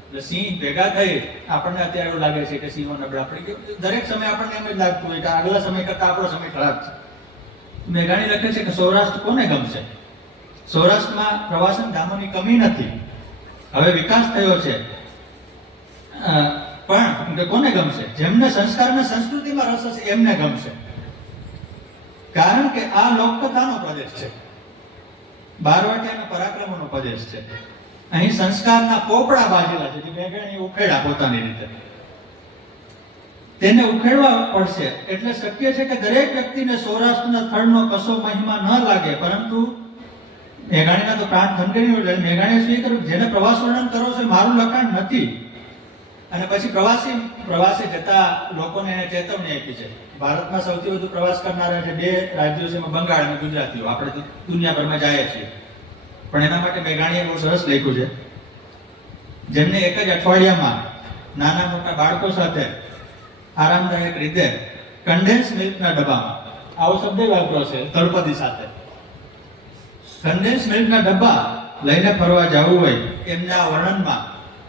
એટલે સિંહ ભેગા થઈ આપણને અત્યારે એવું લાગે છે કે સિંહો નબળા પડી ગયો. દરેક સમય આપણને એમ જ લાગતું હોય કે આગલા સમય કરતા આપણો સમય ખરાબ છે. મેઘાણી લખે છે કે સૌરાષ્ટ્ર કોને ગમશે? સૌરાષ્ટ્રમાં પ્રવાસન ધામોની કમી નથી, હવે વિકાસ થયો છે, પણ કોને ગમશે? જેમને સંસ્કાર અને સંસ્કૃતિમાં રસ હશે એમને ગમશે. કારણ કે આ લોકકથાનો પ્રદેશ છે, બારવાટિયાના પરાક્રમોનો પ્રદેશ છે. અહીં સંસ્કારના પોપડા બાજેલા છે. મેઘાણી ઉખેડા પોતાની રીતે તેને ઉખેડવા પડશે. એટલે શક્ય છે કે દરેક વ્યક્તિને સૌરાષ્ટ્રના સ્થળનો કશો મહિમા ન લાગે, પરંતુ મેઘાણીના તો પ્રાણ થનગની એટલે મેઘાણીએ શું કર્યું, જેને પ્રવાસ વર્ણન કરો છો મારું લખાણ નથી. અને પછી પ્રવાસે જતા લોકોને એને ચેતવણી આપી છે. ભારતમાં સૌથી વધુ પ્રવાસ કરનારા જે 2 રાજ્યો છે, એમાં બંગાળ અને ગુજરાતીઓ. આપણે તો દુનિયાભરમાં જઈએ છીએ, પણ એના માટે મેઘાણીએ બહુ સરસ લખ્યું છે. જેમને એક જ અઠવાડિયામાં નાના મોટા બાળકો સાથે આરામદાયક રીતે કન્ડેન્સ મિલ્કના ડબ્બામાં, આવો શબ્દ વાપરો છે તળપદી સાથે, કન્ડેન્સ મિલ્કના ડબ્બા લઈને ફરવા જવું હોય એમના વર્ણનમાં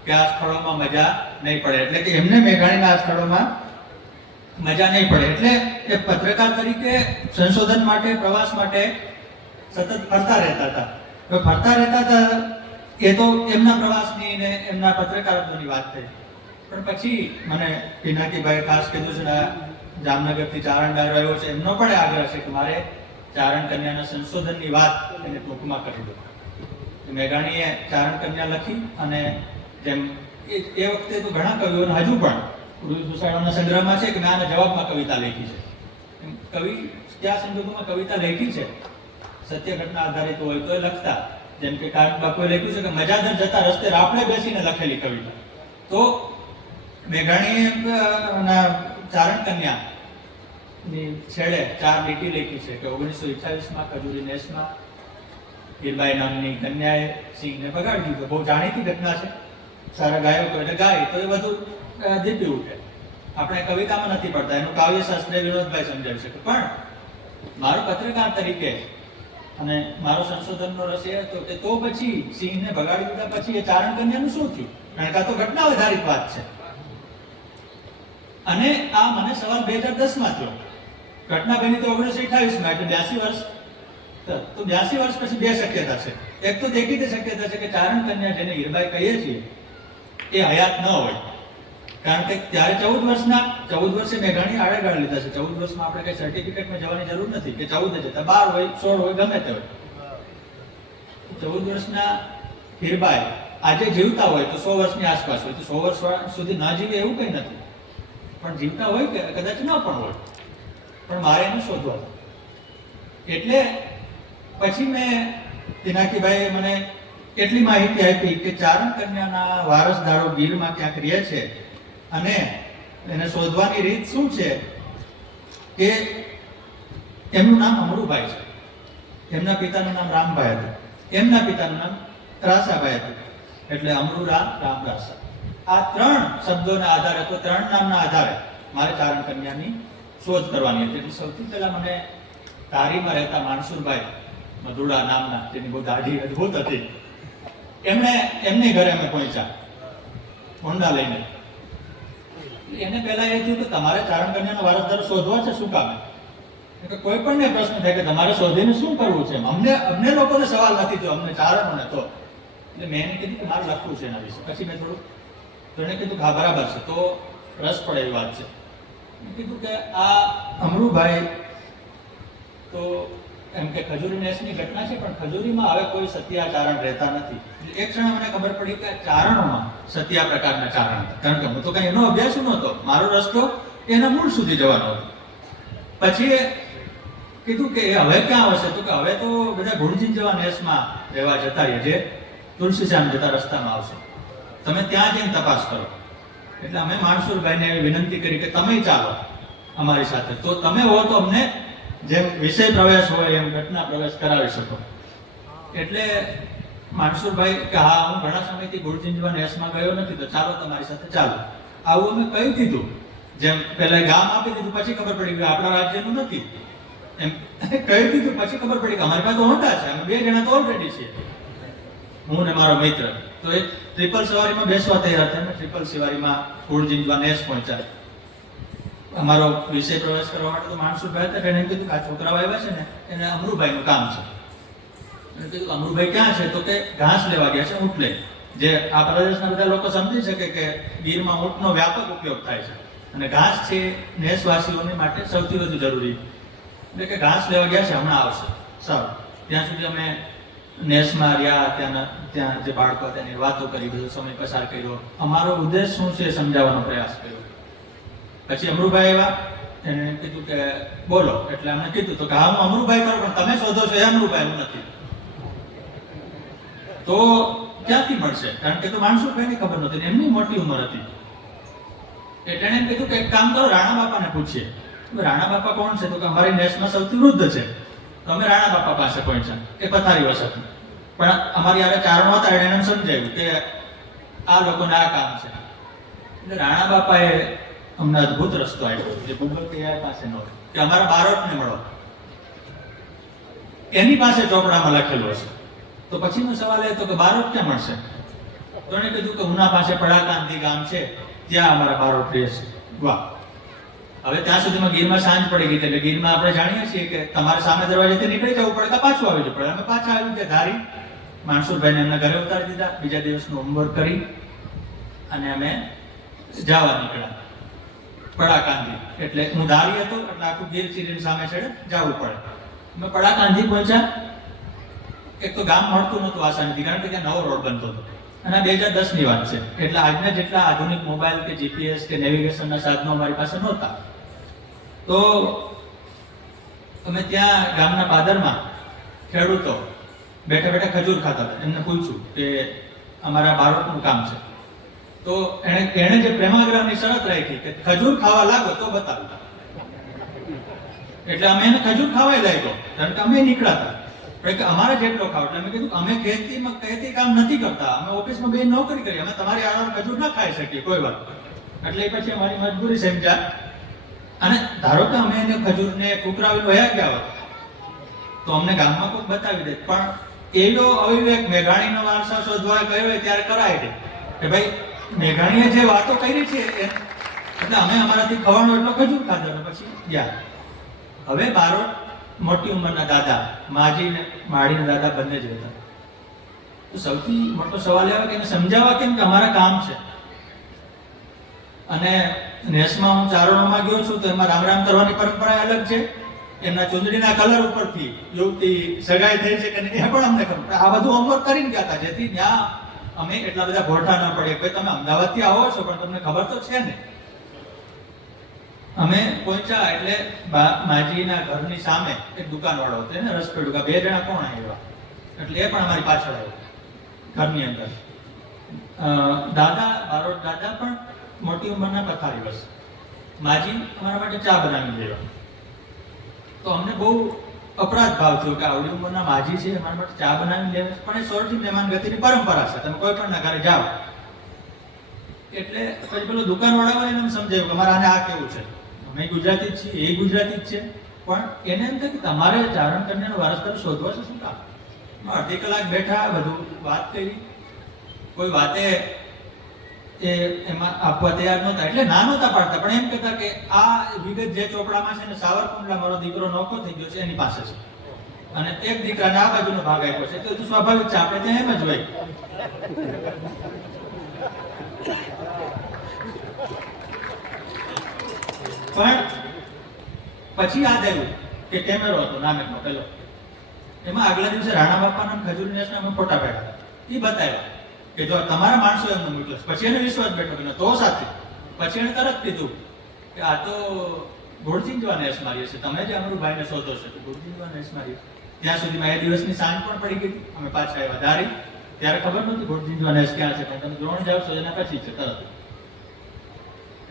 કે આ સ્થળોમાં મજા નહીં પડે. એટલે કે એમને મેઘાણીના આ સ્થળોમાં મજા નહીં પડે. એટલે એ પત્રકાર તરીકે સંશોધન માટે, પ્રવાસ માટે સતત ફરતા રહેતા હતા. તો ફરતા રહેતા હતા એ તો એમના પ્રવાસની ને એમના પત્રકારત્વની વાત થઈ. પણ પછી મને પિનાકીભાઈ ખાસ કીધું છે, જામનગરથી ચારણ ડાયરો આવ્યો છે, એમનો પણ આગ્રહ છે કે મારે ચારણ કન્યાના સંશોધનની વાત એને ટૂંકમાં કરી દો. મેઘાણીએ ચારણ કન્યા લખી, અને જેમ એ વખતે તો ઘણા કવિઓને હજુ પણ દુસાળાના સંગ્રહમાં છે કે મેં આના જવાબમાં કવિતા લખી છે. કવિ કયા સંજોગોમાં કવિતા લખી છે સત્ય ઘટના આધારિત હોય તો એ લખતા. જેમ કે કારક બાપુએ લખ્યું છે કે મજાદર જતા રસ્તે રાપડે બેસીને લખેલી કવિતા. તો મેઘાણીએ ચારણ કન્યા ની છેડે 4 લીટી લખી છે કે 1928માં ખજૂરી નેસમાં હીરબાઈ નામની કન્યાએ સિંહને બગાડી દીધો. બહુ જાણીતી ઘટના છે. સારા ગાયકો એટલે ગાય તો એ બધું દીપી ઉઠે. આપણે કવિતામાં નથી પડતા, એનું કાવ્ય શાસ્ત્ર વિનોદભાઈ સમજાવી શકે. પણ મારો પત્રકાર તરીકે અને મારો સંશોધનનો રસ એ હતો કે તો પછી સિંહને બગાડી દીધા પછી એ ચારણ કન્યાનું શું થયું? કારણ કે આ તો ઘટના આધારિત વાત છે. અને આ મને સવાલ 2010માં થયો. ઘટના બની તો 1928માં, એટલે 82 વર્ષ. તો 82 વર્ષ પછી 2 શક્યતા છે. એક તો દેખીતી શક્યતા છે કે ચારણ કન્યા જેને હીરબાઈ કહીએ છીએ એ હયાત ન હોય. કારણ કે ત્યારે 14 વર્ષે મેઘાણી આડેગાળે લીધા છે. 14 વર્ષમાં આપણે કઈ સર્ટિફિકેટમાં જવાની જરૂર નથી કે 14 જતા 12 હોય, 16 હોય, ગમે તે હોય. 14 વર્ષના હીરબાઈ આજે જીવતા હોય તો 100 વર્ષની આસપાસ હોય, તો 100 વર્ષ સુધી ના જીવે એવું કઈ નથી. પણ જીવતા હોય કે કદાચ ન પણ હોય, પણ મારે એને શોધવા. એટલે પછી મેં પિનાકીભાઈએ મને એટલી માહિતી આપી કે ચારણ કન્યાના વારસદારો ગીરમાં ક્યાંક રહે છે, અને એને શોધવાની રીત શું છે કે એમનું નામ અમરુભાઈ છે. એમના પિતાનું નામ રામભાઈ હતું, એમના પિતાનું નામ રાસાભાઈ હતું. એટલે અમરુરામ રામરાસા. આ 3 શબ્દોના આધારે, તો 3 નામના આધારે મારે ચારણ કન્યાની શોધ કરવાની હતી. એટલે સૌથી પહેલા મને ધારીમાં રહેતા માનસુરભાઈ મધુડા નામના, જેની બહુ દાઢી અદભુત હતી, એમને ઘરે અમે પહોંચ્યા હોન્ડા લઈને. એને પહેલા એ થયું કે તમારે ચારણ કન્યાનો વારસદાર શોધવા છે, શું કામ? કોઈ પણ ને પ્રશ્ન થાય કે તમારે શોધીને શું કરવું છે? અમને લોકોને સવાલ નથી થયો, અમને ચારણોને તો. એટલે મેં એને કીધું કે મારે લખવું છે એના વિશે. પછી મેં થોડું તો એને કીધું કે હા બરાબર છે, તો રસ પડે એવી વાત છે. મેં કીધું કે આ અમરુભાઈ તો એમ કે ખજૂરી નેસની ઘટના છે, પણ ખજૂરીમાં હવે કોઈ સત્યા ચારણ રહેતા નથી. એક ક્ષણે મને ખબર પડી કે ચારણોમાં સત્યા પ્રકારના ચારણ હતા. કારણ કે હું તો કઈ એનો અભ્યાસ નહોતો, મારો રસ્તો એના મૂળ સુધી જવાનો હતો. પછી કીધું કે હવે ક્યાં આવશે? તો કે હવે તો બધા ગુણજીન જેવા નેસમાં રહેવા જતા રહીએ, જે તુલસીશ્યામ જતા રસ્તામાં આવશે, તમે ત્યાં જઈને તપાસ કરો. એટલે અમે માણસુરભાઈને એવી વિનંતી કરી કે તમે ચાલો અમારી સાથે, તો તમે હો તો અમને જેમ વિષય પ્રવેશ હોય એમ ઘટના પ્રવેશ કરાવી શકો. એટલે માણસુરભાઈ કે હા, હું ઘણા સમયથી ગુણજીન જેવા નેસમાં ગયો નથી, તો ચાલો તમારી સાથે ચાલો. આવું અમે કહી દીધું, જેમ પહેલા ગામ આપી દીધું, પછી ખબર પડી કે આપણા રાજ્યનું નથી એમ કહી દીધું. પછી ખબર પડી કે અમારી પાસે હોન્ડા છે, અમે 2 જણા તો ઓલરેડી છીએ, હું ને મારો મિત્ર. તો એ ટ્રિપલ સવારીમાં બેસવા તૈયાર હતા, ટ્રિપલ સવારીમાં ગુણજીન નેસ પહોંચ્યા. અમારો વિષય પ્રવેશ કરવા માટે તો માણસુરભાઈ હતા, એને કીધું કે આ છોકરાઓ આવ્યા છે ને એને અમરુભાઈનું કામ છે. એને કીધું અમરુભાઈ ક્યાં છે? તો કે ઘાસ લેવા ગયા છે, ઊંટ લઈ. જે આ પ્રદેશના બધા લોકો સમજી શકે કે ગીરમાં ઊંટનો વ્યાપક ઉપયોગ થાય છે અને ઘાસ છે નેસવાસીઓને માટે સૌથી વધુ જરૂરી. એટલે કે ઘાસ લેવા ગયા છે, હમણાં આવશે. સારું, ત્યાં સુધી અમે નેસમાં રહ્યા, ત્યાં જે બાળકો હતા એની વાતો કરી, બધો સમય પસાર કર્યો, અમારો ઉદ્દેશ શું છે સમજાવવાનો પ્રયાસ કર્યો. પછી અમરુભાઈ આવ્યા, એને કીધું કે બોલો. એટલે અમને કીધું તો કે હા, હું અમરુભાઈ કરું, પણ તમે શોધો છો એ અમરુભાઈ, હું નથી. તો ક્યાંથી મળશે? કારણ કે તો માણસુરભાઈને ખબર નહોતી, એમની મોટી ઉંમર હતી. એટલે એને કીધું કે એક કામ કરો, રાણા બાપાને પૂછીએ. રાણા બાપા કોણ છે? તો કે અમારી નેસમાં સૌથી વૃદ્ધ છે. તો અમે રાણા બાપા પાસે પહોંચ્યા, કે પથારી વસત. પણ અમારી યારે ચારણો હતા, એને સમજાવ્યું કે આ લોકોને આ કામ છે. એટલે રાણા બાપાએ અમને અદભુત રસ્તો આપ્યો, જે ગૂગલ પે પાસે નો, કે અમારા બારોટને મળો, એની પાસે ચોપડામાં લખેલું હશે. તો પછીનો સવાલ એ હતો કે બારોટ ક્યાં મળશે? તો એને કીધું કે ઉના પાસે પડાકાંધી ગામ છે, ત્યાં અમારા બારોટ રહે છે. વાહ! હવે ત્યાં સુધીમાં ગીરમાં સાંજ પડી ગઈ, એટલે ગીરમાં આપણે જાણીએ છીએ કે તમારે સામે દરવાજેથી નીકળી જવું પડે કે પાછું આવી જવું પડે. અમે પાછા આવી ગયા ધારી, માણસુરભાઈને એમના ઘરે ઉતારી દીધા, બીજા દિવસનું હોમવર્ક કરી અને અમે જવા નીકળ્યા પડાકાંધી. એટલે હું ધારી હતો, એટલે આખું ગીર ચીરીની સામે છેડે જવું પડે. અમે પડાકાંધી પહોંચ્યા. એક તો ગામ મળતું નહોતું આસાનીથી, કારણ કે ત્યાં નવો રોડ બનતો હતો અને 2010ની વાત છે. એટલે આજના જેટલા આધુનિક મોબાઈલ કે જીપીએસ કે નેવિગેશનના સાધનો અમારી પાસે નહોતા. તો અમે ત્યાં ગામના પાદરમાં ખેડૂતો બેઠા બેઠા ખજૂર ખાતા હતા. એમને પૂછ્યું કે અમારા બાળકનું કામ છે. તો એણે જે પ્રેમાગ્રહની શરત રાખી કે ખજૂર ખાવા લાગો તો બતાવું. એટલે અમે એને ખજૂર ખાવાય લાગ્યો, કારણ કે અમે નીકળાતા કે અમારે જેટલો ખાવ. એટલે અમે કીધું અમે ખેતી કામ નથી કરતા, અમે ઓફિસમાં બે નોકરી કરી, અમે તમારી આરામ ખજૂર ના ખાઈ શકીએ કોઈ વાત. એટલે પછી અમારી મજબૂરી સમજ્યા અને ધારો કે અમે એને ખજૂરને કુકરાવીને વયા ગયા હોત તો અમને ગામમાં કોઈ બતાવી દે. પણ એનો અવિવેક મેઘાણીનો વારસા શોધવા ગયો હોય ત્યારે કરાય છે કે ભાઈ મેઘાણીએ જે વાતો કરી છે એટલે અમે અમારાથી ખવાનો એટલો ખજૂર ખાધો ને પછી ગયા. હવે બારોટ મોટી ઉંમરના દાદા, માજી ને માળીના દાદા બંને જ હતા. તો સૌથી મોટો સવાલ આવે કે એને સમજાવવા કેમ કે અમારા કામ છે. અને નેસમાં હું ચારણોમાં ગયો છું તો એમાં રામ રામ કરવાની પરંપરા અલગ છે. એમના ચૂંદડીના કલર ઉપરથી યુવતી સગાઈ થઈ છે કે નહીં એ પણ અમને ખબર. આ બધું હોમવર્ક કરીને ગયા હતા, જેથી ત્યાં અમે એટલા બધા ભોઠા ન પડે. ભાઈ તમે અમદાવાદથી આવો છો પણ તમને ખબર તો છે ને. અમે પહોંચ્યા એટલે માજીના ઘરની સામે એક દુકાનવાળો હતો, એને રસપેડુકા 2 જણા કોણ આવ્યા એટલે એ પણ અમારી પાછળ આવ્યો ઘરની અંદર. દાદા બારોટ દાદા પણ મોટી ઉંમરના પથારી બસ. માજી અમારા માટે ચા બનાવી દેવા. તો અમને બહુ અપરાધ ભાવ થયો કે આવડી ઉંમરના માજી છે અમારા માટે ચા બનાવી લે. પણ એ સોરઠી મહેમાન ગતિની પરંપરા છે, તમે કોઈ પણ ના ઘરે જાઓ. એટલે પછી પેલો દુકાનવાળાએ એને સમજાવ્યું કે અમારે આને આ કેવું છે, અમે ગુજરાતી જ છીએ, એ ગુજરાતી જ છે. પણ એને એમ થાય કે તમારે ચારણ કન્યાનો વારસદાર શોધવા છે, શું કામ? અડધી કલાક બેઠા, બધું વાત કરી, કોઈ વાતે એમાં આપવા તૈયાર નહોતા. એટલે ના નહોતા પાડતા, પણ એમ કહેતા કે આ વિગત જે ચોપડામાં છે ને સાવરકુંડલા મારો દીકરો નોખો થઈ ગયો છે એની પાસે છે અને એક દીકરાને આ બાજુનો ભાગ આપ્યો છે. તો સ્વાભાવિક છે, આપણે ત્યાં એમ જ હોય. પણ પછી યાદ આવ્યું કે કેમેરો હતો નામેકનો પેલો, એમાં આગલા દિવસે રાણા બાપાના ખજૂર નેસના અમે ફોટા પાડ્યા. એ બતાવ્યા કે જો તમારા માણસો એમને મોકલે. પછી એને વિશ્વાસ બેઠો કે તો સાથે. પછી એને તરત કીધું કે આ તો ઘોડચીંચવા નેસ મારીએ છીએ. તમે જે અમરુભાઈને શોધો છો તો ઘોડચીંચવા નેસ મારીએ. ત્યાં સુધીમાં એ દિવસની સાંજ પણ પડી ગઈ. અમે પાછા આવ્યા ધારી. ત્યારે ખબર નહોતી ઘોડચીંચવા નેસ ક્યાં છે, પણ તમે દ્રોણ જાવ છો એના પછી છે તરત.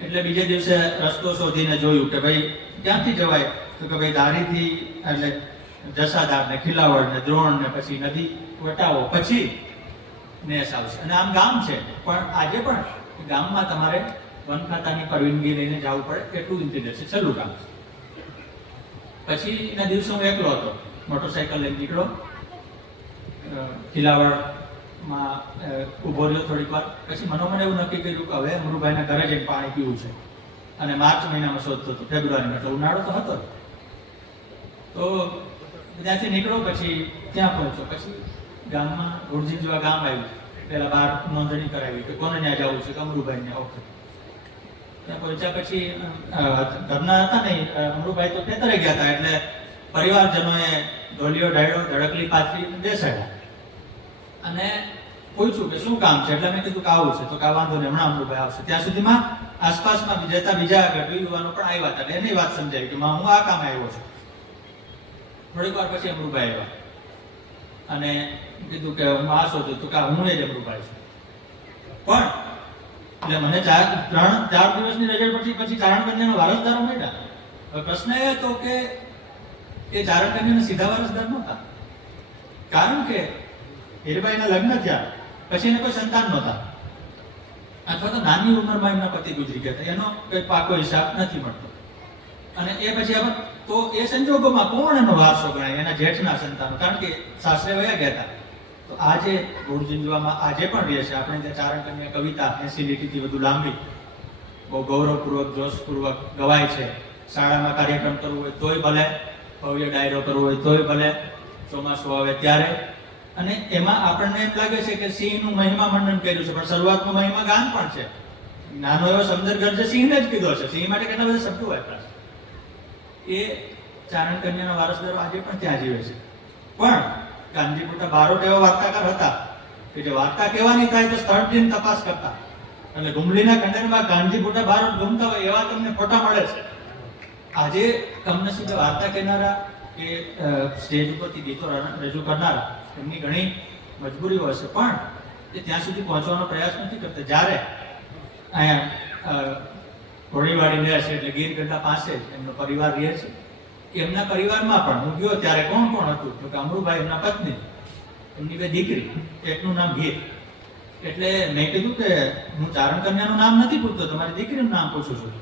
એટલે બીજે દિવસે રસ્તો શોધીને જોયું કે ભાઈ ક્યાંથી જવાય, તો કે ભાઈ ધારીથી એટલે જસાધાર ને ખીલાવડ ને દ્રોણ ને પછી નદી વટાવો પછી નેસ આવશે. અને આમ ગામ છે, પણ આજે પણ ગામમાં તમારે વન ખાતાની પરવાનગી લઈને જવું પડે એટલું ઇન્ટિરિયર છે, છેલ્લું ગામ છે. પછી એના દિવસે હું એકલો હતો, મોટરસાયકલ લઈને નીકળ્યો, ખીલાવડમાં ઊભો રહ્યો થોડીક વાર. પછી મનોમન એવું નક્કી કર્યું કે હવે અમરુભાઈના ઘરે જઈને પાણી પીવું છે. અને માર્ચ મહિનામાં શોધતો હતો, ફેબ્રુઆરીમાં, એટલે ઉનાળો તો હતો જ. તો ત્યાંથી નીકળ્યો, પછી ત્યાં પહોંચ્યો. પછી ગામમાં ઘોડચીંચવા ગામ આવ્યું. પેલા બહાર નોંધણી કરાવી કે કોને ત્યાં જવું છે, કે અમરુભાઈને. ઓકે, ત્યાં પહોંચ્યા પછી ઘરના હતા નહીં, અમરુભાઈ તો ખેતરે ગયા હતા, એટલે પરિવારજનોએ ઢોલિયો ઢાળ્યો, ધડકલી પાથરી બેસાડ્યા અને પૂછ્યું કે શું કામ છે. એટલે મેં કીધું કે આવું છે. તો કે વાંધો નહીં, હમણાં અમરુભાઈ આવશે. ત્યાં સુધીમાં આસપાસમાં બીજા ગઢવી યુવાનો પણ આવ્યા હતા. એની વાત સમજાવી કે હું આ કામે આવ્યો છું. થોડીક વાર પછી અમરુભાઈ આવ્યા અને કીધું કે હું આ શોધું. તો કે હું એ જ અમરુભાઈ છું. પણ એટલે મને 4 દિવસની રજા પછી ચારણ કન્યાના વારસદારો મળ્યા. હવે પ્રશ્ન એ હતો કે એ ચારણ કન્યાના સીધા વારસદાર નહોતા, કારણ કે હીરબાઈના લગ્ન થયા પછી એને કોઈ સંતાન નહોતા, અથવા તો નાની ઉંમરમાં એમના પતિ ગુજરી ગયા હતા. એનો કોઈ પાકો હિસાબ નથી મળતો. અને એ પછી હવે તો એ સંજોગોમાં કોણ એનો વારસો ગણાય? એના જેઠના સંતાનો, કારણ કે સાસરે વયા ગયા હતા. તો આજે ઘોડચીંચવામાં આજે પણ રહે છે. આપણે ત્યાં ચારણ કન્યા કવિતા 80 લીટીથી વધુ લાંબી, બહુ ગૌરવપૂર્વક જોશપૂર્વક ગવાય છે. શાળામાં કાર્યક્રમ કરવો હોય તોય ભલે, ભવ્ય ડાયરો કરવો હોય તોય ભલે, ચોમાસું આવે ત્યારે. અને એમાં આપણને એમ લાગે છે કે સિંહનું મહિમા મંડન કર્યું છે, પણ શરૂઆતનો મહિમા ગાન પણ છે. નાનો એવો સમદર ગર્જ સિંહને જ કીધો છે. સિંહ માટે કેટલા બધા શબ્દો વાપર્યા છે. એ ચારણ કન્યાના વારસદારો આજે પણ ત્યાં જીવે છે. પણ કાનજીપુટા બારોટ એવા વાર્તાકાર હતા કે જે વાર્તા કહેવાની થાય તો સ્થળ જઈને તપાસ કરતા. એટલે ગુમલીના ખંડનમાં કાનજીપુટા બારોટ ઘૂમતા હોય એવા તમને ફોટા મળે છે. આજે કમનસીબે વાર્તા કહેનારા કે સ્ટેજ ઉપરથી ગીતો રજૂ કરનારા એમની ઘણી મજબૂરીઓ હશે, પણ એ ત્યાં સુધી પહોંચવાનો પ્રયાસ નથી કરતા. જ્યારે અહીંયા ઘોડીવાડી રહે છે, એટલે ગીર ગઢડા પાસે જ એમનો પરિવાર રહે છે. એમના પરિવારમાં પણ હું ગયો ત્યારે કોણ કોણ હતું? તો કે અમરુભાઈ, એમના પત્ની, એમની 2 દીકરી, એકનું નામ ગીર. એટલે મેં કીધું કે હું ચારણ કન્યાનું નામ નથી પૂછતો, તમારી દીકરીનું નામ પૂછું છું.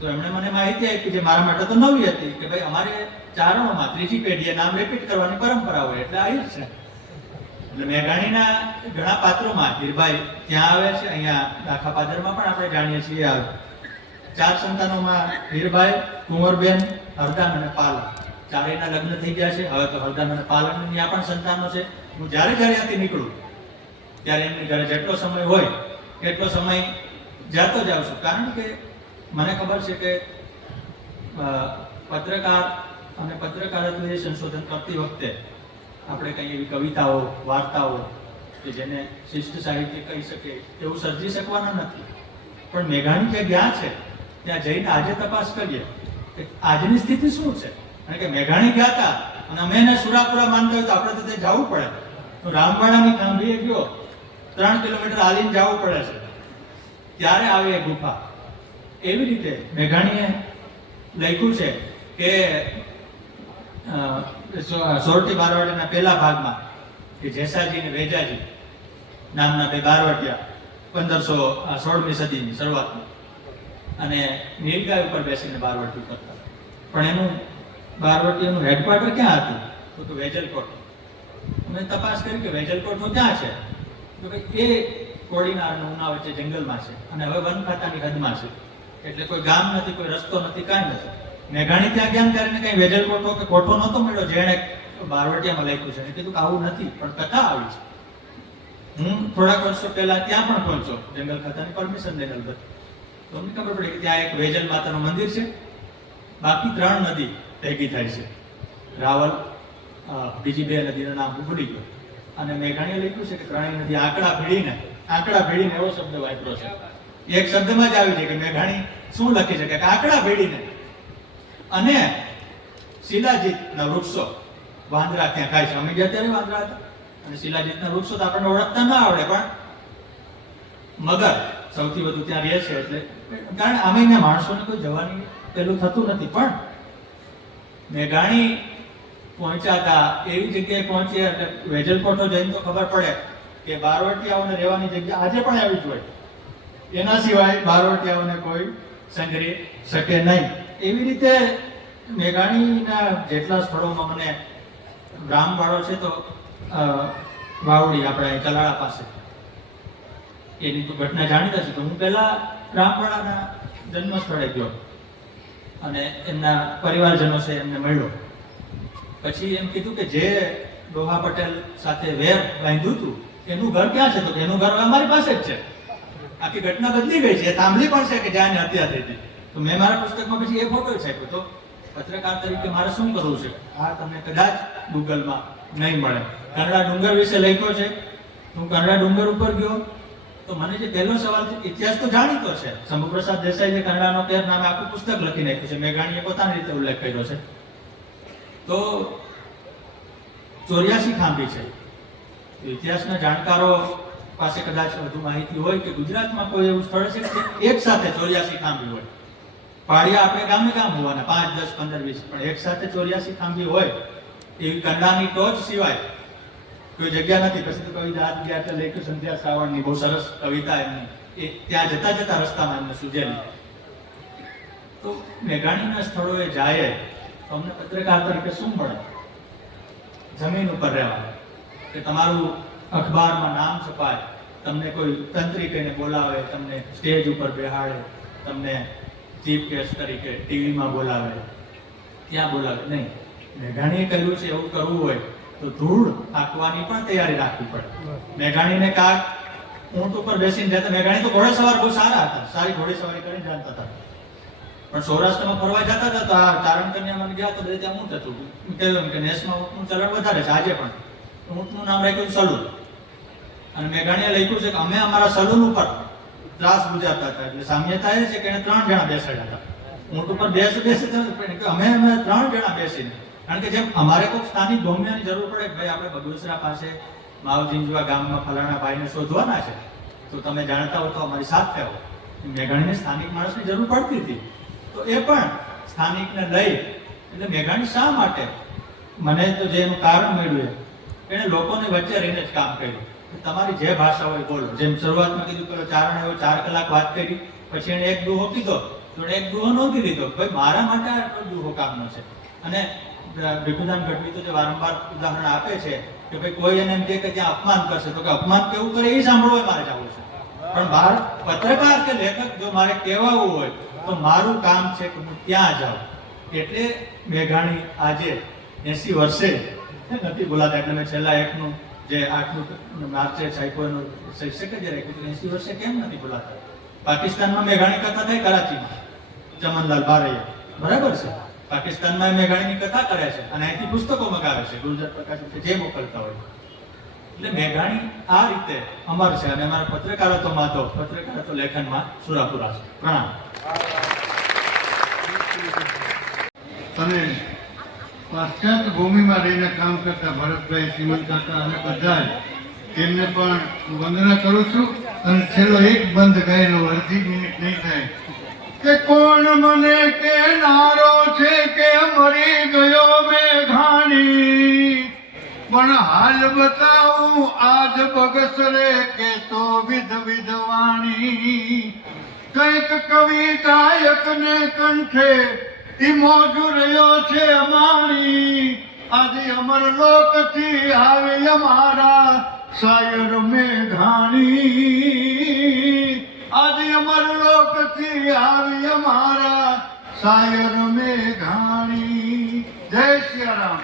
તો એમણે મને માહિતી આપી જે મારા માટે તો નવી હતી, કે ભાઈ અમારે ચારણોમાં 3જી પેઢીએ નામ રિપીટ કરવાની પરંપરા હોય, એટલે આવી છે. એટલે મેઘાણીના ઘણા પાત્રોમાં હીરબાઈ ત્યાં આવે છે. અહીંયા દાખા પાદરમાં પણ આપણે જાણીએ છીએ આવે. 4 સંતાનોમાં હીરબાઈ, કુંવરબેન, હરદાન અને પાલન, ચારેયના લગ્ન થઈ ગયા છે. હવે તો હરદાન અને પાલનની ત્યાં પણ સંતાનો છે. હું જ્યારે ત્યાંથી નીકળું ત્યારે એમની ઘરે જેટલો સમય હોય એટલો સમય જતો જાઉં છું, કારણ કે મને ખબર છે કે પત્રકાર અને પત્રકારત્વ સંશોધન કરતી વખતે આપણે કંઈ એવી કવિતાઓ, વાર્તાઓ કે જેને શિષ્ટ સાહિત્ય કહી શકે એવું સર્જી શકવાના નથી. પણ મેઘાણી જ્યાં ગયા છે ત્યાં જઈને આજે તપાસ કરીએ કે આજની સ્થિતિ શું છે. કારણ કે મેઘાણી ગયા હતા અને અમે એને સુરાપુરા માનતા હોય તો આપણે તો ત્યાં જવું પડે. તો રામવાડાની ખાંભીએ ગયો, 3 કિલોમીટર હાલીને જવું પડે છે, ત્યારે આવે એ ગુફા. એવી રીતે મેઘાણીએ લખ્યું છે કે સોરઠી બારવાડિયાના પહેલા ભાગમાં કે જેસાજી અને વેજાજી નામના 2 બારવટિયા 1516મી સદીની શરૂઆતમાં, અને નીલગાય ઉપર બેસીને બારવટી કરતા. પણ એનું બારવટીનું હેડક્વાર્ટર ક્યાં હતું? તો વેજલકોટ. અમે તપાસ કરી કે વેજલકોટનું ક્યાં છે? તો ભાઈ એ કોડીનાર અને ઉના વચ્ચે જંગલમાં છે, અને હવે વન ખાતાની હદમાં છે. એટલે કોઈ ગામ નથી, કોઈ રસ્તો નથી, કાંઈ નથી. મેઘાણી ત્યાં જ્ઞાન કરીને કઈ વેજલકોટો કે કોઠો નહોતો મળ્યો જેણે બારવટિયામાં લખ્યું છે. કીધું કે આવું નથી, પણ કથા આવી છે. હું થોડાક વર્ષો પહેલા ત્યાં પણ પહોંચ્યો, જંગલ ખાતાની પરમિશન લઈને અલબત્ત. તો અમને ખબર પડી કે ત્યાં એક વેજલ માતાનું મંદિર છે, બાકી 3 નદી ભેગી થાય છે. રાવલ, બીજી 2 નદીનું નામ હું ભૂલી ગયો. અને મેઘાણીએ લખ્યું છે કે 3 નદી આંકડા ભેળીને એવો શબ્દ વાપર્યો છે. એક શબ્દમાં જ આવી છે કે મેઘાણી શું લખી શકે કે આંકડા ભેળીને. અને શિલાજીતના વૃક્ષો, વાંદરા ત્યાં ખાય છે. અમે ગયા ત્યારે વાંદરા હતા. અને શિલાજીતના વૃક્ષો તો આપણને ઓળખતા ના આવડે, પણ મગર સૌથી વધુ ત્યાં રહે છે. એટલે કારણ અમે અહીંયા માણસોને કોઈ જવાની પેલું થતું નથી. પણ મેઘાણી પહોંચ્યા હતા, એવી જગ્યાએ પહોંચ્યા એટલે વેજલકોટો જઈને તો ખબર પડે કે બારવટિયાઓને રહેવાની જગ્યા આજે પણ આવી જ હોય. એના સિવાય બારવટિયાઓને કોઈ સંગ્રહી શકે નહીં. એવી રીતે મેઘાણીના જેટલા સ્થળોમાં મને રામવાડો છે તો વાવડી આપણે ચલાળા પાસે એની તો ઘટના જાણીતા છે. તો હું પહેલા રામવાડાના જન્મ સ્થળે ગયો અને એમના પરિવારજનો છે એમને મળ્યો. પછી એમ કીધું કે જે ડોહા પટેલ સાથે વેર બાંધ્યું હતું એનું ઘર ક્યાં છે? તો એનું ઘર અમારી પાસે જ છે. આખી ઘટના બદલી ગઈ છે. સાંભળી પણ છે કે જ્યાં હત્યા થઈ હતી. તો મેં મારા પુસ્તકમાં પછી એ ફોટો છાપ્યો. તો પત્રકાર તરીકે મારે શું કરવું છે? આ તમને કદાચ ગૂગલમાં નહીં મળે. કંડલા ડુંગર વિશે લખ્યો છે. હું કંડલા ડુંગર ઉપર ગયો તો મને જે પહેલો સવાલ છે, ઇતિહાસ તો જાણીતો છે. શંભુપ્રસાદ દેસાઈ જે કંડલાનો પેર નામે આખું પુસ્તક લખી નાખ્યું છે. મેઘાણીએ પોતાની રીતે ઉલ્લેખ કર્યો છે. તો 84 ખાંભી છે. ઇતિહાસના જાણકારો પાસે કદાચ વધુ માહિતી હોય કે ગુજરાતમાં કોઈ એવું સ્થળ છે કે એક સાથે 84 ખાંભી હોય. પાડિયા આપણે ગામે ગામ હોવાના 5, 10, 15, 20, પણ એક સાથે 84 ખાંભી હોય એવી કંડલાની ટોચ સિવાય કોઈ જગ્યા નથી. પછી તો કવિ દાદ ગયા એટલે લખ્યું સંધ્યા શ્રાવણની બહુ સરસ કવિતા એમની, એ ત્યાં જતા જતા રસ્તામાં એમને સુજેલી. તો મેઘાણીના સ્થળોએ જાય તો અમને પત્રકાર તરીકે શું મળે? જમીન ઉપર રહેવા, કે તમારું અખબારમાં નામ છપાય, તમને કોઈ તંત્રી કહીને બોલાવે, તમને સ્ટેજ ઉપર બેહાડે, તમને ચીફ ગેસ્ટ તરીકે ટીવીમાં બોલાવે, ત્યાં બોલાવે નહીં. મેઘાણીએ કહ્યું છે એવું કરવું હોય તો ધૂળ આંકવાની પણ તૈયારી રાખવી પડે. મેઘાણીને કાક ઊંટ ઉપર બેસીને જતા. મેઘાણી તો ઘોડેસવાર બહુ સારા હતા, સારી ઘોડેસવારી કરીને જાણતા હતા. પણ સૌરાષ્ટ્રમાં ફરવા જતા હતા તો આ ચારણ કન્યામાં ગયા તો બે ત્યાં ઊંટ હતું. કહ્યું કે નેસમાં ઊંટનું ચલણ વધારે છે આજે પણ. ઊંટનું નામ રાખ્યું સલૂન. અને મેઘાણીએ લખ્યું છે કે અમે અમારા સલૂન ઉપર ત્રાસ ગુજારતા હતા. એટલે સામ્યતા એ છે કે એને 3 જણા બેસાડ્યા હતા. ઊંટ ઉપર બેસે અમે 3 જણા બેસીને. કારણ કે જેમ અમારે કોઈ સ્થાનિક ભૌમ્યની જરૂર પડે કે ભાઈ આપણે બગુસરા પાસે માવજીન જેવા ગામમાં ફલાણા ભાઈને શોધવાના છે, તો તમે જાણતા હો તો અમારી સાથે આવો. મેઘાણીને સ્થાનિક માણસની જરૂર પડતી હતી. તો એ પણ સ્થાનિકને લઈ, એટલે મેઘાણી શા માટે, મને તો જે એનું કારણ મળ્યું એને લોકોને વચ્ચે રહીને જ કામ કર્યું. તમારી જે ભાષા હોય બોલો. જેમ શરૂઆતમાં કીધું પેલો ચારણ એવો 4 કલાક વાત કરી, પછી એને એક દુહો કીધો તો એને એક દુહો નોંધી લીધો. ભાઈ મારા માટે આટલો દુહો કામનો છે. અને ભીખુદાન ગઢવી તો જે વારંવાર ઉદાહરણ આપે છે કે ભાઈ કોઈ એને એમ કહે કે ત્યાં અપમાન કરશે તો કે અપમાન કેવું કરે એ સાંભળવું મારે જવું છે. પણ બહાર પત્રકાર કે લેખક જો મારે કહેવાવું હોય તો મારું કામ છે કે હું ત્યાં જાઉં. એટલે મેઘાણી આજે 80 વર્ષે નથી બોલાતા. એટલે મેં છેલ્લા એકનું જે આટલું માર્ચે છાપ્યું શીર્ષક જ રાખ્યું 80 વર્ષે કેમ નથી બોલાતા. પાકિસ્તાનમાં મેઘાણી કથા થઈ કરાચીમાં, ચમનલાલ બારૈયા, બરાબર છે. પાકિસ્તાનમાં મેઘાણીની કથા કરે છે અને અહીંથી પુસ્તકો મગાવે છે, ગુજરાત પ્રકાશ જે મોકલતા હોય. એટલે મેઘાણી આ રીતે અમર છે અને અમારા પત્રકારત્વમાં તો પત્રકારત્વ લેખનમાં સુરાપુરા છે. પ્રણામ. અને પાશ્ચાત્ય ભૂમિમાં રહીને કામ કરતા ભરતભાઈ, શ્રીમંત કાકા અને બધા એમને પણ વંદના કરું છું. અને છેલ્લો એક બંધ ગાયેલો અડધી મિનિટ નહીં થાય કે કોણ મને કેનારો છે કે મરી ગયો મેઘાણી, પણ હાલ બતાવું આજ બગસરે કે તો વિધવાણી. કઈક કવિ ગાયક ને કંઠે ઈ મોજુ રહ્યો છે અમારી, આજે અમર લોક થી આવી અમારા શાયર મેઘાણી, આજે અમર લોક થી આવી અમારા શાયર મેઘાણી. જય શ્રી રામ.